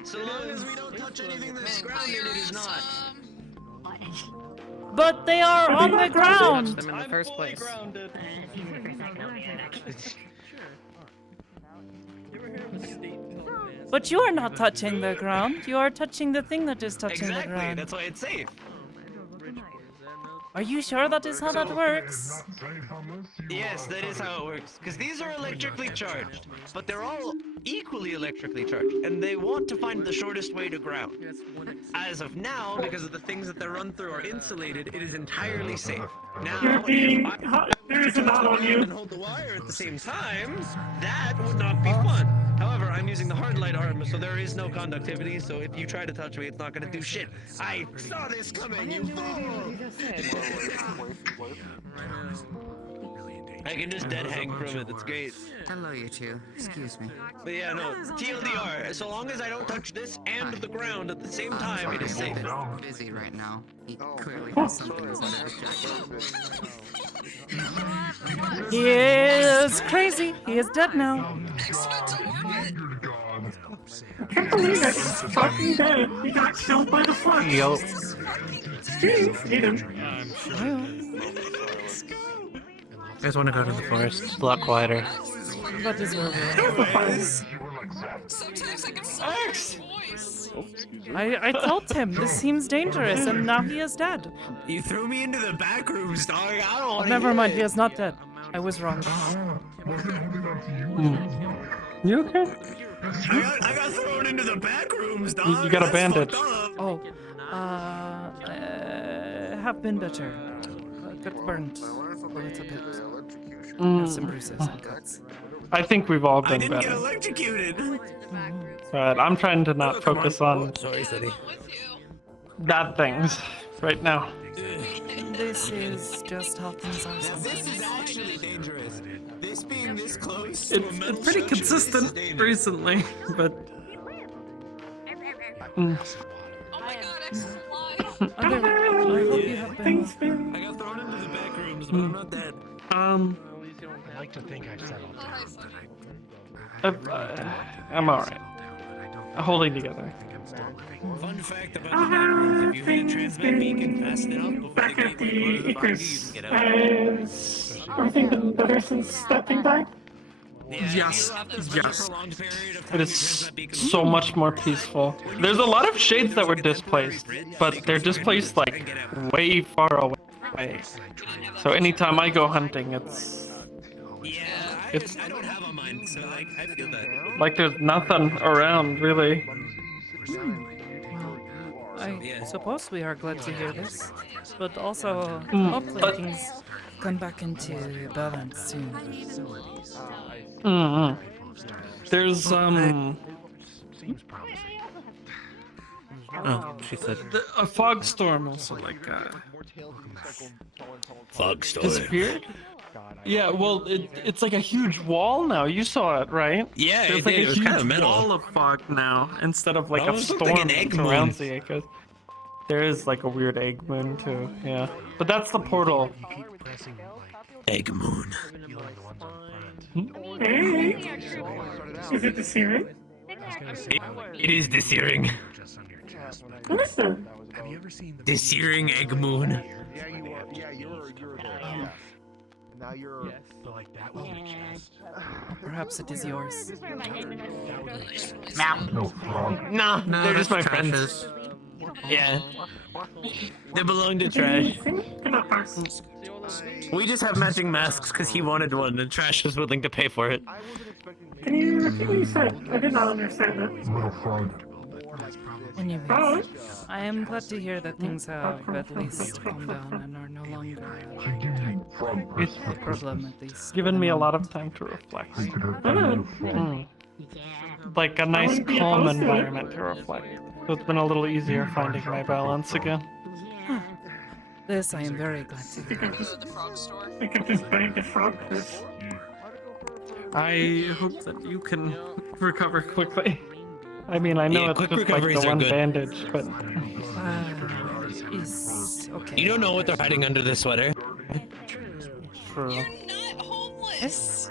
So long as we don't touch anything that's grounded, it is not. But they are on the ground. Them in the first place. But you are not touching the ground. You are touching the thing that is touching the Exactly. ground. That's why it's safe. Are you sure that is how that works? Yes, that is how it works. Because these are electrically charged, but they're all equally electrically charged, and they want to find the shortest way to ground. As of now, because of the things that they run through are insulated, it is entirely safe. Now, You're being if there's a knot on you. and hold the wire at the same time, that would not be fun. However, I'm using the hard light arm, so there is no conductivity, so if you try to touch me, it's not gonna do shit. I saw this coming, you fool! I can just dead hang from it, it's great. Hello, you two. Excuse me. But yeah, no, TLDR, so long as I don't touch this and the ground at the same time, it is safe. I'm busy right now. He clearly has something inside his jacket. He is crazy. He is dead now. I can't believe it. He's fucking dead. He got killed by the flux. Yep. Jeez, ate him. You guys want to go to the forest? It's a lot quieter. That is where I told him this seems dangerous, and now he is dead. You threw me into the back rooms, dog. I don't want Never mind, he is not dead. I was wrong. You okay? I got thrown into the back rooms, dog. You got a bandage. Oh, have been better. Got burnt a little bit. Have some bruises and cuts. I think we've all I been didn't get better. electrocuted. but I'm trying to not focus on Sorry, City. bad things right now. This is just how things are This is sometimes. actually dangerous. This being this close. It's pretty consistent recently, but. Oh my god, extra life. I hope you have been. I got thrown into the back rooms, but I'm not dead. I like to think I've settled down. I'm alright. Holding together. Fun fact about the back rooms: if you hit a transmit beacon fast enough before the Back at gateway the closes behind you, you Icarus, can get out. everything been better since that thing died? Yes, yes. Prolonged period of It time is transmit beacon so much more peaceful. There's a lot of shades that were displaced, but they're displaced like way far away. So anytime I go hunting, it's I don't have a mind, so like I feel that. like there's nothing around really. I suppose we are glad to hear this, but also hopefully but- things come back into balance soon. There's Oh, she said. a fog storm also Fog storm. disappeared. Yeah, well, it's like a huge wall now. You saw it, right? Yeah, There's it like did. a It was huge kind of metal. wall of fog now instead of like a Almost looked storm like an egg that surrounds moon. the acres. There is like a weird egg moon too. Yeah, but that's the portal. Egg moon. Hey, is it the serum? It is the searing. What is that? The searing egg moon. Yeah, you're now you're like that was the chest. Perhaps it is yours. Nah, they're just my friends. Trashes. Yeah. They belong to Trash. We just have matching masks because he wanted one and Trash was willing to pay for it. Can you repeat what you said? I did not understand that. Anyways, I am glad to hear that things have at least calmed down and are no longer a problem, at least. Given me a lot of time to reflect. Like a nice calm environment to reflect. So it's been a little easier finding my balance again. This I am very glad to hear. I think I just banged a frog. I hope that you can recover quickly. I mean, I know Yeah, it's quick just like recoveries the are one good. bandage, but Is okay. You don't know what they're hiding under this sweater. true. Yes.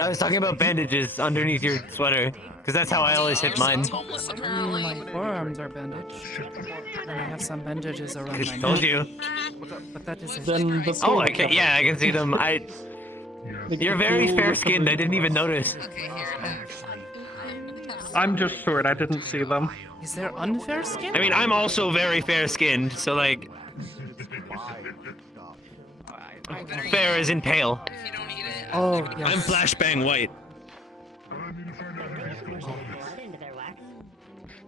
I was talking about bandages underneath your sweater, because that's how I always hit mine. My forearms are bandaged, and I have some bandages around my Told neck. you. But that is it. Then the Oh, I can. Yeah, I can see them. You're very fair-skinned. I didn't even notice. I'm just short. I didn't see them. Is there unfair skin? I mean, I'm also very fair-skinned, so like, fair as in pale. Oh, I'm yes. flashbang white.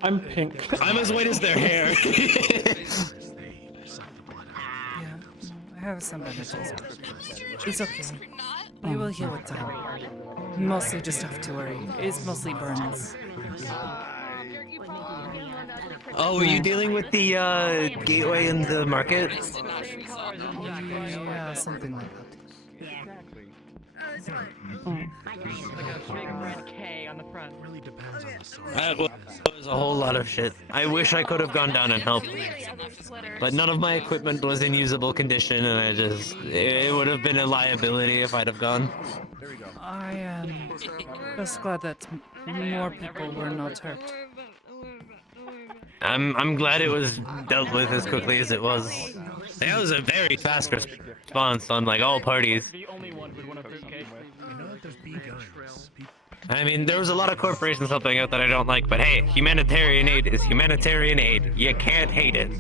I'm pink. I'm as white as their hair. Yeah, I have some bandages. It's okay. We will heal with time. Mostly just have to worry. It's mostly burns. Oh, were you dealing with the gateway in the market? Yeah, something like that. Like a big red K on the front. Really depends on the source. That was a whole lot of shit. I wish I could have gone down and helped, but none of my equipment was in usable condition, and it would have been a liability if I'd have gone. I am just glad that more people were not hurt. I'm glad it was dealt with as quickly as it was. That was a very fast response on like all parties. I mean, there was a lot of corporations helping out that I don't like, but hey, humanitarian aid is humanitarian aid. You can't hate it.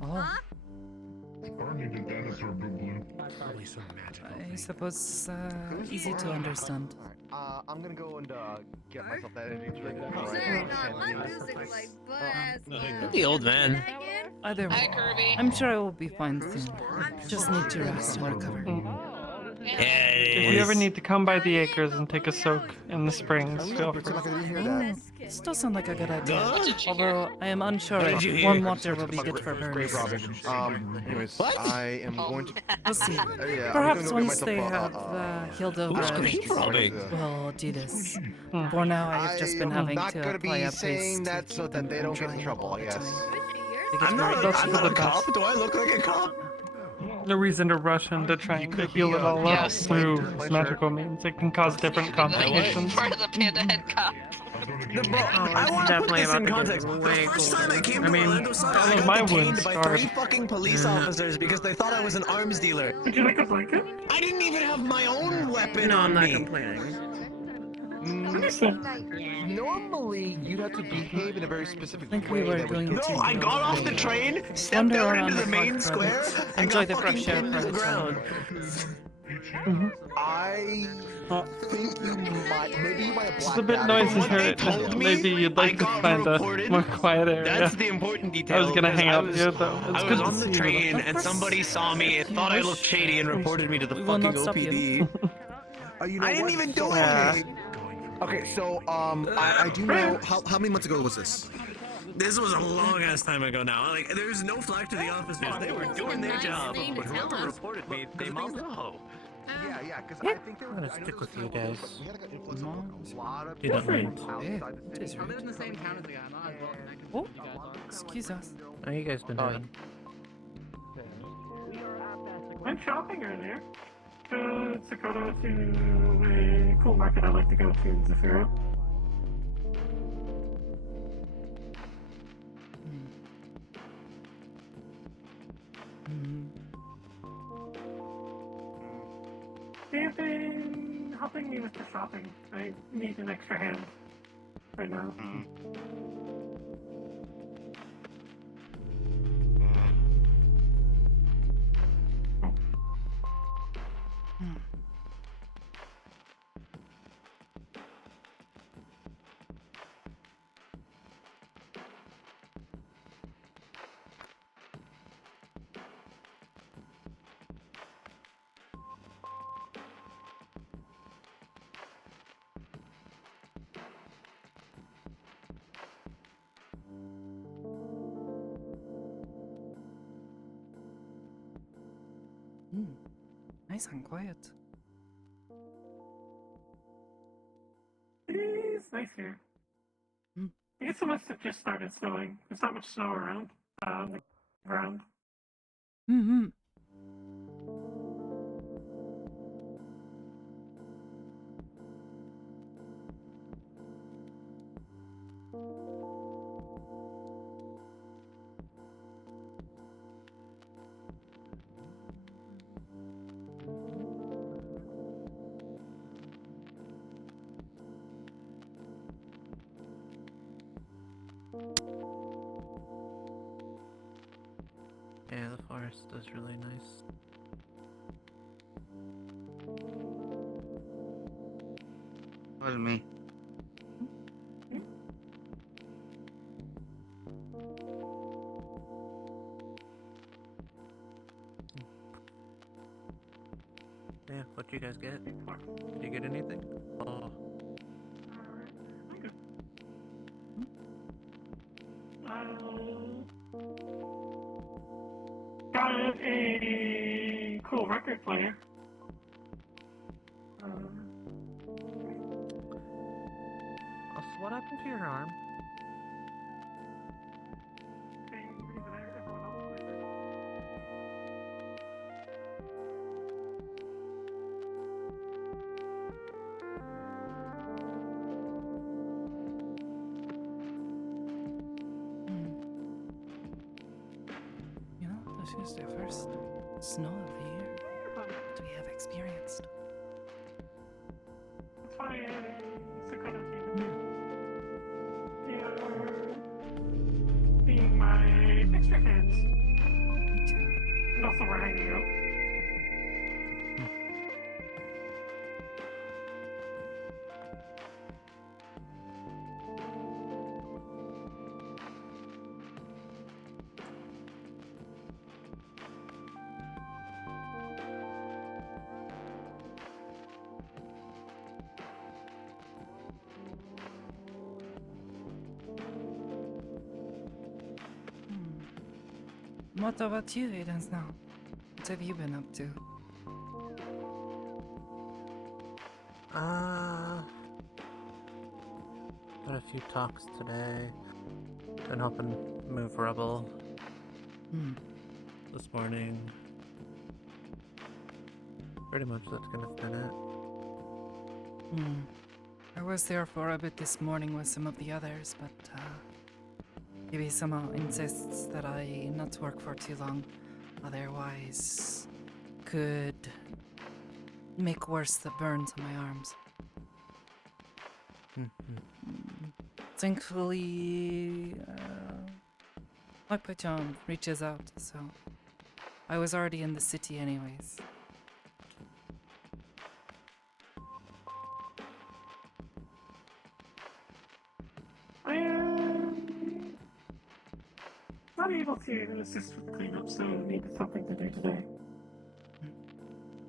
Oh. I suppose easy to understand. I'm gonna go and get myself that energy drink. The old man. Either way, I'm sure I will be fine soon. Just need to rest and recover. Yeah, If you ever need to come by the acres and take a soak in the springs, feel free. This does sound like a good idea. Although I am unsure What if did you warm hear? water will be good for Grave burns. robbing. Anyways, What? I am going to. We'll see. Yeah, I'm gonna Perhaps go get once myself they a- have healed over, Who's grave robbing? we'll do this. For now, I've just been having not to gonna apply be a saying paste to that so keep that them they from don't get in drying trouble, all I the guess. time. They get I'm very not itchy. a cop. Do I look like a cop? No reason to rush into trying to heal it all up through magical means. It can cause different complications. For the panda head cop. Bro, I want to put this in context. The first time I came to Orlando Sun, I got detained by 3 fucking police officers because they thought I was an arms dealer. Would you like a blanket? I didn't even have my own weapon on me. Normally, you'd have to behave in a very specific think way. we were that would going get to No, I got off the train, stepped wander out around into the the main park for a square, bit. and Enjoy got the fucking fresh air pinned to for the the ground. I think you might. Maybe you might have It's blacked a bit out. noisy What they here. told me, Maybe you'd I like to got find a reported. more quiet area. That's the important detail. I was gonna hang out because here though. It's I good was to on see the you. train though. and somebody saw me, thought I looked shady, and reported me to the We will fucking not stop you. OPD. You know I didn't what? even do So, anything. Okay, so I do know how many months ago was this? This was a long ass time ago now. Like, there's no flack to the officers. They were doing their job. But whoever reported me, they must know. Yeah, because I think there was. I'm gonna stick with you guys. We had like an influx of a lot of You don't people mind. outside the It city. is right. in the same town as the guy. I'm not as well connected Oh, as you guys are. excuse us. How you guys been doing? Went shopping earlier. To Sakoto to a cool market I like to go to in Zafiro. They've been helping me with the shopping. I need an extra hand right now. Nice and quiet. It's nice here. I guess it must have just started snowing. There's not much snow around. Around. Mm-hmm. Yeah, the forest is really nice. Pardon me. Yeah, what'd you guys get? Did you get anything? Oh. Got a cool record player. Also, what happened to your arm? You know, this is the first snow of the year that we have experienced. That's why Sakoto came in. They are being my extra hands. Me too. And also we're hanging out. What about you, Aiden Snow? What have you been up to? Had a few talks today. Been helping move rubble. This morning. Pretty much that's gonna been it. I was there for a bit this morning with some of the others, but maybe somehow insists that I not work for too long. Otherwise, could make worse the burns on my arms. Thankfully, Akpachan reaches out, so I was already in the city anyways. I am not able to assist with cleanup, so needed something to do today.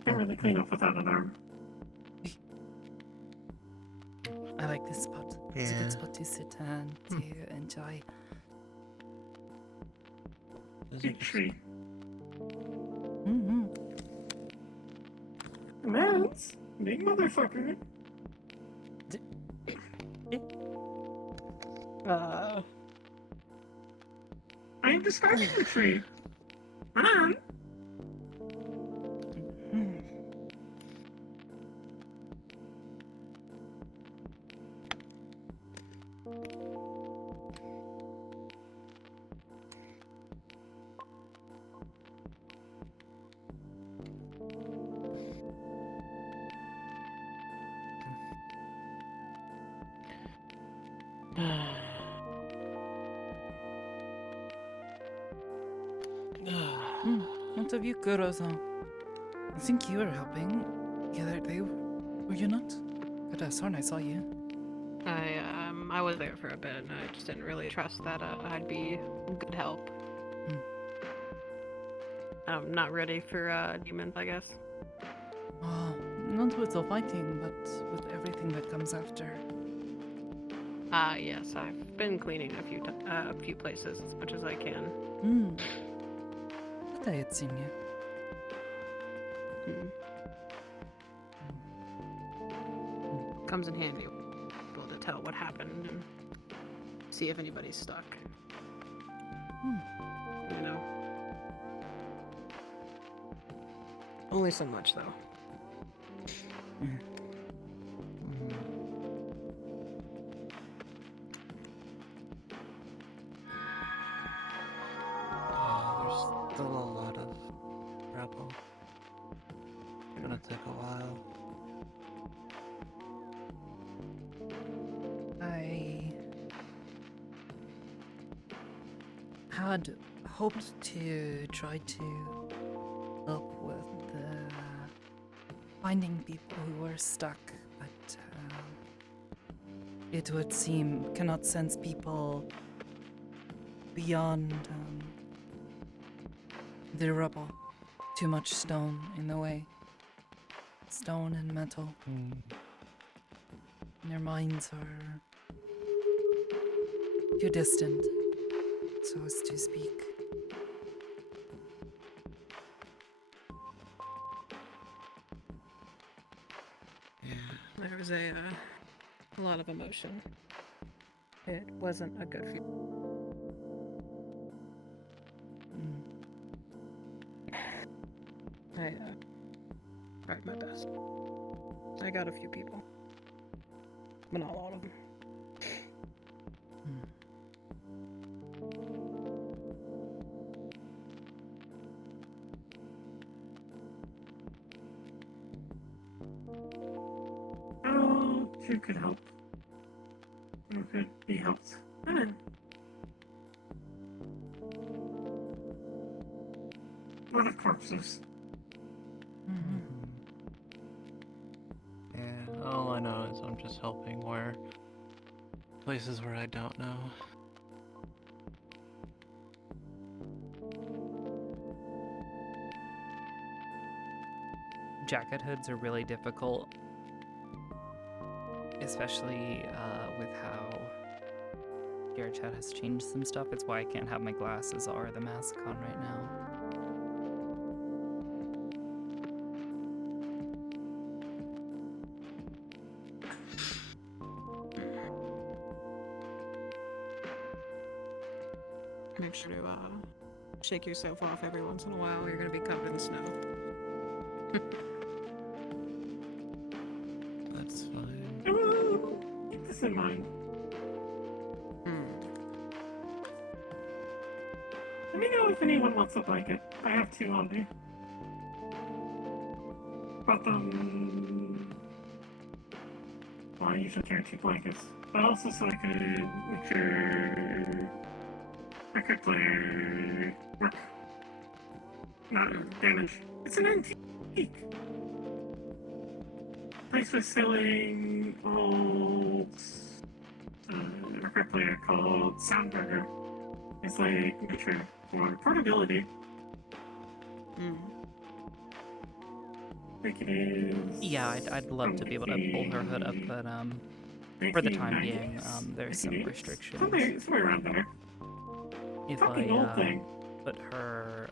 Can't really clean up without an arm. I like this spot. It's a good spot to sit and to enjoy. Big tree. Mm-hmm. Man's big motherfucker. I am describing the tree. Man. What of you, Kuro-san? I think you were helping the other day, were you not? Could have sworn I saw you. I was there for a bit, and I just didn't really trust that I'd be good help. I'm not ready for demons, I guess. Oh, not with the fighting, but with everything that comes after. Yes, I've been cleaning a few places as much as I can. Thought I had seen you. Comes in handy, able to tell what happened and see if anybody's stuck. You know. Only so much, though. There's still a lot of rebel. It's gonna take a while. I had hoped to try to help with the finding people who were stuck, but it would seem cannot sense people beyond the rubble. Too much stone in the way. Stone and metal. Their minds are too distant, so as to speak. There was a lot of emotion. It wasn't a good feeling. I tried my best. I got a few people, but not all of them. Who could help? Who could be helped? A lot of corpses. Yeah, all I know is I'm just helping where places where I don't know. Jacket hoods are really difficult, especially with how VR chat has changed some stuff. It's why I can't have my glasses or the mask on right now. Make sure to shake yourself off every once in a while. You're gonna be covered in snow. That's fine. Keep this in mind. Let me know if anyone wants a blanket. I have 2 on me. But well, I usually carry 2 blankets. But also so I could make sure record player work not damage. It's an antique place for selling old record player called Soundburger. It's like mature for portability. Like it is. Yeah, I'd love to be able to pull her hood up, but for the time being, there's some restrictions. Somewhere around there. If Fucking old thing. put her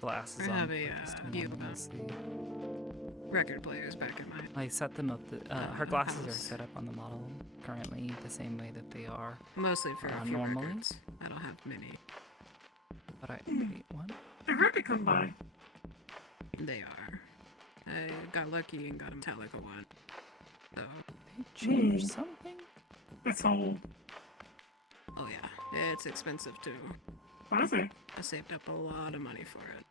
glasses I on have a first, view and then we'll of see. record players back in my. I set them up. Her glasses are house. set up on the model currently the same way that they are Mostly for a few normally. records. I don't have many. But wait, what? They're hard to come by. They are. I got lucky and got a Metallica one. So. They changed something? That's old. Oh yeah, it's expensive too. What is it? I saved up a lot of money for it.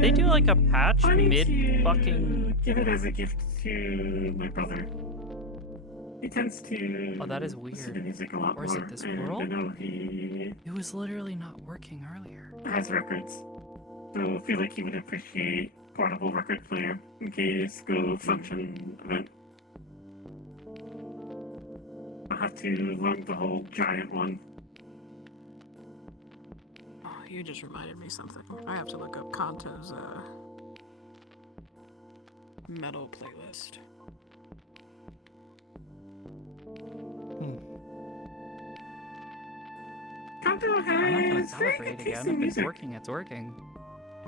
They do like a patch I need mid to fucking. give it as a gift to my brother. He tends to. Oh, that is listen to weird. music a lot Or is more, it this and world? I know he It was literally not working earlier. has records, so I feel like he would appreciate portable record player in case go function event. I'll have to lug the whole giant one. Oh, you just reminded me something. I have to look up Kanto's metal playlist. Kanto I'm not gonna has very calibrate good taste again. in If it's music. working, it's working.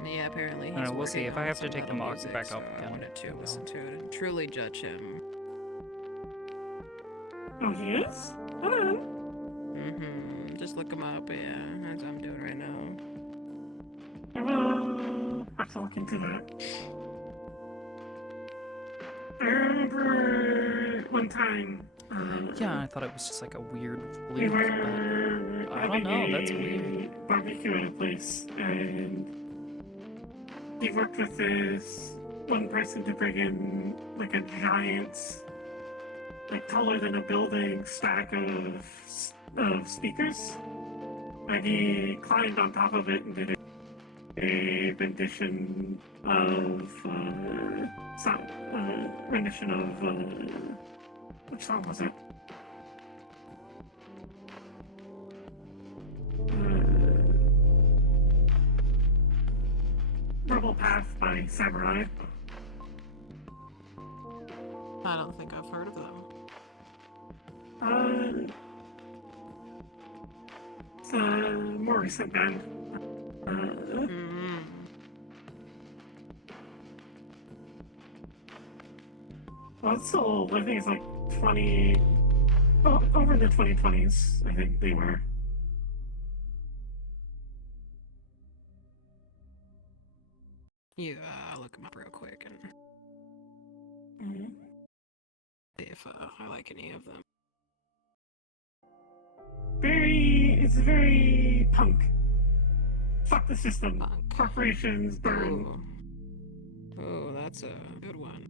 Yeah, apparently he's I don't know, we'll see. working If I on have to some take metal them music, back so up I again, wanted to I will. listen to it and truly judge him. Oh, he is? Hold on. Just look him up, yeah. That's what I'm doing right now. I will have to look into that. I remember one time. Yeah, I thought it was just like a weird We fluke, were but I don't know. That's weird. barbecue at a place, and he worked with this one person to bring in like a giant, like taller than a building stack of speakers, and he climbed on top of it and did a rendition of which song was it? Rebel Path by Samurai. I don't think I've heard of them. It's a more recent band. Well, it's still old. I think it's like 20. Oh, over the 2020s, I think they were. You look him up real quick and see if I like any of them. It's very punk. Fuck the system. Corporations burn. Oh, that's a good one.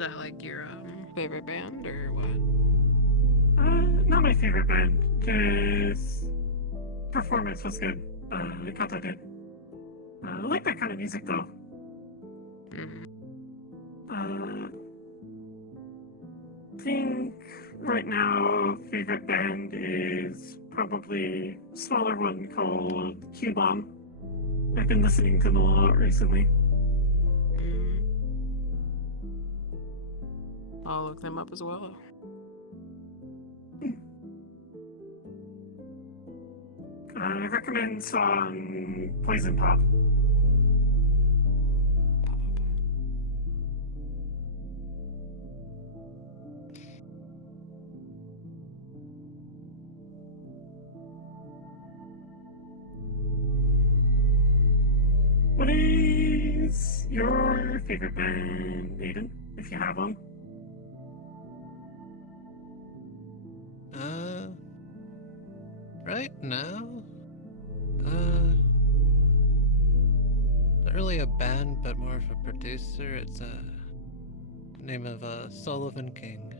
that like your favorite band or what? Not my favorite band. This performance was good. Kato did. I like that kind of music though. I think right now favorite band is probably a smaller one called Q-Bomb. I've been listening to them a lot recently. I'll look them up as well. I recommend song Poison Pop. What is your favorite band, Aiden, if you have one? Right now, not really a band, but more of a producer. It's name of Sullivan King.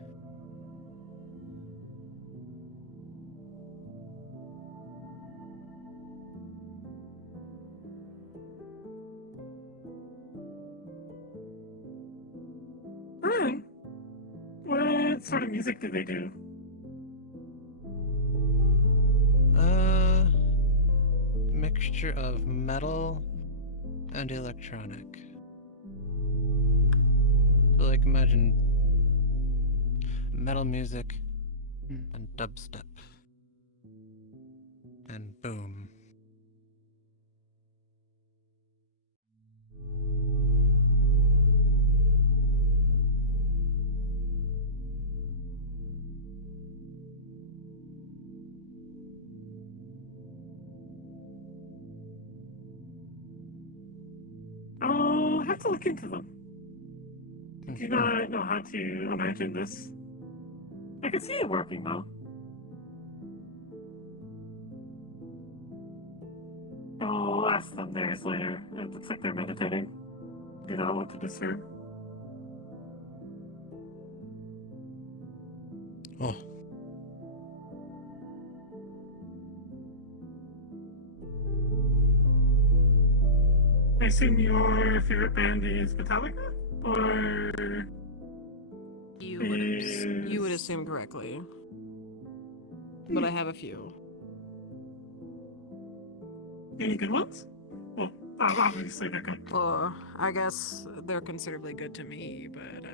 What sort of music do they do? Mixture of metal and electronic. So like imagine metal music and dubstep. And boom. I'll have to look into them. I do not know how to imagine this. I can see it working though. I'll ask them theirs later. It looks like they're meditating. Do not want to disturb. Oh. I assume your favorite band is Metallica? Or... You would assume correctly. But I have a few. Any good ones? Well, obviously they're good. Well, I guess they're considerably good to me, but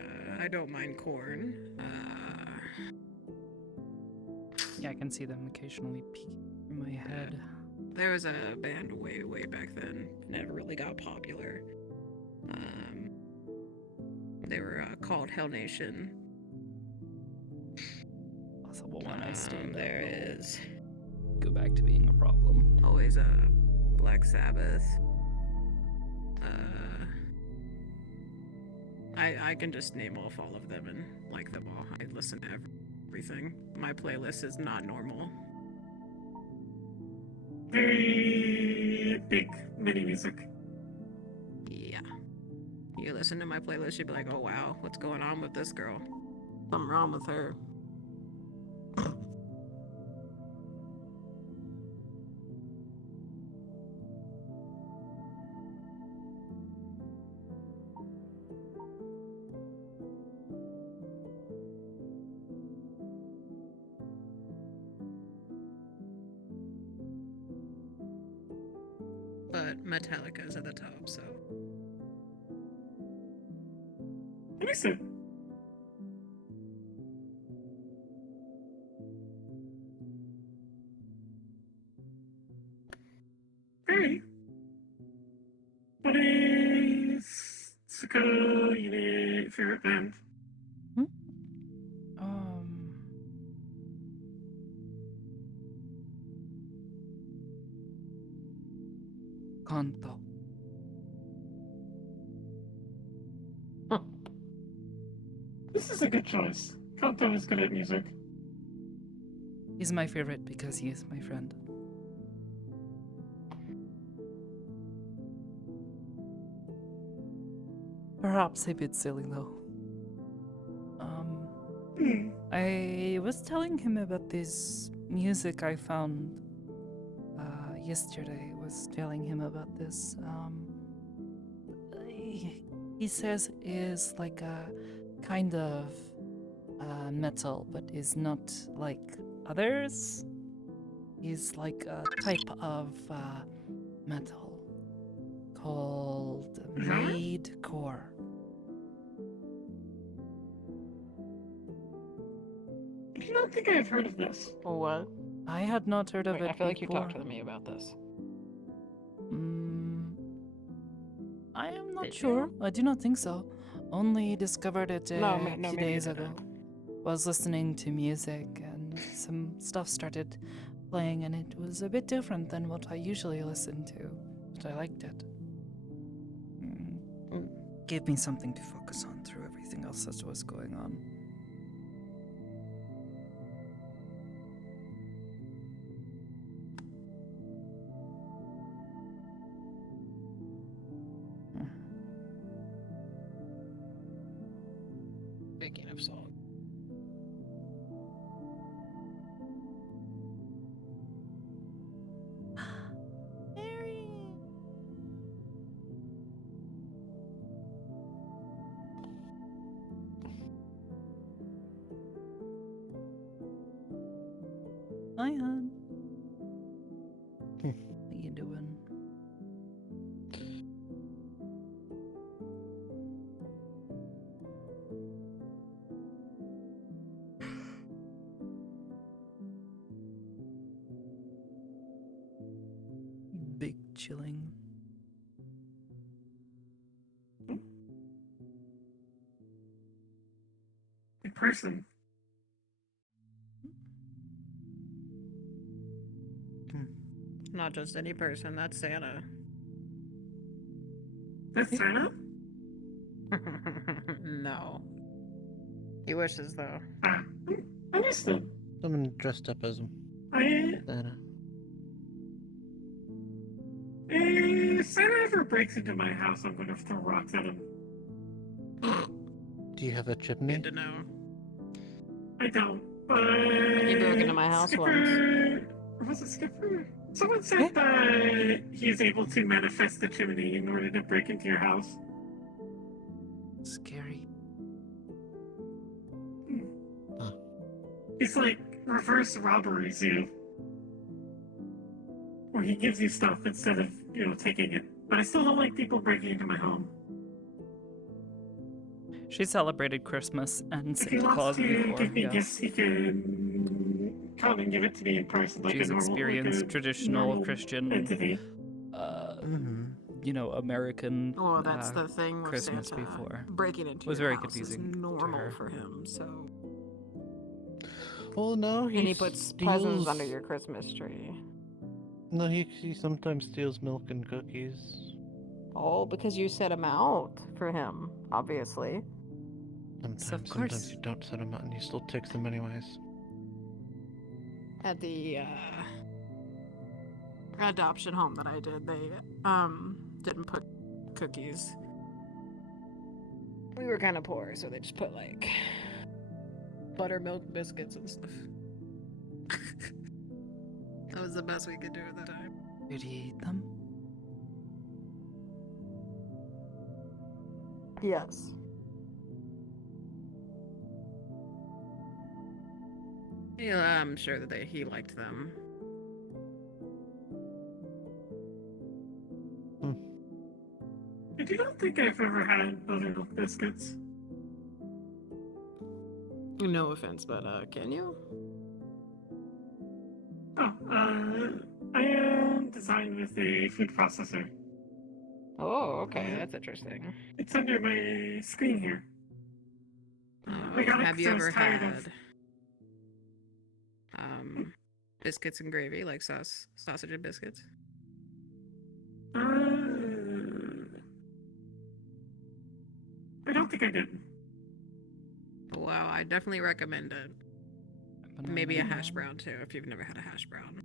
I don't mind Korn. Yeah, I can see them occasionally peeking in my head. There was a band way back then, and it really got popular. They were called Hell Nation. Possible one I stand. There is. Go back to being a problem. Always Black Sabbath. I can just name off all of them and like them all. I listen to everything. My playlist is not normal. Very big mini music. Yeah. You listen to my playlist, you'd be like, oh wow, what's going on with this girl? Something wrong with her. But Metallica's at the top, so. Understood. Very. What is Sakoto your favorite band? Kanto. This is a good choice. Kanto is good at music. He's my favorite because he is my friend. Perhaps a bit silly though. I was telling him about this music I found yesterday. Was telling him about this. He says is like a kind of metal, but is not like others. He's like a type of metal called Maid Core. I do not think I have heard of this. What? I had not heard of Wait, it I feel like you before. talked to me about this. I am not sure. I do not think so. Only discovered it a few maybe days you ago. didn't. Was listening to music and some stuff started playing, and it was a bit different than what I usually listen to, but I liked it. Gave me something to focus on through everything else that was going on. Speaking of song. Hi, hon. How you doing? Big chilling. In person. Not just any person, that's Santa. That's Santa? No. He wishes, though. Understood. Someone dressed up as him. Santa. If Santa ever breaks into my house, I'm going to throw rocks at him. Do you have a chimney? Good to know. I don't, but... He broke into my house Skipper... Was it Skipper? Someone said that he's able to manifest the chimney in order to break into your house. Scary. It's like reverse robberies you. Where he gives you stuff instead of, taking it. But I still don't like people breaking into my home. She celebrated Christmas and If he Santa wants Claus to before. give me Yes. gifts, he can come and give it to me in person like She's a normal, experienced like a traditional normal Christian, entity. American Well, that's the thing with Christmas Santa. before. Breaking into was your very house confusing is to normal her. for him, so... Well, no, And he puts presents under your Christmas tree. No, he sometimes steals milk and cookies. Oh, because you set him out for him, obviously. Sometimes you don't set them out and you still takes them anyways. At the adoption home that I did, they didn't put cookies. We were kind of poor, so they just put like buttermilk biscuits and stuff. That was the best we could do at the time. Did he eat them? Yes. Yeah, I'm sure that he liked them. I do not think I've ever had buttermilk biscuits. No offense, but can you? Oh, I am designed with a food processor. Oh, okay, that's interesting. It's under my screen here. I got it Have 'cause you I was ever tired had of- biscuits and gravy, like sausage and biscuits? I don't think I did. Wow, I definitely recommend it. Maybe a hash brown too, if you've never had a hash brown.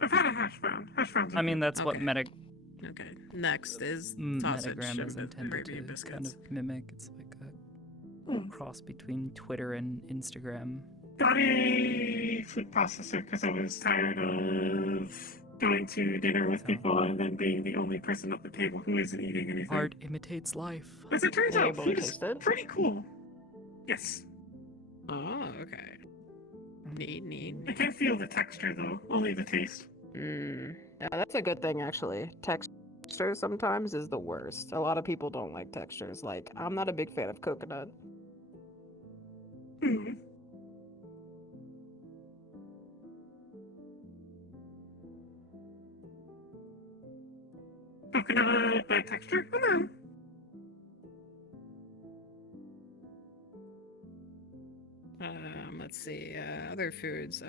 I've had a hash brown. Hash browns. I mean, that's what Okay. Next is sausage Metagram is and intended gravy to biscuits. kind of mimic. It's like a cross between Twitter and Instagram. Got a food processor because I was tired of going to dinner with people and then being the only person at the table who isn't eating anything. Art imitates life. As it turns Were you out, able to food is taste it? pretty cool. Yes. Oh, okay. Neat. I can't feel the texture though, only the taste. Yeah, that's a good thing actually. Texture sometimes is the worst. A lot of people don't like textures. Like, I'm not a big fan of coconut. Coconut bad texture? Come Let's see. Other foods.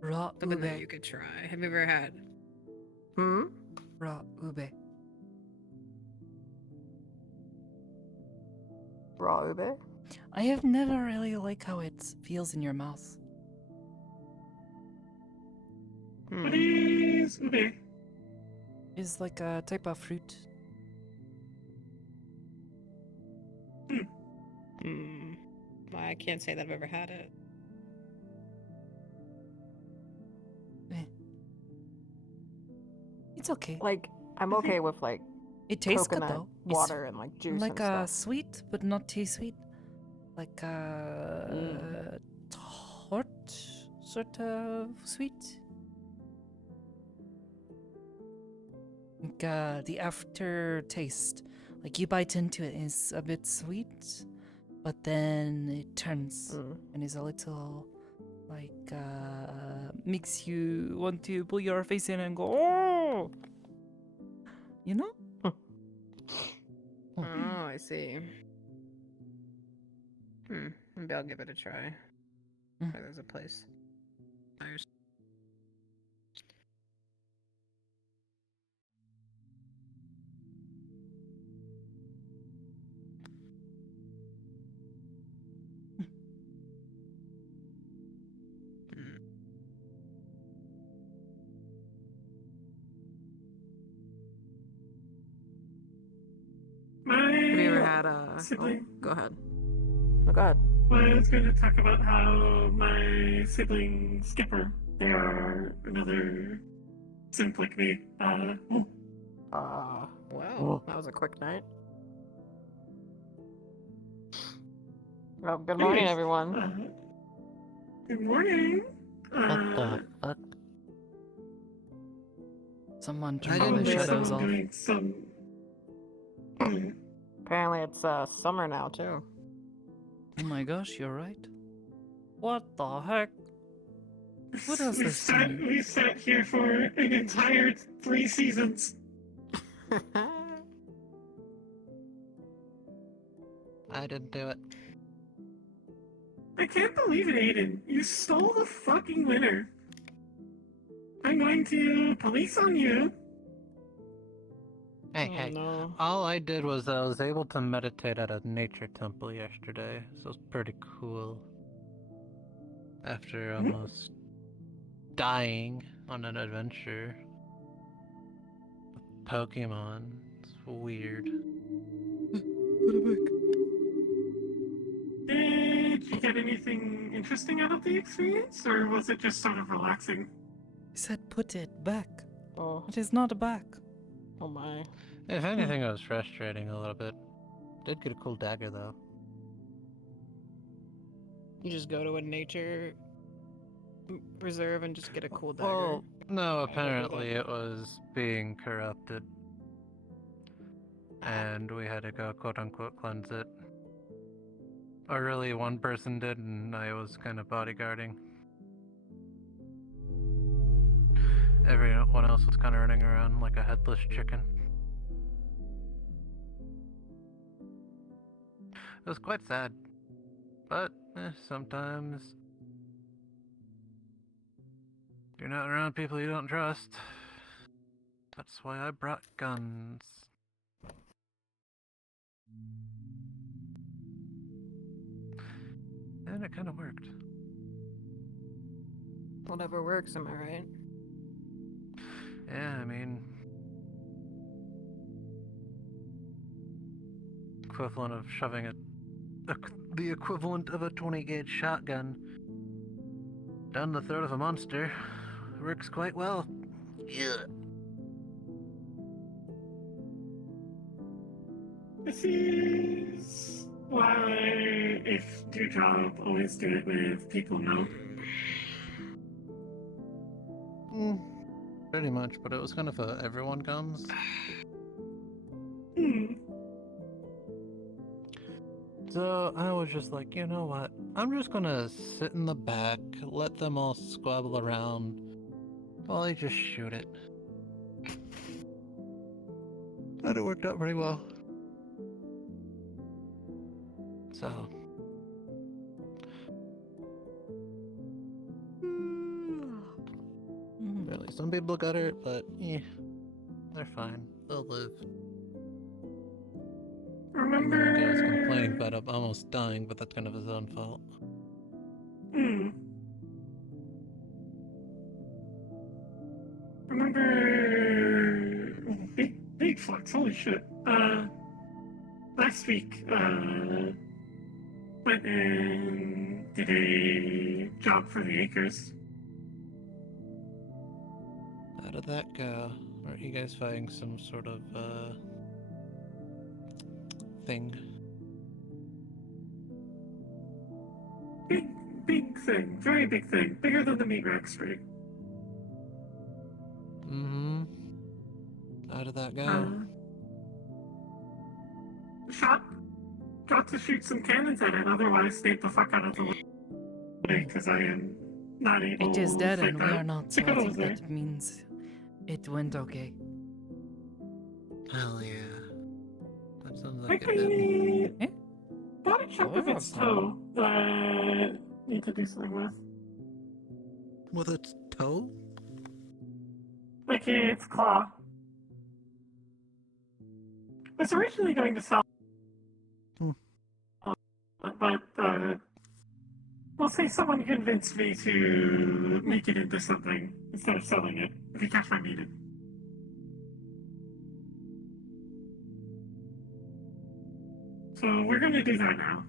Raw Something that ube. you could try. Have you ever had? Raw ube. Raw ube? I have never really liked how it feels in your mouth. What is ube? It's like a type of fruit. Well, I can't say that I've ever had it. It's okay. Like, I'm okay with like It tastes good coconut though. water and like juice Like and stuff. sweet, but not too sweet. Like tart sort of sweet. Like the aftertaste, like you bite into it, is a bit sweet, but then it turns and is a little like makes you want to pull your face in and go, oh, you know? Oh, I see. Maybe I'll give it a try. There's a place. There's... Have you ever had a sibling? go ahead. Oh, go ahead. Well, I was going to talk about how my sibling Skipper, they are another simp like me. Wow, that was a quick night. Well, good morning, Anyways, everyone. Good morning. What the fuck? Someone I turned on the didn't know shadows someone off. doing some. Apparently, it's summer now too. Oh my gosh, you're right. What the heck? What does we this sat, mean? we sat here for an entire 3 seasons. I didn't do it. I can't believe it, Aiden. You stole the fucking winner. I'm going to police on you. Hey, no. all I did was I was able to meditate at a nature temple yesterday, so it's pretty cool. After almost dying on an adventure with Pokemon, it's weird. Put it back. Did you get anything interesting out of the experience, or was it just sort of relaxing? I said put it back. Oh. It is not back. Oh my. If anything, it was frustrating a little bit. Did get a cool dagger though. You just go to a nature reserve and just get a cool dagger. Well, no, apparently it was being corrupted. And we had to go quote-unquote cleanse it. Or really, one person did, and I was kind of bodyguarding. Everyone else was kind of running around like a headless chicken. It was quite sad. But, sometimes... you're not around people you don't trust. That's why I brought guns. And it kind of worked. Whatever works, am I right? Yeah, I mean... equivalent of shoving a the equivalent of a 20 gauge shotgun down the throat of a monster works quite well. Yeah. This is why, if do your job, always do it with people know. Pretty much, but it was kind of a everyone comes. So I was just like, you know what? I'm just gonna sit in the back, let them all squabble around while I just shoot it. And it worked out pretty well. So. Really, some people got hurt, but yeah, they're fine. They'll live. Remember? And the guy was complaining about almost dying, but that's kind of his own fault. Remember? Big flex. Holy shit. Last week, went and did a job for the Acres. How did that go? Are you guys fighting some sort of thing? Big thing. Very big thing. Bigger than the meat rack street. How did that go? Got to shoot some cannons at it, otherwise stayed the fuck out of the way, because I am not able It is dead to and we are not Sakoto salty. was there. That means it went okay. Hell yeah. That sounds like it did. Body check with its toe that I need to do something with. With its toe? Like its claw. It's originally going to sell, but we'll say someone convinced me to make it into something instead of selling it, if you catch my meaning. So we're gonna do that now.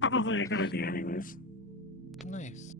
Probably a good idea anyways. Nice.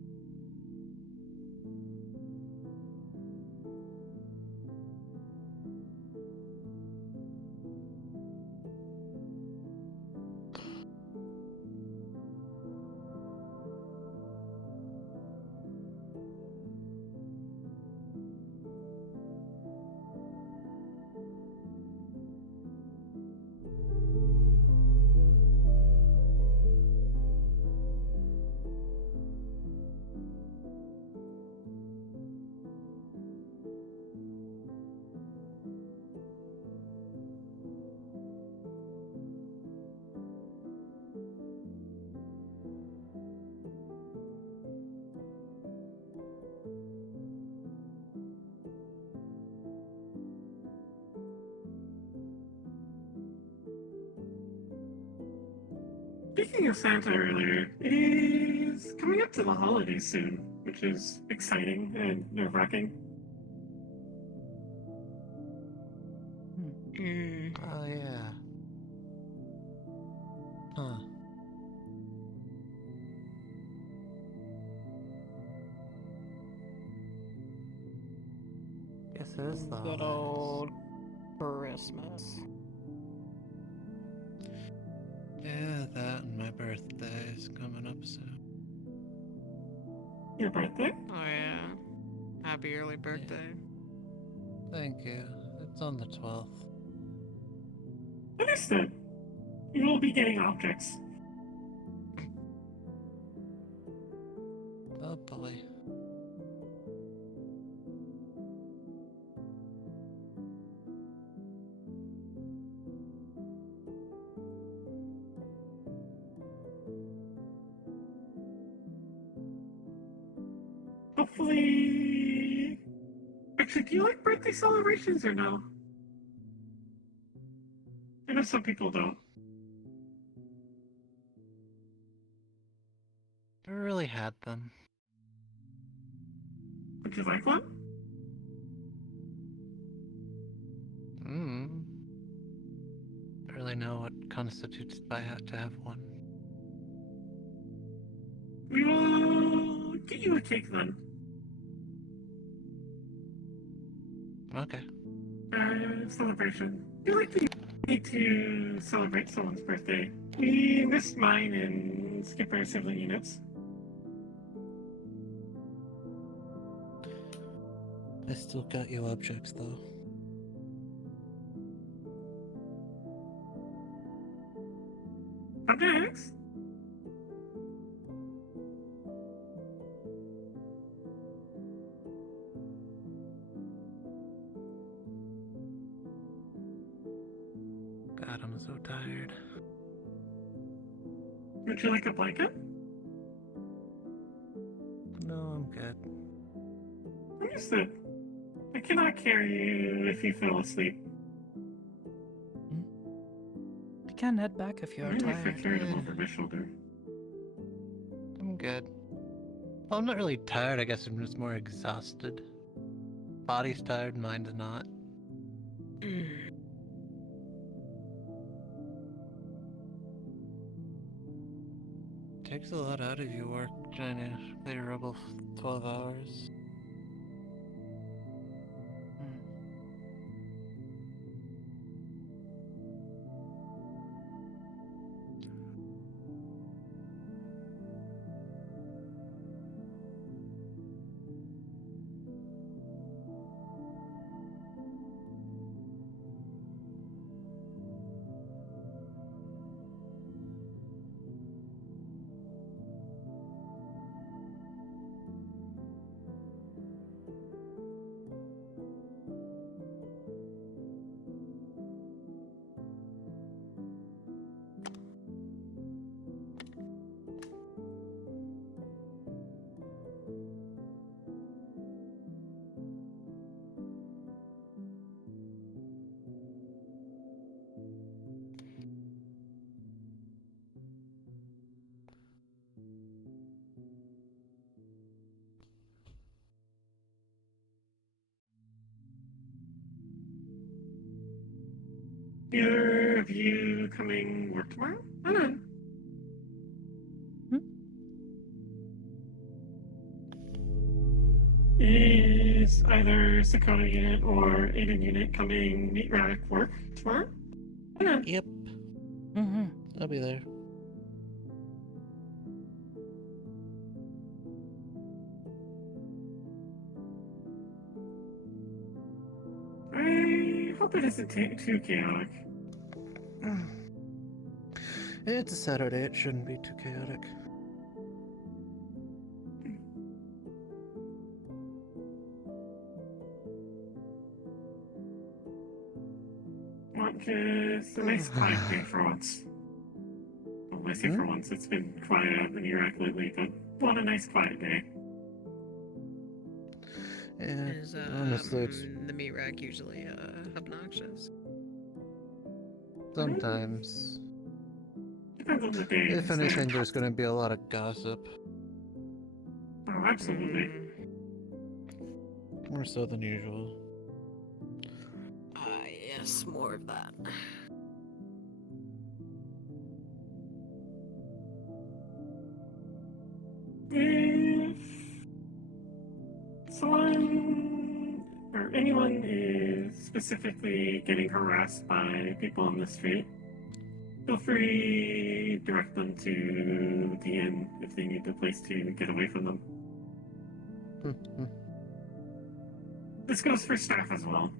Speaking of Santa earlier, it is coming up to the holidays soon, which is exciting and nerve-wracking. Oh yeah. Huh. Guess it is the Good holidays. old Christmas. Yeah, that and my birthday is coming up soon. Your birthday? Oh yeah. Happy early birthday. Thank you. It's on the 12th. Understood. You will be getting objects. Hopefully. Hopefully... Actually, do you like birthday celebrations or no? I know some people don't. Never really had them. Would you like one? Don't really know what constitutes by to have one. We will get you a cake then. Okay. Celebration. You like to need to celebrate someone's birthday. We missed mine and skip our sibling units. I still got you objects though. Objects? God, I'm so tired. Would you like a blanket? No, I'm good. Understood. I cannot carry you if you fell asleep. You can head back if you are Maybe if I tired. carried him over my shoulder. I'm good. Well, I'm not really tired, I guess I'm just more exhausted. Body's tired, mind's not. Takes a lot out of you work trying to play Rebel 12 hours. Either of you coming work tomorrow? I don't know. Is either Sakoto unit or Aiden unit coming meet Radic work tomorrow? I don't know. Yep. I'll be there. I hope it isn't too chaotic. It's a Saturday, it shouldn't be too chaotic. Want just a nice quiet day for once. Well, I say for once, it's been quiet out in Iraq lately, but want a nice quiet day. Yeah, Is honestly, it's the meat rack usually obnoxious? sometimes. Depends on the day. If anything, there's going to be a lot of gossip. Oh, absolutely. More so than usual. Yes, more of that. If someone or anyone is specifically getting harassed by people on the street, feel free to direct them to the inn if they need a place to get away from them. This goes for staff as well.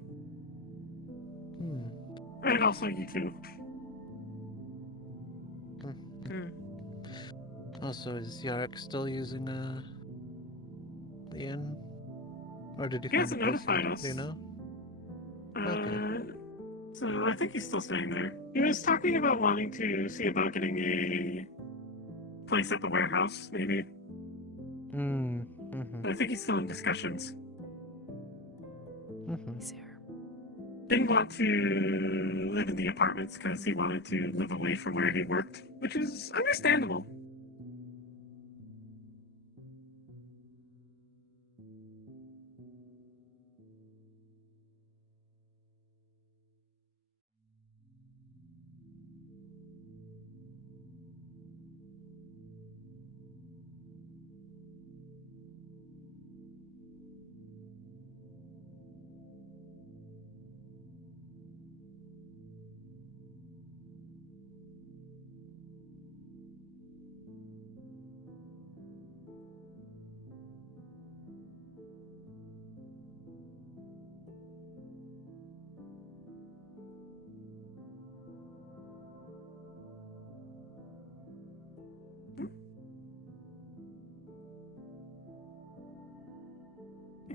And also you too. Also, is Yarek still using the inn? Or did he He find hasn't a place notified for it? us. Do you know? So I think he's still staying there. He was talking about wanting to see about getting a place at the warehouse, maybe. But I think he's still in discussions. He's here. Didn't want to live in the apartments because he wanted to live away from where he worked, which is understandable.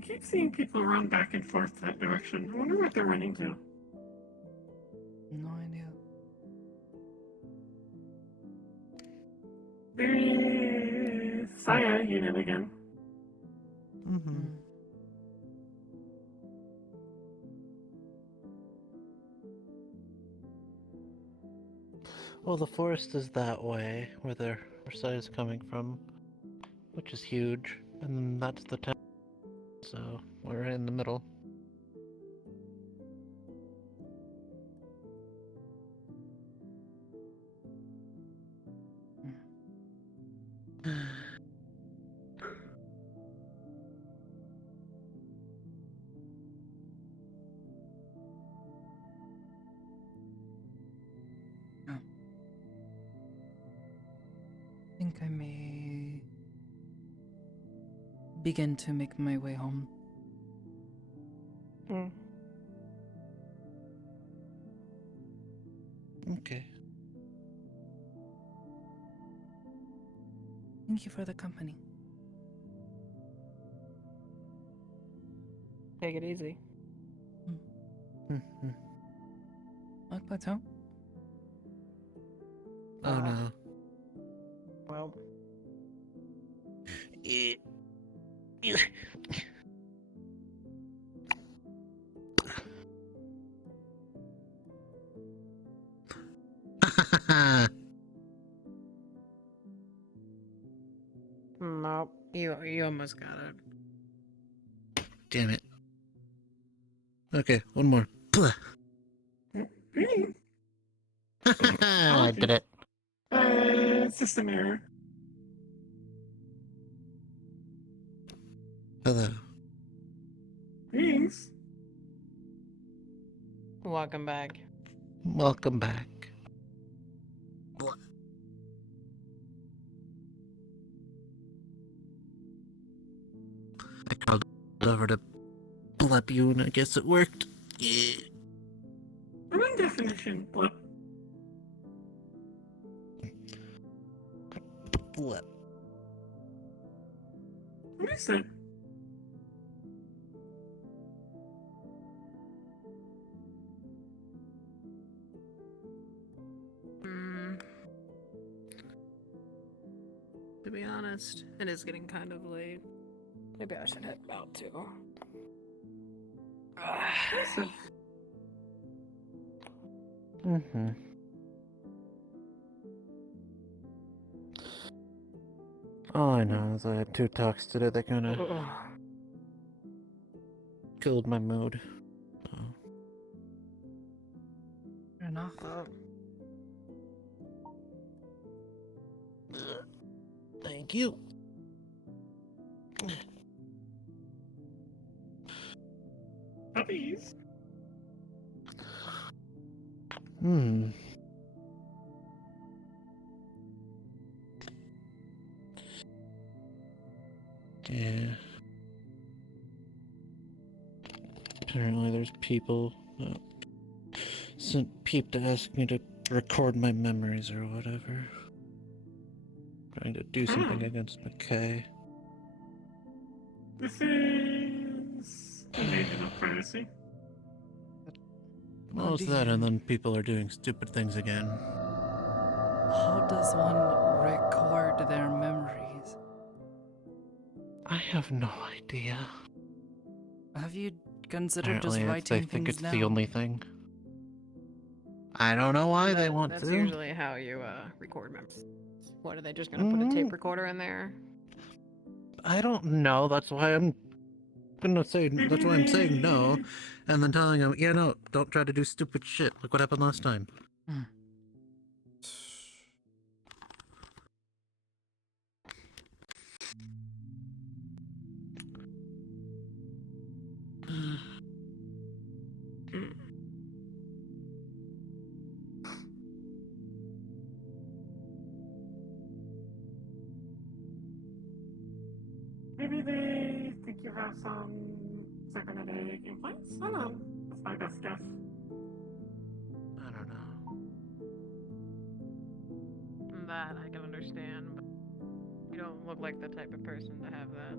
keep seeing people run back and forth that direction. I wonder what they're running to. No idea. There's Saya unit again. Mm-hmm. Well, the forest is that way, where their side is coming from, which is huge, and that's the town. So we're in the middle. I think I may begin to make my way home. Okay. Thank you for the company. Take it easy. Look, Plateau. Oh no. Well. Nope. You almost got it. Damn it. Okay, one more. I did it. It's just a mirror. Hello. Greetings. Welcome back. Welcome back. I crawled over to blep you, and I guess it worked. Yeah. Run definition. Blip. Blep. What is it? To be honest, it is getting kind of late. Maybe I should head out too. Mm-hmm. All I know is I had 2 talks today that kind of killed my mood. Fair enough. Thank you. Puppies. Yeah. Apparently there's people sent Peep to ask me to record my memories or whatever. Trying to do something against McKay. This is invasion of privacy. Well, it's that, and then people are doing stupid things again. How does one record their memories? I have no idea. Have you considered Apparently, just writing they think things it's down? the only thing. I don't know why they want That's to. usually how you record memories. What, are they just gonna put a tape recorder in there? I don't know. That's why I'm gonna say. That's why I'm saying no, and then telling them, yeah, no, don't try to do stupid shit. Look what happened last time. Maybe they think you have some cybernetic implants? I don't know. That's my best guess. I don't know. That I can understand, but you don't look like the type of person to have that.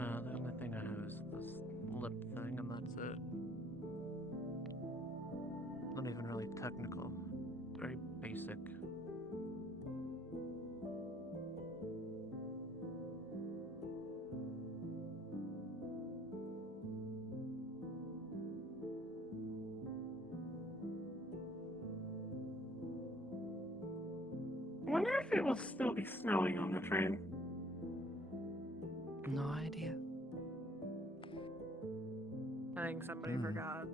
No, the only thing I have is this lip thing, and that's it. Not even really technical. Very basic. I wonder if it will still be snowing on the train. No idea. I think somebody forgot.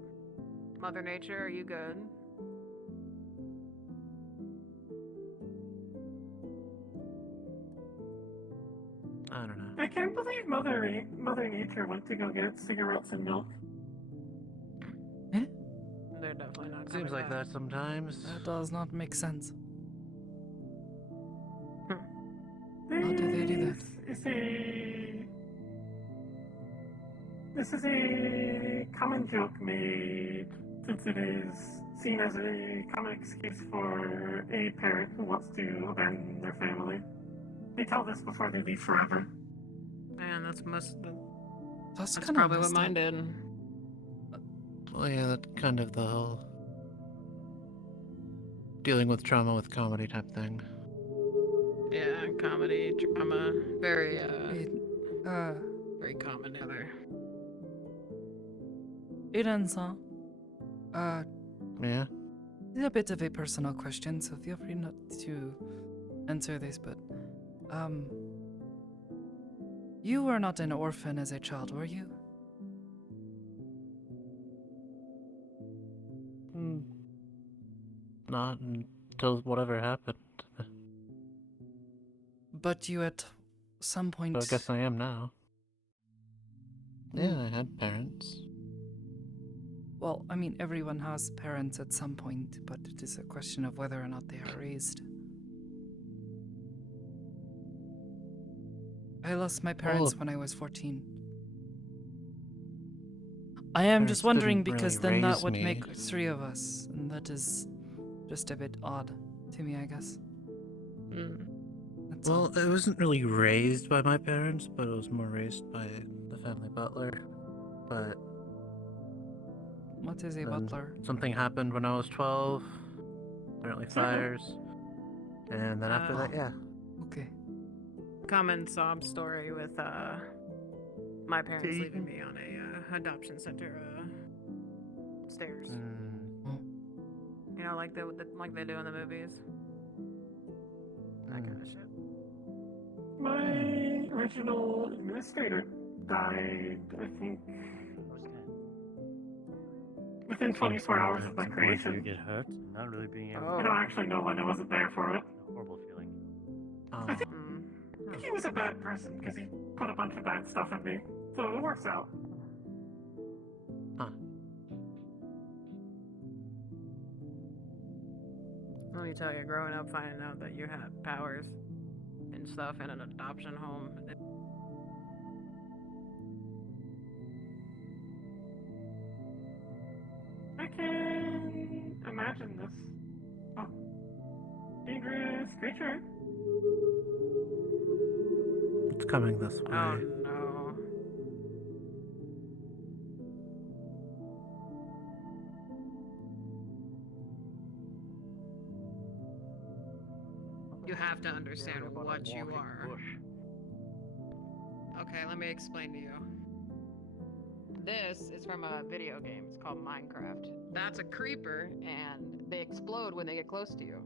Mother Nature, are you good? I don't know. I can't believe Mother Nature went to go get cigarettes and milk. They're definitely not. Seems like that sometimes. That does not make sense. How do they do that? This is a common joke made since it is seen as a common excuse for a parent who wants to abandon their family. They tell this before they leave forever. Man, that's That's probably what mine did. Well, yeah, that's kind of the whole dealing with trauma with comedy type thing. Yeah, comedy, drama, very very common together. Iran-san, Yeah? it's a bit of a personal question, so feel free not to answer this, but, you were not an orphan as a child, were you? Not until whatever happened. But you at some point... So I guess I am now. Yeah, I had parents. Well, I mean, everyone has parents at some point, but it is a question of whether or not they are raised. I lost my parents when I was 14. I am Parents just wondering didn't because really then that raise would me. make 3 of us, and that is just a bit odd to me, I guess. That's Well, I wasn't really raised by my parents, but I was more raised by the family butler. But what is a then butler? something happened when I was 12. Apparently fires. And then after that, yeah. Okay. Common sob story with my parents leaving me on a adoption center stairs. You know, like they do in the movies. That kind of shit. My original administrator died, I think, within 24 hours of my creation. You get hurt, not really being able I don't actually know when I wasn't there for it. horrible feeling. I think he was a bad person because he put a bunch of bad stuff in me, so it works out. Let me tell you, growing up, finding out that you had powers and stuff in an adoption home. I can imagine this. Oh. Dangerous creature. It's coming this way. Oh no. You have to understand what you are. Okay, let me explain to you. This is from a video game. It's called Minecraft. That's a creeper, and they explode when they get close to you.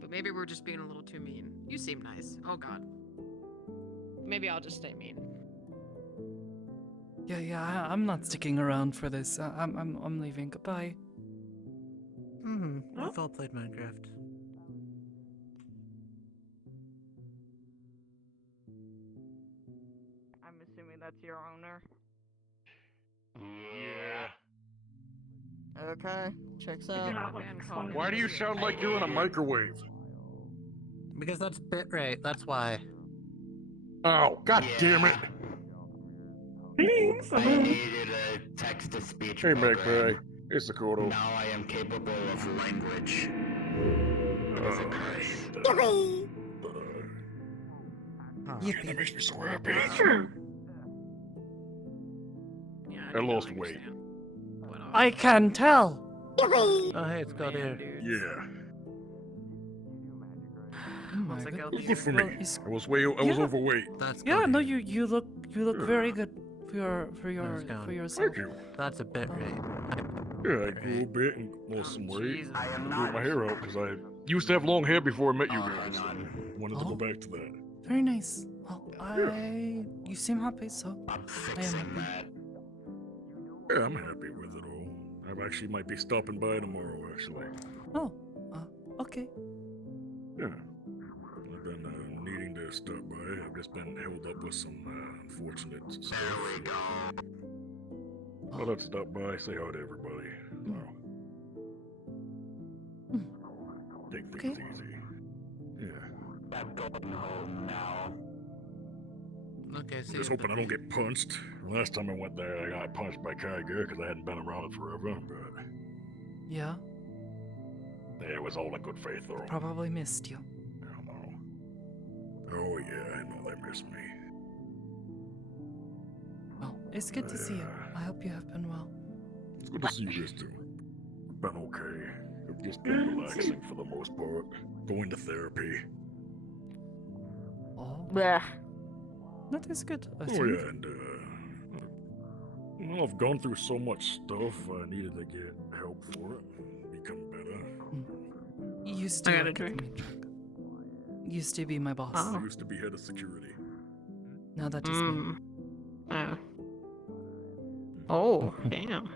But maybe we're just being a little too mean. You seem nice. Oh god. Maybe I'll just stay mean. Yeah, I'm not sticking around for this. I'm leaving. Goodbye. We've all played Minecraft. I'm assuming that's your owner. Yeah. Okay, checks out. Why do you sound like you're in a microwave? Because that's bitrate, that's why. Oh, god damn it. I needed a text-to-speech Hey, program. McVeigh. It's Sakoto. Now I am capable of language. Yippee. That makes me so happy. Creature! I lost weight. I can tell. Oh, hey, it's got here. Yeah. Oh my Looks like god. Good for Well, me. it's- I was overweight. Yeah, no, you look very good for gone. yourself. Thank you. That's a bit rate. Yeah, I grew a bit and lost some weight. I grew my hair out because I used to have long hair before I met you guys. So I wanted to go back to that. Very nice. Well, you seem happy, so I am happy. Yeah, I'm happy with it all. I actually might be stopping by tomorrow, actually. Oh, okay. Yeah. I've been needing to stop by. I've just been held up with some unfortunate stuff. There we go. Well, let's stop by, say hi to everybody. Take things easy. Yeah. I'm going home now. Okay, see Just hoping I don't get punched. Last time I went there, I got punched by Kaiger because I hadn't been around it forever, but Yeah, it was all in good faith, though. probably missed you. Oh yeah, I know they miss me. Well, it's good to see you. I hope you have been well. It's good to see you guys too. I've been okay. I've just been relaxing for the most part. Going to therapy. Oh. Blech. That is good, I Oh think. yeah, and well, I've gone through so much stuff. I needed to get help for it. Become better. You used to I got a work at drink. the meat truck. Used to be my boss. I used to be head of security. Now that is me. Oh, damn.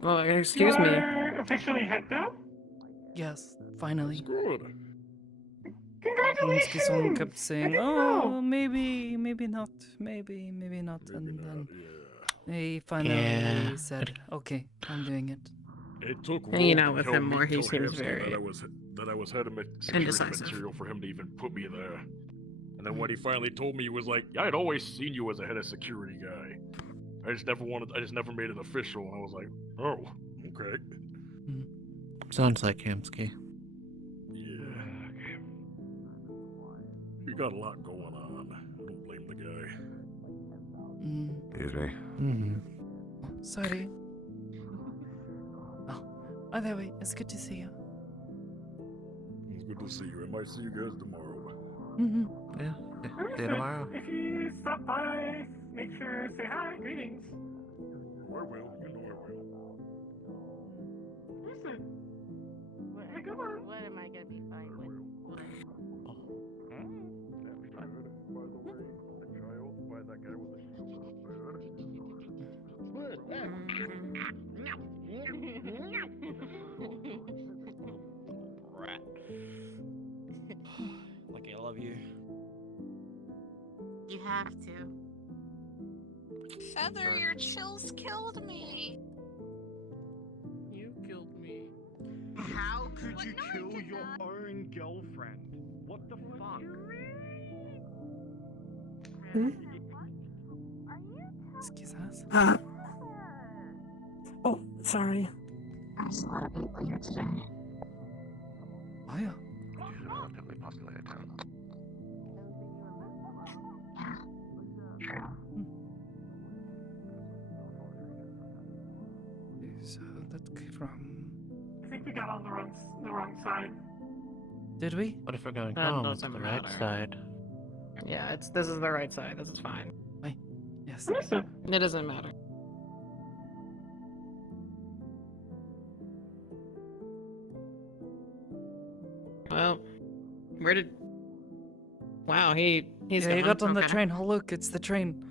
Well, excuse me. You're officially head down? Yes, finally. Good. Congratulations! Someone kept I saying, didn't "Oh, know." maybe not, maybe not," and then they finally said, "Okay, I'm doing it." It took Hanging Wolf out to with tell him me- more, he tell seems Hamster very that I was head of security indecisive. material for him to even put me there. And then when he finally told me, he was like, "I'd always seen you as a head of security guy. I just never made it official." And I was like, "Oh, okay." Sounds like Hamsky. Yeah. You got a lot going on. I don't blame the guy. Easy. Sorry. Oh, either way, it's good to see you. It's good to see you. I might see you guys tomorrow. Yeah. See you tomorrow. If you stop by, make sure say hi, greetings. I will. You know I will. Listen. Come on. What am I gonna be fine with? By the way, the child by that guy with the Rat. Like I love you. You have to. Feather, your chills killed me. You killed me. How Could you kill your own girlfriend? What the fuck? Excuse us. Oh, sorry. There's a lot of people here today. Oh yeah. She's a relatively populated town. So that came from. I think we got on the wrong side. Did we? What if we're going That home? It's doesn't the right matter. side. Yeah, this is the right side. This is fine. Yes. It doesn't matter. Well, where did? Wow, he's Yeah, he gone. got on the Okay. train. Oh look, it's the train.